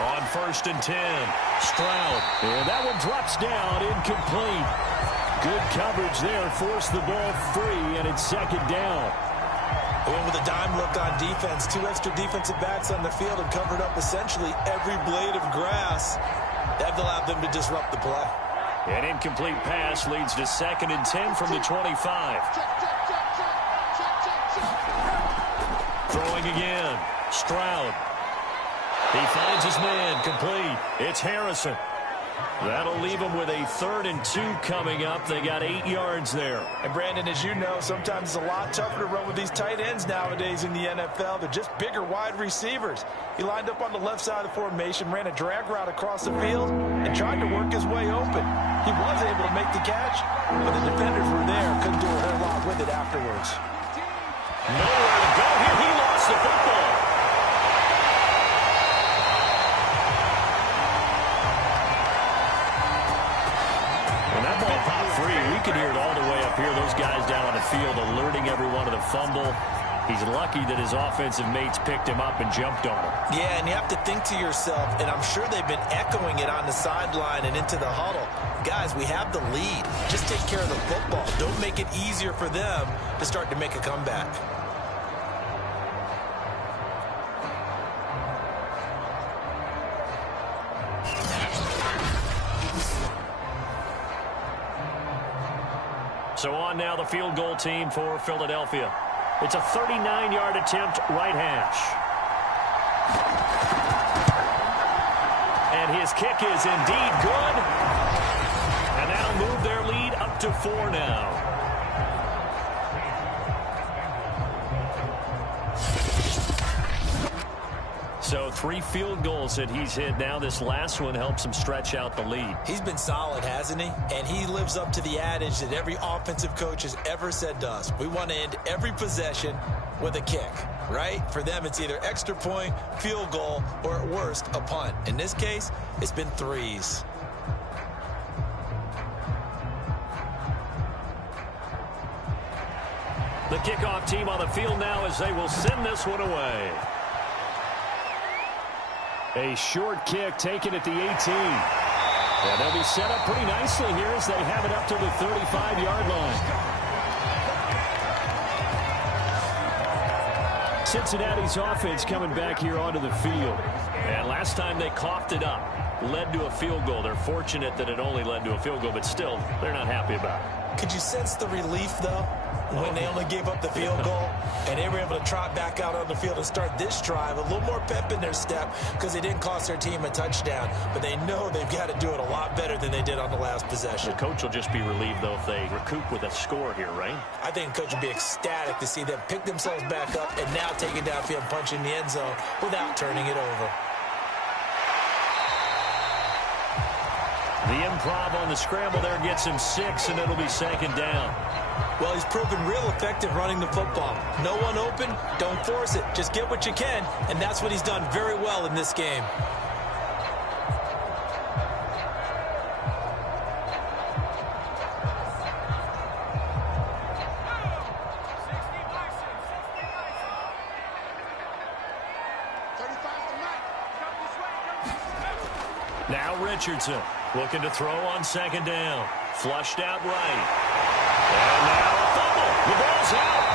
On 1st and 10, Stroud. And that one drops down, incomplete. Good coverage there, forced the ball free, and it's 2nd down. They went with a dime look on defense. 2 extra defensive backs on the field and covered up essentially every blade of grass. That allowed them to disrupt the play. An incomplete pass leads to 2nd and 10 from the 25. Throwing again. Stroud. He finds his man, complete. It's Harrison. That'll leave him with a 3rd and 2 coming up. They got 8 yards there. And Brandon, as you know, sometimes it's a lot tougher to run with these tight ends nowadays in the NFL. They're just bigger wide receivers. He lined up on the left side of the formation, ran a drag route across the field, and tried to work his way open. He was able to make the catch, but the defenders were there, couldn't do a whole lot with it afterwards. Nowhere to go here. He lost the football. We can hear it all the way up here. Those guys down on the field alerting everyone of the fumble. He's lucky that his offensive mates picked him up and jumped on him. Yeah, and you have to think to yourself, and I'm sure they've been echoing it on the sideline and into the huddle. Guys, we have the lead. Just take care of the football. Don't make it easier for them to start to make a comeback. So on now the field goal team for Philadelphia. It's a 39-yard attempt, right hash. And his kick is indeed good. And that'll move their lead up to 4 now. So 3 field goals that he's hit now. This last one helps him stretch out the lead. He's been solid, hasn't he? And he lives up to the adage that every offensive coach has ever said to us. We want to end every possession with a kick, right? For them, it's either extra point, field goal, or at worst, a punt. In this case, it's been 3s. The kickoff team on the field now as they will send this one away. A short kick taken at the 18. And they'll be set up pretty nicely here as they have it up to the 35-yard line. Cincinnati's offense coming back here onto the field. And last time they coughed it up, led to a field goal. They're fortunate that it only led to a field goal, but still, they're not happy about it. Could you sense the relief, though, when they only gave up the field goal and they were able to trot back out on the field and start this drive? A little more pep in their step because they didn't cost their team a touchdown, but they know they've got to do it a lot better than they did on the last possession. The coach will just be relieved, though, if they recoup with a score here, right? I think the coach would be ecstatic to see them pick themselves back up and now take it downfield and punch in the end zone without turning it over. The improv on the scramble there gets him 6, and it'll be second down. Well, he's proven real effective running the football. No one open, don't force it. Just get what you can, and that's what he's done very well in this game. Now Richardson looking to throw on second down. Flushed out right. And now a fumble. The ball's out.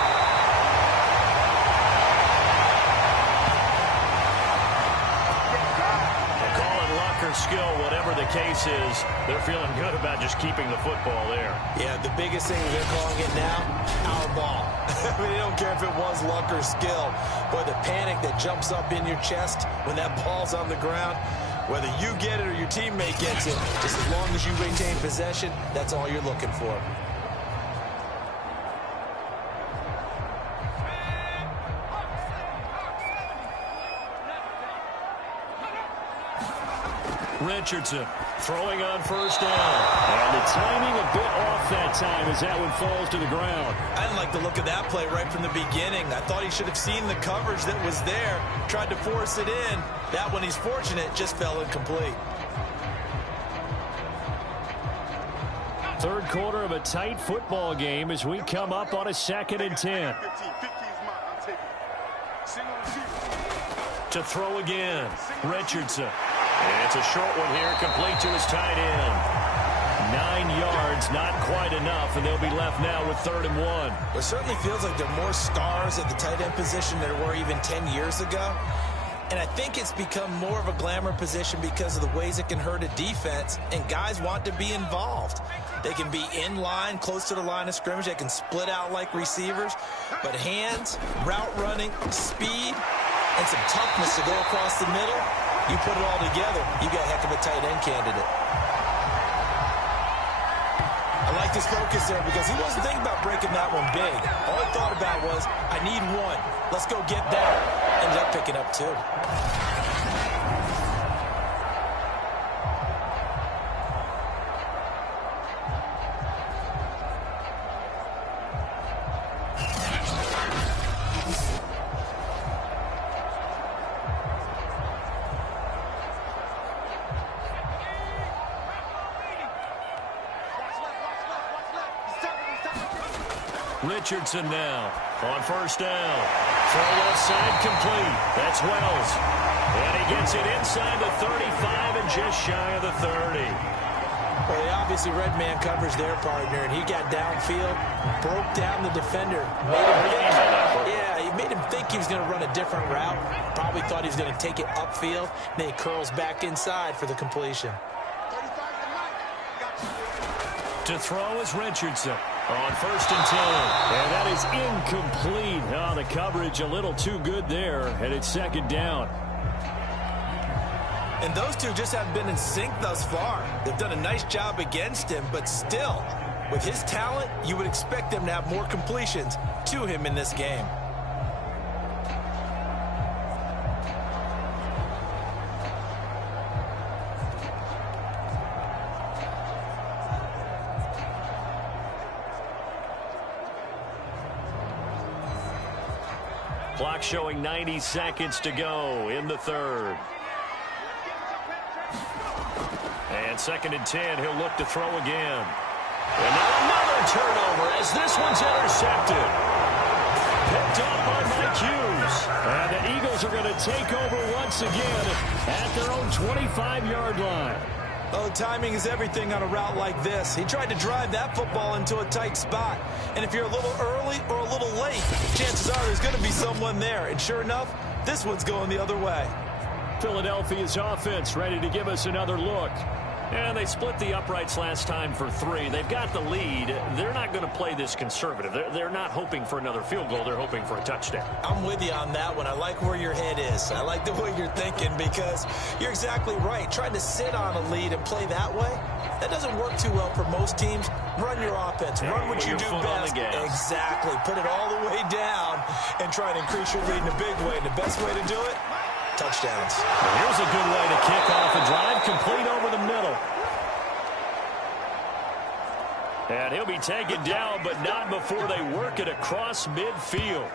They'll call it luck or skill, whatever the case is. They're feeling good about just keeping the football there. Yeah, the biggest thing they're calling it now, our ball. I mean, they don't care if it was luck or skill. Boy, the panic that jumps up in your chest when that ball's on the ground, whether you get it or your teammate gets it, just as long as you retain possession, that's all you're looking for. Richardson throwing on first down. And the timing a bit off that time as that one falls to the ground. I didn't like the look of that play right from the beginning. I thought he should have seen the coverage that was there, tried to force it in. That one, he's fortunate, just fell incomplete. Third quarter of a tight football game as we come up on a 2nd and 10. To throw again, Richardson. And it's a short one here, complete to his tight end. 9 yards, not quite enough, and they'll be left now with 3rd and 1. It certainly feels like there are more stars at the tight end position than there were even 10 years ago. And I think it's become more of a glamour position because of the ways it can hurt a defense, and guys want to be involved. They can be in line, close to the line of scrimmage. They can split out like receivers. But hands, route running, speed, and some toughness to go across the middle, you put it all together, you got a heck of a tight end candidate. I like this focus there because he wasn't thinking about breaking that one big. All he thought about was, I need one. Let's go get that. Ended up picking up 2. Richardson now on first down. Throw left side complete. That's Wells. And he gets it inside the 35 and just shy of the 30. Well, they obviously read man coverage their partner, and he got downfield, broke down the defender. He made him think he was going to run a different route. Probably thought he was going to take it upfield. Then he curls back inside for the completion. To throw is Richardson on 1st and 10. And that is incomplete. Oh, the coverage a little too good there, and it's 2nd down. And those two just haven't been in sync thus far. They've done a nice job against him, but still, with his talent, you would expect them to have more completions to him in this game. Clock showing 90 seconds to go in the 3rd. And 2nd and 10, he'll look to throw again. And now another turnover as this one's intercepted. picked off by Mike Hughes. And the Eagles are going to take over once again at their own 25-yard line. Oh, timing is everything on a route like this. He tried to drive that football into a tight spot. And if you're a little early or a little late, chances are there's going to be someone there. And sure enough, this one's going the other way. Philadelphia's offense ready to give us another look. And they split the uprights last time for 3. They've got the lead. They're not going to play this conservative. They're not hoping for another field goal. They're hoping for a touchdown. I'm with you on that one. I like where your head is. I like the way you're thinking because you're exactly right. Trying to sit on a lead and play that way, that doesn't work too well for most teams. Run your offense. Run what you do best. Exactly. Put it all the way down and try to increase your lead in a big way. And the best way to do it, touchdowns. Here's a good way to kick off a drive, complete over the middle. And he'll be taken down, but not before they work it across midfield.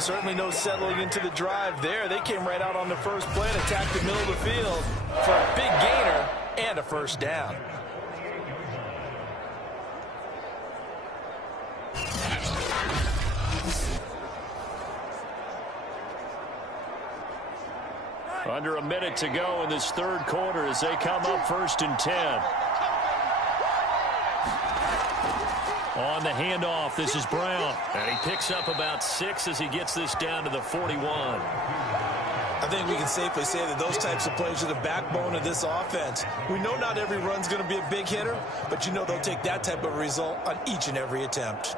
Certainly no settling into the drive there. They came right out on the first play and attacked the middle of the field for a big gainer and a first down. Under a minute to go in this third quarter as they come up 1st and 10. On the handoff, this is Brown. And he picks up about 6 as he gets this down to the 41. I think we can safely say that those types of plays are the backbone of this offense. We know not every run's going to be a big hitter, but you know they'll take that type of result on each and every attempt.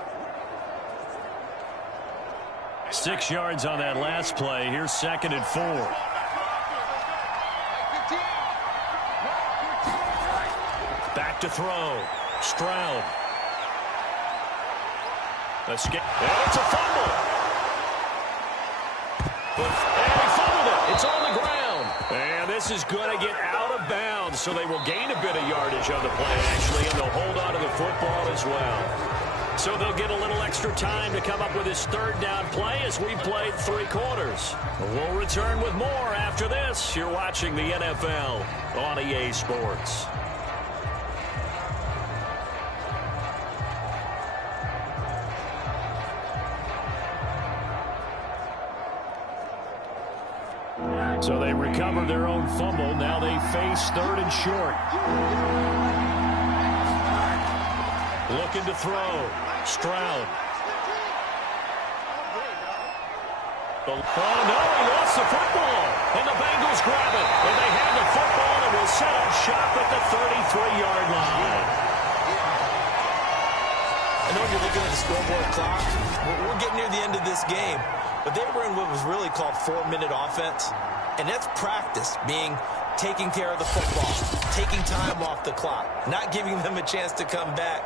6 yards on that last play. Here's 2nd and 4. Back to throw. Stroud. Escape. And it's a fumble. And he fumbled it. It's on the ground. And this is going to get out of bounds, so they will gain a bit of yardage on the play, actually, and they'll hold on to the football as well. So they'll get a little extra time to come up with this 3rd down play as we played 3 quarters. We'll return with more after this. You're watching the NFL on EA Sports. So they recover their own fumble. Now they face 3rd and short. Looking to throw. Stroud. Oh, no, he lost the football. And the Bengals grab it. And they have the football and will set up shop at the 33-yard line. I know you're looking at the scoreboard clock. We're getting near the end of this game. But they were in what was really called 4-minute offense. And that's practice, being taking care of the football, taking time off the clock, not giving them a chance to come back.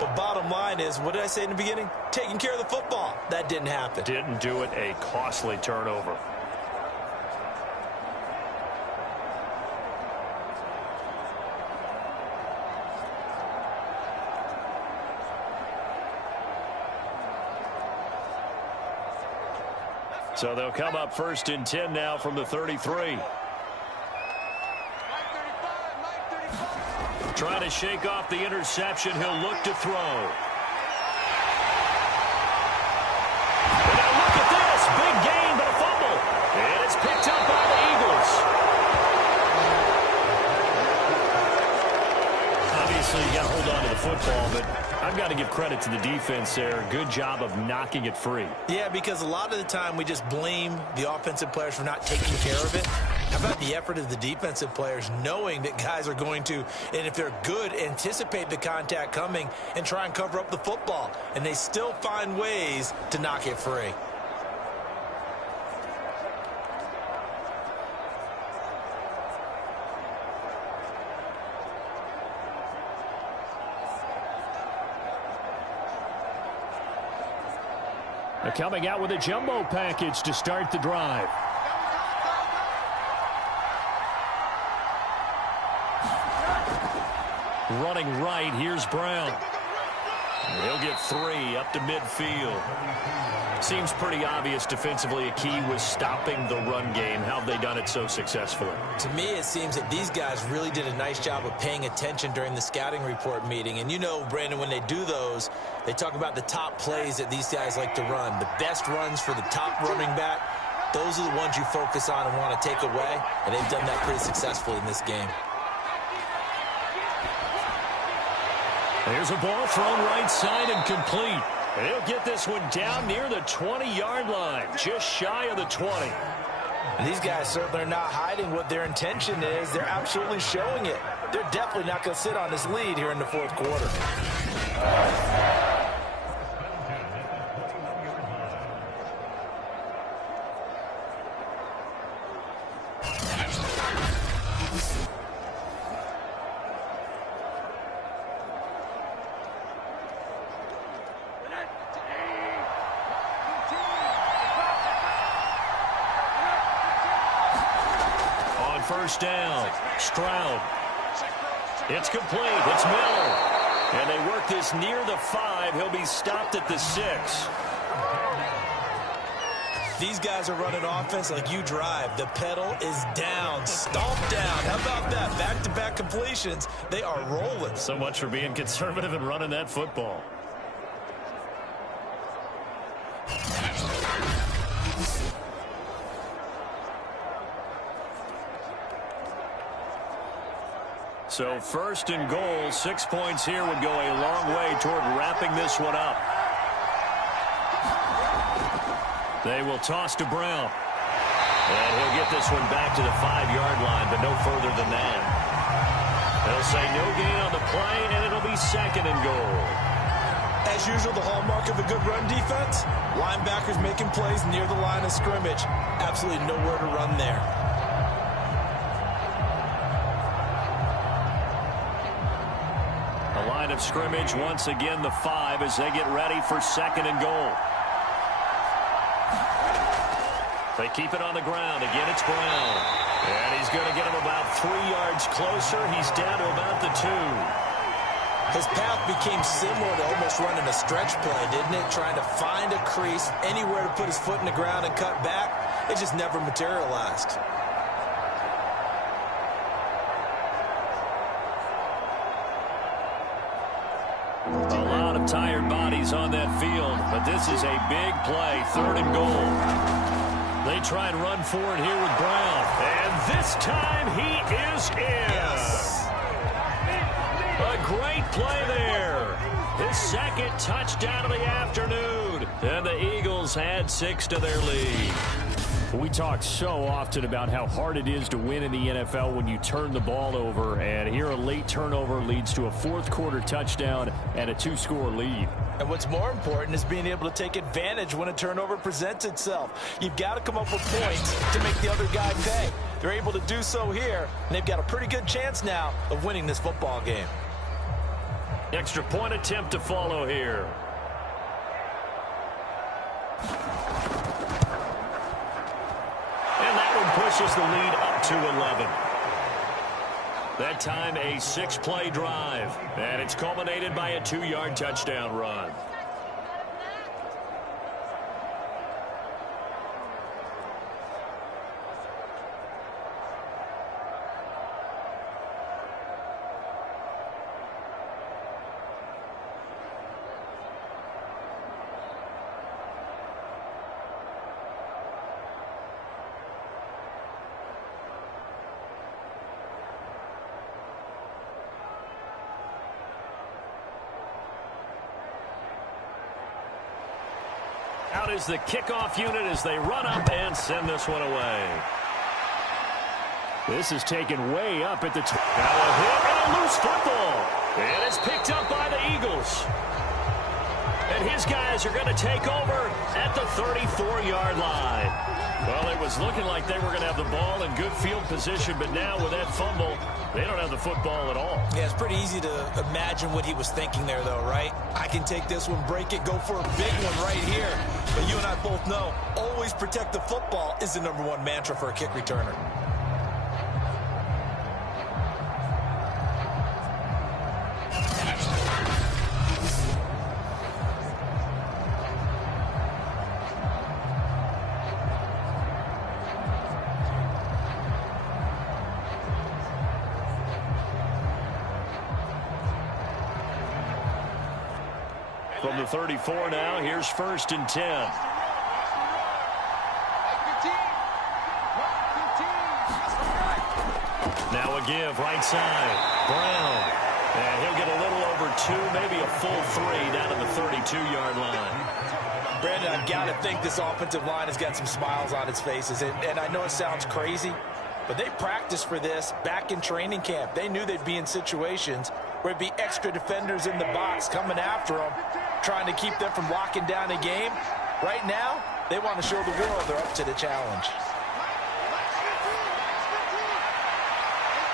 But bottom line is, what did I say in the beginning? Taking care of the football. That didn't happen. Didn't do it. A costly turnover. So they'll come up 1st and 10 now from the 33. Trying to shake off the interception. He'll look to throw. And now look at this. Big gain, but a fumble. And it's picked up by the Eagles. Obviously, you got to hold on to the football, but I've got to give credit to the defense there. Good job of knocking it free. Yeah, because a lot of the time we just blame the offensive players for not taking care of it. How about the effort of the defensive players knowing that guys are going to, and if they're good, anticipate the contact coming and try and cover up the football. And they still find ways to knock it free. They're coming out with a jumbo package to start the drive. Running right, here's Brown. He'll get 3 up to midfield. Seems pretty obvious defensively a key was stopping the run game. How have they done it so successfully? To me, it seems that these guys really did a nice job of paying attention during the scouting report meeting. And you know, Brandon, when they do those, they talk about the top plays that these guys like to run. The best runs for the top running back, those are the ones you focus on and want to take away. And they've done that pretty successfully in this game. There's a ball thrown right side and complete. And he'll get this one down near the 20-yard line, just shy of the 20. And these guys certainly are not hiding what their intention is. They're absolutely showing it. They're definitely not going to sit on this lead here in the fourth quarter. First down, Stroud. It's complete. It's Miller. And they work this near the 5. He'll be stopped at the 6. These guys are running offense like you drive. The pedal is down, stomp down. How about that? Back-to-back completions. They are rolling. So much for being conservative and running that football. So first and goal, 6 points here would go a long way toward wrapping this one up. They will toss to Brown. And he'll get this one back to the 5-yard line, but no further than that. They'll say no gain on the play, and it'll be second and goal. As usual, the hallmark of a good run defense, linebackers making plays near the line of scrimmage. Absolutely nowhere to run there. Line of scrimmage once again the 5 as they get ready for second and goal. They keep it on the ground. Again, it's Brown. And he's going to get him about 3 yards closer. He's down to about the 2. His path became similar to almost running a stretch play, didn't it? Trying to find a crease, anywhere to put his foot in the ground and cut back. It just never materialized. Tired bodies on that field, but this is a big play, third and goal. They try and run for it here with Brown, and this time he is in. Yes. A great play there. His second touchdown of the afternoon, and the Eagles add 6 to their lead. We talk so often about how hard it is to win in the NFL when you turn the ball over, and here a late turnover leads to a fourth-quarter touchdown and a 2-score lead. And what's more important is being able to take advantage when a turnover presents itself. You've got to come up with points to make the other guy pay. They're able to do so here, and they've got a pretty good chance now of winning this football game. Extra point attempt to follow here. Pushes the lead up to 11. That time a 6-play drive, and it's culminated by a 2-yard touchdown run. Out is the kickoff unit as they run up and send this one away. This is taken way up at the top. Now a hit and a loose football. And it's picked up by the Eagles. And his guys are going to take over at the 34-yard line. Well, it was looking like they were going to have the ball in good field position, but now with that fumble, they don't have the football at all. Yeah, it's pretty easy to imagine what he was thinking there, though, right? I can take this one, break it, go for a big one right here. But you and I both know, always protect the football is the #1 mantra for a kick returner. From the 34 now, here's 1st and 10. Now a give, right side. Brown. And he'll get a little over 2, maybe a full 3 down at the 32-yard line. Brandon, I've got to think this offensive line has got some smiles on its faces. And I know it sounds crazy, but they practiced for this back in training camp. They knew they'd be in situations where it'd be extra defenders in the box coming after them, trying to keep them from locking down a game. Right now, they want to show the world they're up to the challenge.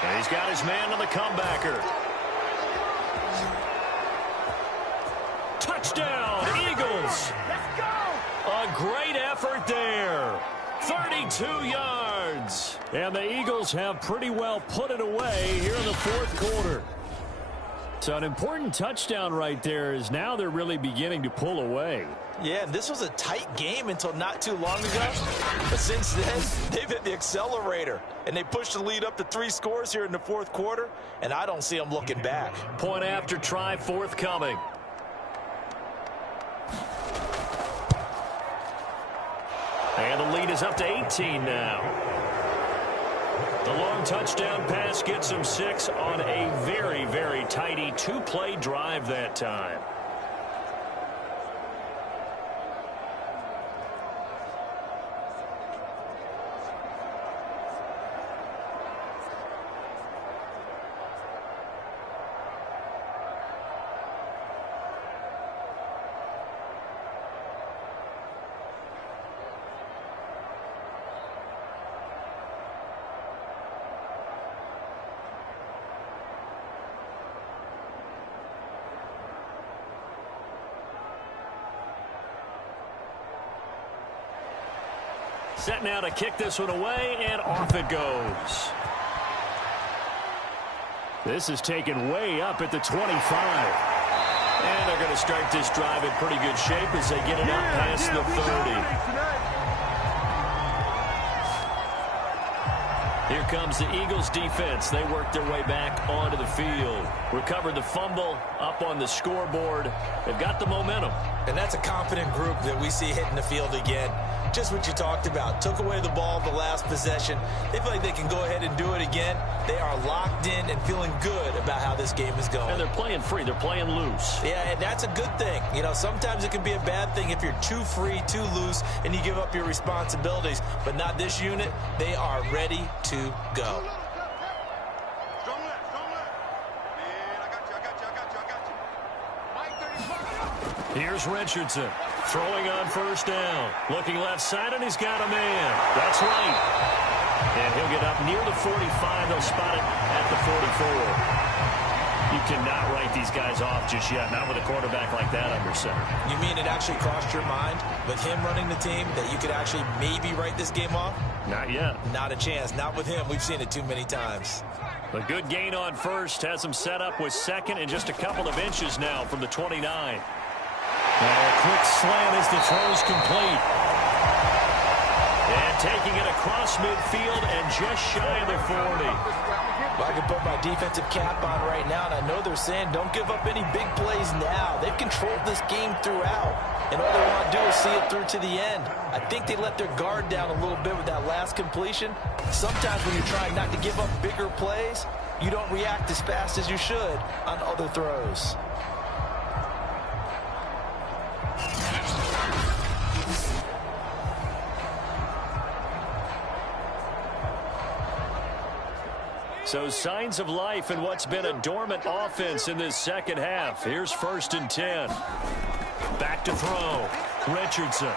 And he's got his man on the comebacker. Touchdown, Eagles. Let's go. A great effort there. 32 yards. And the Eagles have pretty well put it away here in the 4th quarter. So an important touchdown right there is now they're really beginning to pull away. Yeah, this was a tight game until not too long ago. But since then, they've hit the accelerator. And they pushed the lead up to 3 scores here in the 4th quarter. And I don't see them looking back. Point after try forthcoming. And the lead is up to 18 now. The long touchdown pass gets them 6 on a very, very tidy 2-play drive that time. Set now to kick this one away, and off it goes. This is taken way up at the 25. And they're going to start this drive in pretty good shape as they get it up past the 30. Here comes the Eagles defense. They work their way back onto the field. Recovered the fumble up on the scoreboard. They've got the momentum. And that's a confident group that we see hitting the field again. Just what you talked about. Took away the ball the last possession. They feel like they can go ahead and do it again. They are locked in and feeling good about how this game is going. And they're playing free. They're playing loose. Yeah, and that's a good thing. You know, sometimes it can be a bad thing if you're too free, too loose, and you give up your responsibilities. But not this unit. They are ready to go. Here's Richardson throwing on 1st down. Looking left side, and he's got a man. That's right. And he'll get up near the 45. They'll spot it at the 44. You cannot write these guys off just yet, not with a quarterback like that under center. You mean it actually crossed your mind with him running the team that you could actually maybe write this game off? Not yet. Not a chance. Not with him. We've seen it too many times. A good gain on 1st has them set up with 2nd and just a couple of inches now from the 29. Now a quick slant as the throw's complete. And taking it across midfield and just shy of the 40. Well, I can put my defensive cap on right now, and I know they're saying don't give up any big plays now. They've controlled this game throughout, and all they want to do is see it through to the end. I think they let their guard down a little bit with that last completion. Sometimes when you're trying not to give up bigger plays, you don't react as fast as you should on other throws. So signs of life in what's been a dormant offense in this 2nd half. Here's 1st and 10. Back to throw. Richardson.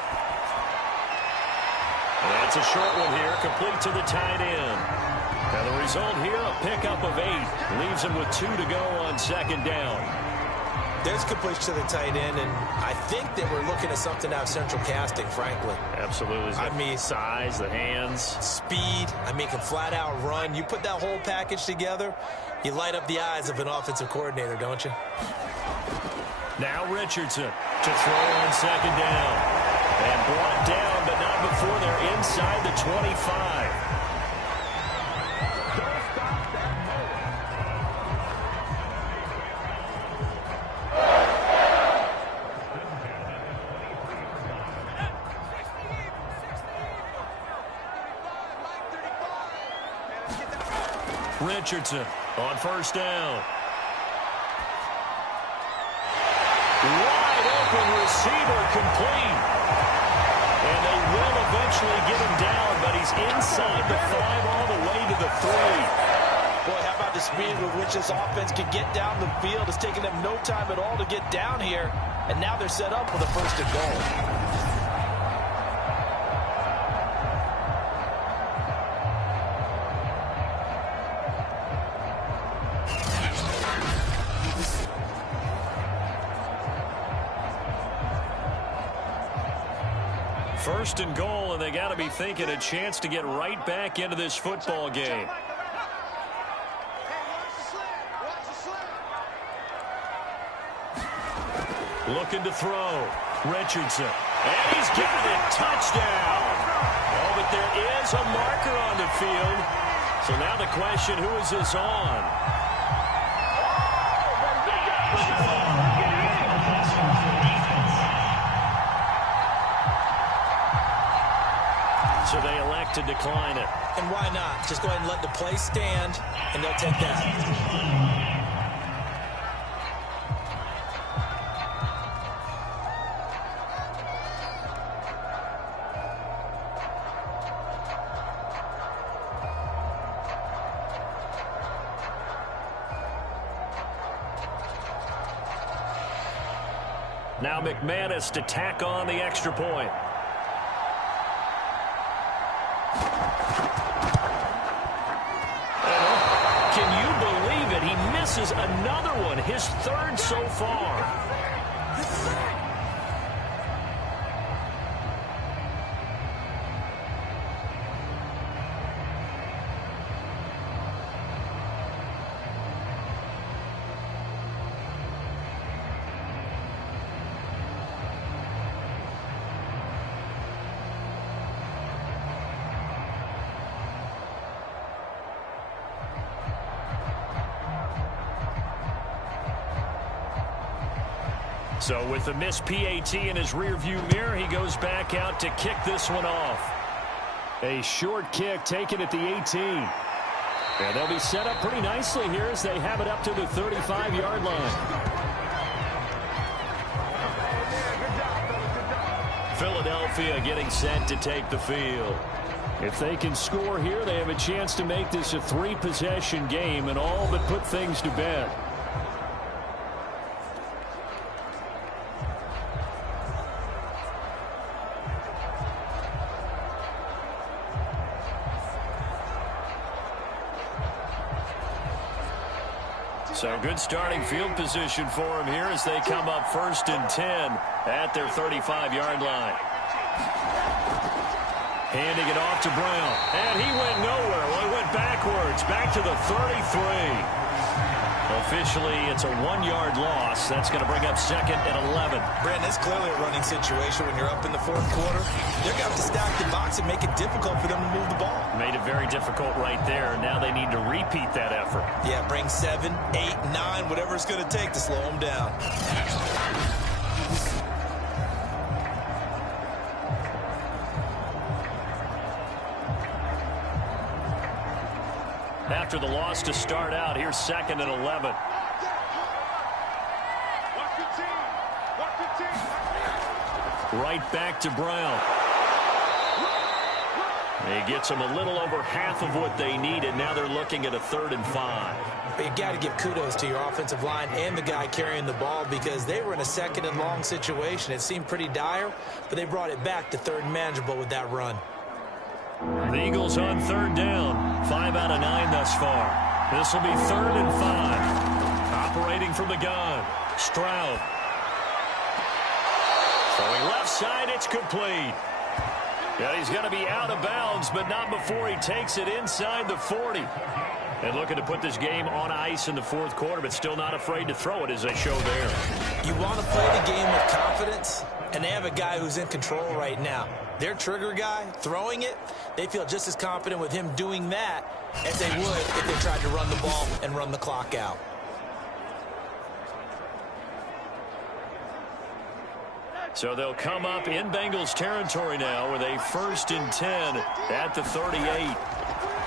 That's a short one here, complete to the tight end. Now the result here, a pickup of 8. Leaves him with 2 to go on 2nd down. There's completion to the tight end, and I think that we're looking at something out of central casting, frankly. Absolutely. I mean, size, the hands. Speed. I mean, can flat out run. You put that whole package together, you light up the eyes of an offensive coordinator, don't you? Now Richardson to throw on 2nd down. And brought down, but not before they're inside the 25. Richardson on first down. Wide open receiver complete. And they will eventually get him down, but he's inside the 5 all the way to the 3. Boy, how about the speed with which this offense can get down the field? It's taken them no time at all to get down here, and now they're set up for the first and goal. First and goal, and they got to be thinking a chance to get right back into this football game. Looking to throw. Richardson. And he's got it. Touchdown. Oh, but there is a marker on the field. So now the question, who is this on? So they elect to decline it. And why not? Just go ahead and let the play stand, and they'll take that. Now McManus to tack on the extra point. Can you believe it? He misses another one, his 3rd so far. So with the missed PAT in his rearview mirror, he goes back out to kick this one off. A short kick taken at the 18. And they'll be set up pretty nicely here as they have it up to the 35-yard line. Philadelphia getting set to take the field. If they can score here, they have a chance to make this a 3-possession game and all but put things to bed. So good starting field position for him here as they come up 1st and 10 at their 35-yard line. Handing it off to Brown. And he went nowhere. Well, he went backwards. Back to the 33. Officially, it's a 1-yard loss. That's going to bring up 2nd and 11. Brandon, it's clearly a running situation when you're up in the 4th quarter. They're going to have to stack the box and make it difficult for them to move the ball. Made it very difficult right there. Now they need to repeat that effort. Yeah, bring 7, 8, 9, whatever it's going to take to slow them down. After the loss to start out, here's 2nd and 11. Right back to Brown. He gets them a little over half of what they needed. Now they're looking at a 3rd and 5. But you got to give kudos to your offensive line and the guy carrying the ball because they were in a 2nd and long situation. It seemed pretty dire, but they brought it back to 3rd and manageable with that run. The Eagles on 3rd down. 5 out of 9 thus far. This will be 3rd and 5. Operating from the gun. Stroud. Throwing left side, it's complete. Yeah, he's going to be out of bounds, but not before he takes it inside the 40. And looking to put this game on ice in the 4th quarter, but still not afraid to throw it as they show there. You want to play the game with confidence, and they have a guy who's in control right now. Their trigger guy, throwing it, they feel just as confident with him doing that as they would if they tried to run the ball and run the clock out. So they'll come up in Bengals territory now with a 1st and 10 at the 38.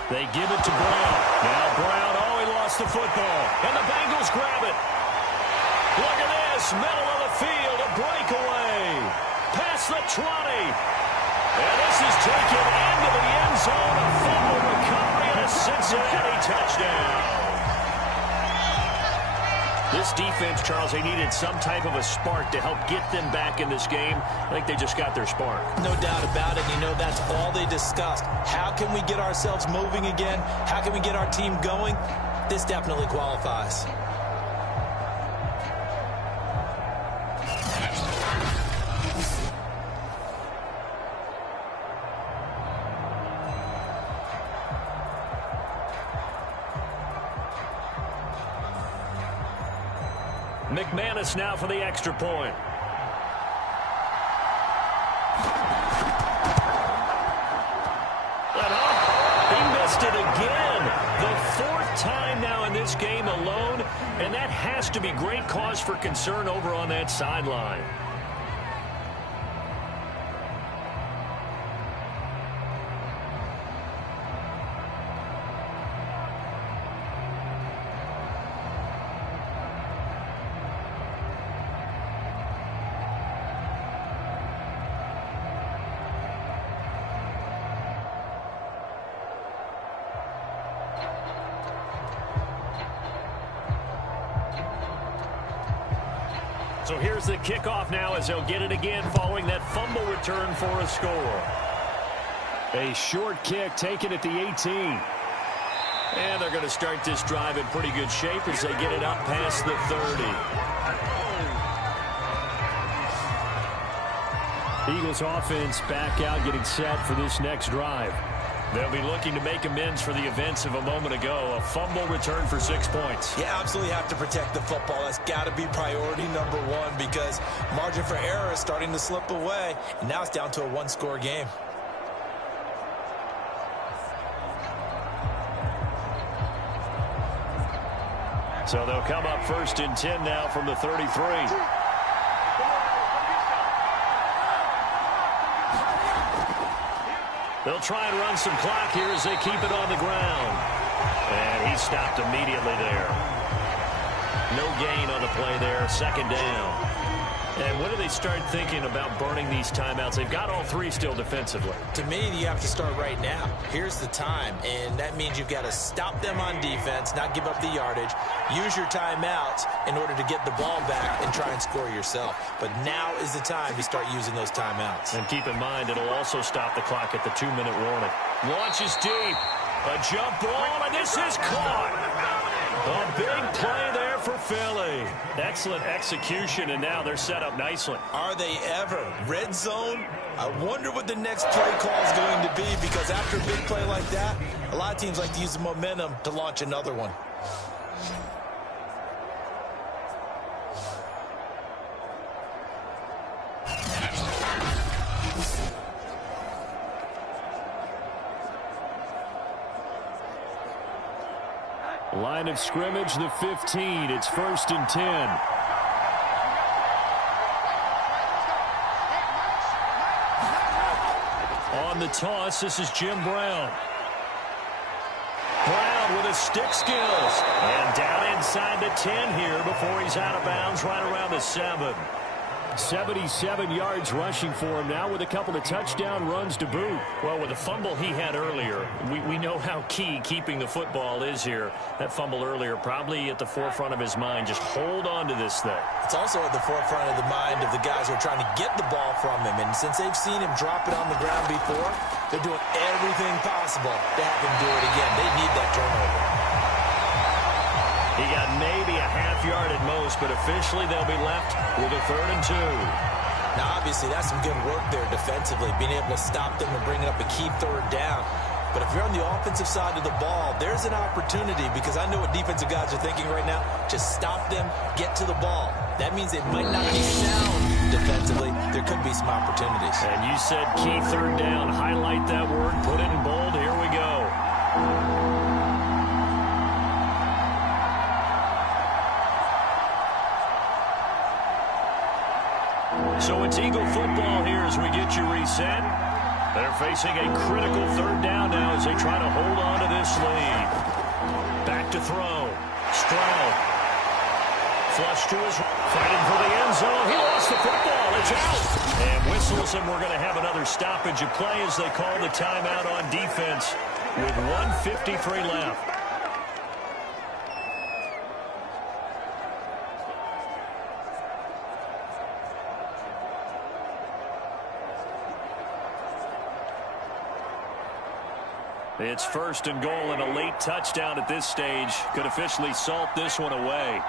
They give it to Brown. Now Brown lost the football, and the Bengals grab it. Look at this, middle of the field, a breakaway. Past the 20. And this is taken into the end zone, a fumble recovery, and a Cincinnati touchdown. This defense, Charles, they needed some type of a spark to help get them back in this game. I think they just got their spark. No doubt about it. You know, that's all they discussed. How can we get ourselves moving again? How can we get our team going? This definitely qualifies. McManus now for the extra point. He missed it again. The fourth time now in this game alone, and that has to be great cause for concern over on that sideline. So here's the kickoff now as they'll get it again following that fumble return for a score. A short kick taken at the 18. And they're going to start this drive in pretty good shape as they get it up past the 30. Eagles offense back out getting set for this next drive. They'll be looking to make amends for the events of a moment ago. A fumble return for 6 points. You absolutely have to protect the football. That's got to be priority number one because margin for error is starting to slip away. And now it's down to a one-score game. So they'll come up 1st and 10 now from the 33. They'll try and run some clock here as they keep it on the ground. And he stopped immediately there. No gain on the play there. 2nd down. And when do they start thinking about burning these timeouts? They've got all 3 still defensively. To me, you have to start right now. Here's the time, and that means you've got to stop them on defense, not give up the yardage, use your timeouts in order to get the ball back and try and score yourself. But now is the time to start using those timeouts. And keep in mind, it'll also stop the clock at the 2-minute warning. Launches deep. A jump ball, and this is caught. A big play there for Philly. Excellent execution, and now they're set up nicely. Are they ever? Red zone? I wonder what the next play call is going to be because after a big play like that, a lot of teams like to use the momentum to launch another one. Line of scrimmage, the 15. It's 1st and 10. On the toss, this is Jim Brown. Brown with his stick skills. And down inside the 10 here before he's out of bounds right around the 7. 77 yards rushing for him now with a couple of touchdown runs to boot. Well, with the fumble he had earlier, we know how key keeping the football is here. That fumble earlier probably at the forefront of his mind. Just hold on to this thing. It's also at the forefront of the mind of the guys who are trying to get the ball from him. And since they've seen him drop it on the ground before, they're doing everything possible to have him do it again. They need that turnover. He got maybe a half yard at most, but officially they'll be left with a 3rd and 2. Now, obviously, that's some good work there defensively, being able to stop them and bring up a key 3rd down. But if you're on the offensive side of the ball, there's an opportunity because I know what defensive guys are thinking right now. Just stop them, get to the ball. That means they might not be sound defensively. There could be some opportunities. And you said key 3rd down. Highlight that word. Put it in bold. Here we go. So it's Eagle football here as we get you reset. They're facing a critical 3rd down now as they try to hold on to this lead. Back to throw. Stroud. Flush to his fighting for the end zone. He lost the football. It's out. And whistles, and we're going to have another stoppage of play as they call the timeout on defense with 1:53 left. It's 1st and goal, and a late touchdown at this stage could officially salt this one away.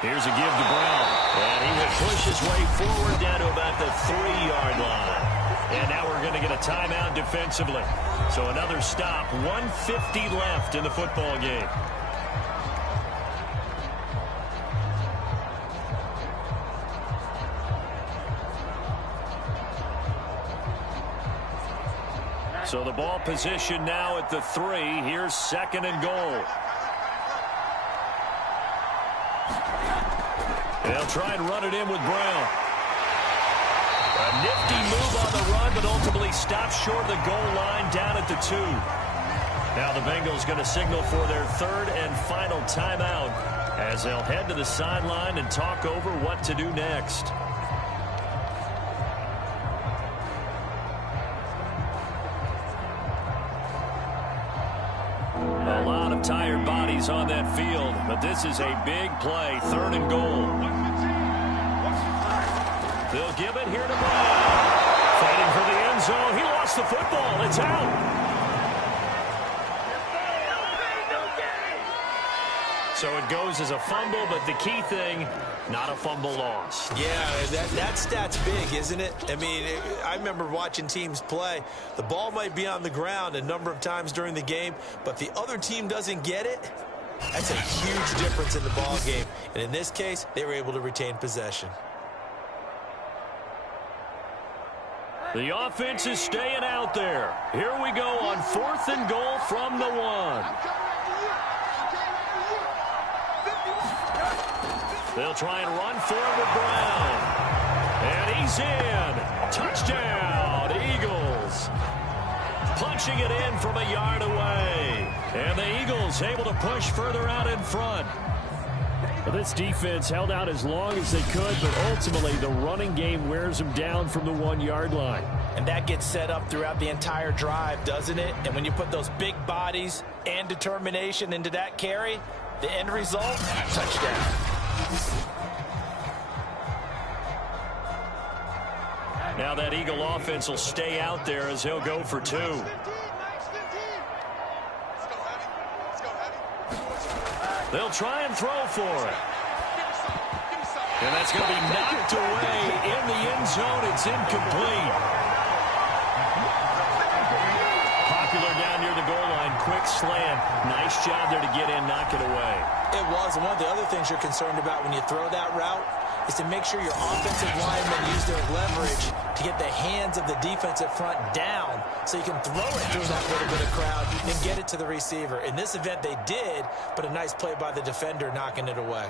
Here's a give to Brown, and he will push his way forward down to about the 3-yard line. And now we're going to get a timeout defensively. So another stop, 1:50 left in the football game. So the ball position now at the 3. Here's 2nd and goal. They'll try and run it in with Brown. A nifty move on the run, but ultimately stops short of the goal line down at the 2. Now the Bengals going to signal for their 3rd and final timeout as they'll head to the sideline and talk over what to do next. A lot of tired bodies on that field, but this is a big play, 3rd and goal. They'll give it here to Brown. Fighting for the end zone. He lost the football. It's out. So it goes as a fumble, but the key thing, not a fumble loss. Yeah, that stat's big, isn't it? I mean, I remember watching teams play. The ball might be on the ground a number of times during the game, but the other team doesn't get it. That's a huge difference in the ball game. And in this case, they were able to retain possession. The offense is staying out there. Here we go on 4th and goal from the 1. They'll try and run for him with Brown. And he's in. Touchdown, Eagles. Punching it in from a yard away. And the Eagles able to push further out in front. Well, this defense held out as long as they could, but ultimately the running game wears them down from the 1-yard line. And that gets set up throughout the entire drive, doesn't it? And when you put those big bodies and determination into that carry, the end result, touchdown. Now that Eagle offense will stay out there as he'll go for 2. They'll try and throw for it. And that's going to be knocked away in the end zone. It's incomplete. Popular down near the goal line. Quick slant. Nice job there to get in, knock it away. It was. And one of the other things you're concerned about when you throw that route is to make sure your offensive linemen use their leverage to get the hands of the defensive front down so you can throw it through that little bit of crowd and get it to the receiver. In this event, they did, but a nice play by the defender knocking it away.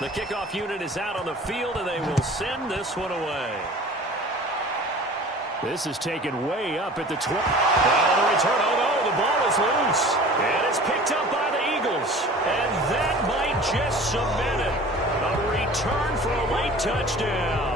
The kickoff unit is out on the field, and they will send this one away. This is taken way up at the 20. Well, the return. Oh, no, the ball is loose. And it's picked up by the Eagles. And that might just cement it. A return for a late touchdown.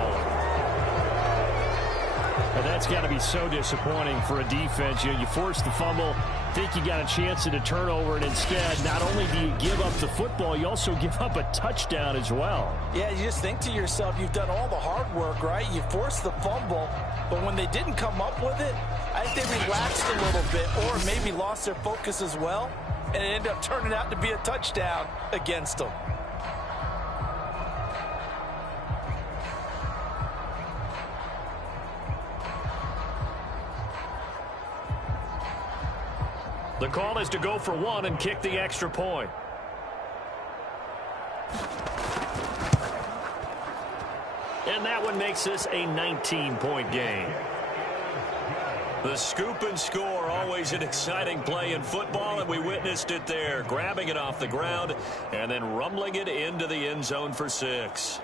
And that's got to be so disappointing for a defense. You force the fumble, think you got a chance at a turnover, and instead, not only do you give up the football, you also give up a touchdown as well. Yeah, you just think to yourself, you've done all the hard work, right? You forced the fumble, but when they didn't come up with it, I think they relaxed a little bit or maybe lost their focus as well, and it ended up turning out to be a touchdown against them. The call is to go for 1 and kick the extra point. And that one makes this a 19-point game. The scoop and score, always an exciting play in football, and we witnessed it there, grabbing it off the ground and then rumbling it into the end zone for 6.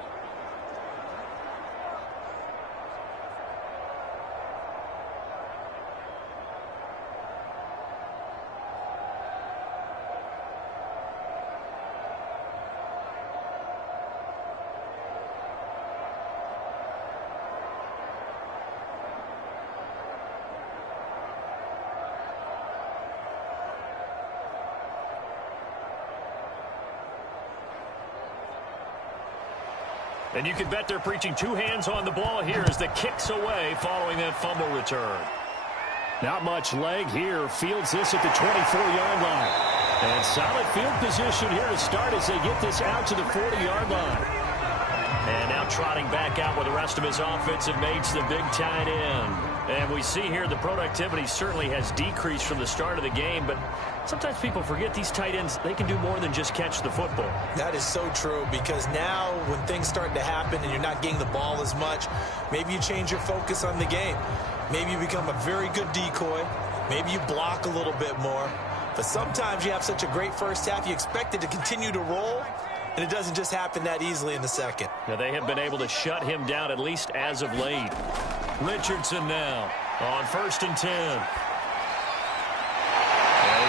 And you can bet they're preaching 2 hands on the ball here as the kick's away following that fumble return. Not much leg here. Fields this at the 24-yard line. And solid field position here to start as they get this out to the 40-yard line. And now trotting back out with the rest of his offensive mates, the big tight end. And we see here the productivity certainly has decreased from the start of the game, but sometimes people forget these tight ends, they can do more than just catch the football. That is so true, because now when things start to happen and you're not getting the ball as much, maybe you change your focus on the game. Maybe you become a very good decoy. Maybe you block a little bit more. But sometimes you have such a great first half, you expect it to continue to roll, and it doesn't just happen that easily in the second. Now they have been able to shut him down, at least as of late. Richardson now on 1st and 10. And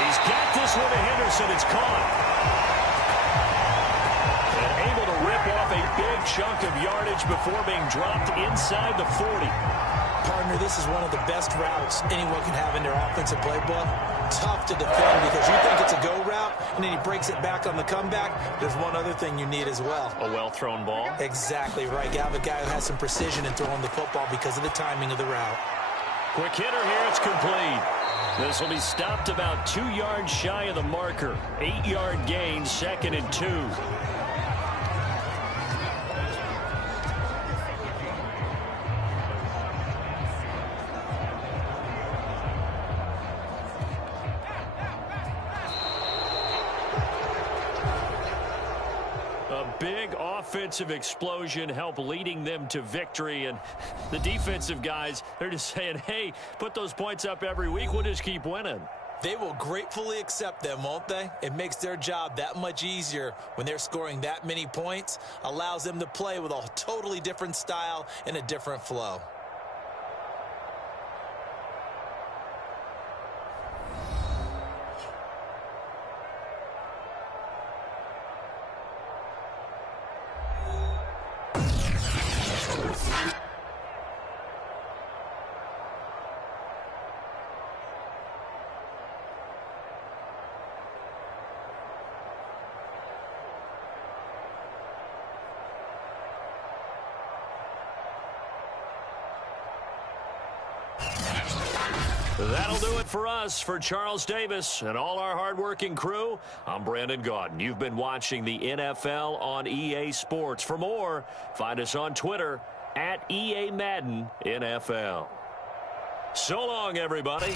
he's got this one to Henderson. It's caught. And able to rip off a big chunk of yardage before being dropped inside the 40. Partner, this is one of the best routes anyone can have in their offensive playbook. Tough to defend because you think it's a go route, and then he breaks it back on the comeback. There's one other thing you need as well. A well-thrown ball. Exactly right. You have a guy who has some precision in throwing the football because of the timing of the route. Quick hitter here. It's complete. This will be stopped about 2 yards shy of the marker. 8-yard gain, 2nd and 2. Big offensive explosion help leading them to victory, and the defensive guys, they're just saying, hey, put those points up every week, we'll just keep winning. They will gratefully accept them, won't they? It makes their job that much easier when they're scoring that many points, allows them to play with a totally different style and a different flow. That'll do it for us. For Charles Davis and all our hardworking crew, I'm Brandon Gaudin. You've been watching the NFL on EA Sports. For more, find us on Twitter at EA Madden NFL. So long, everybody.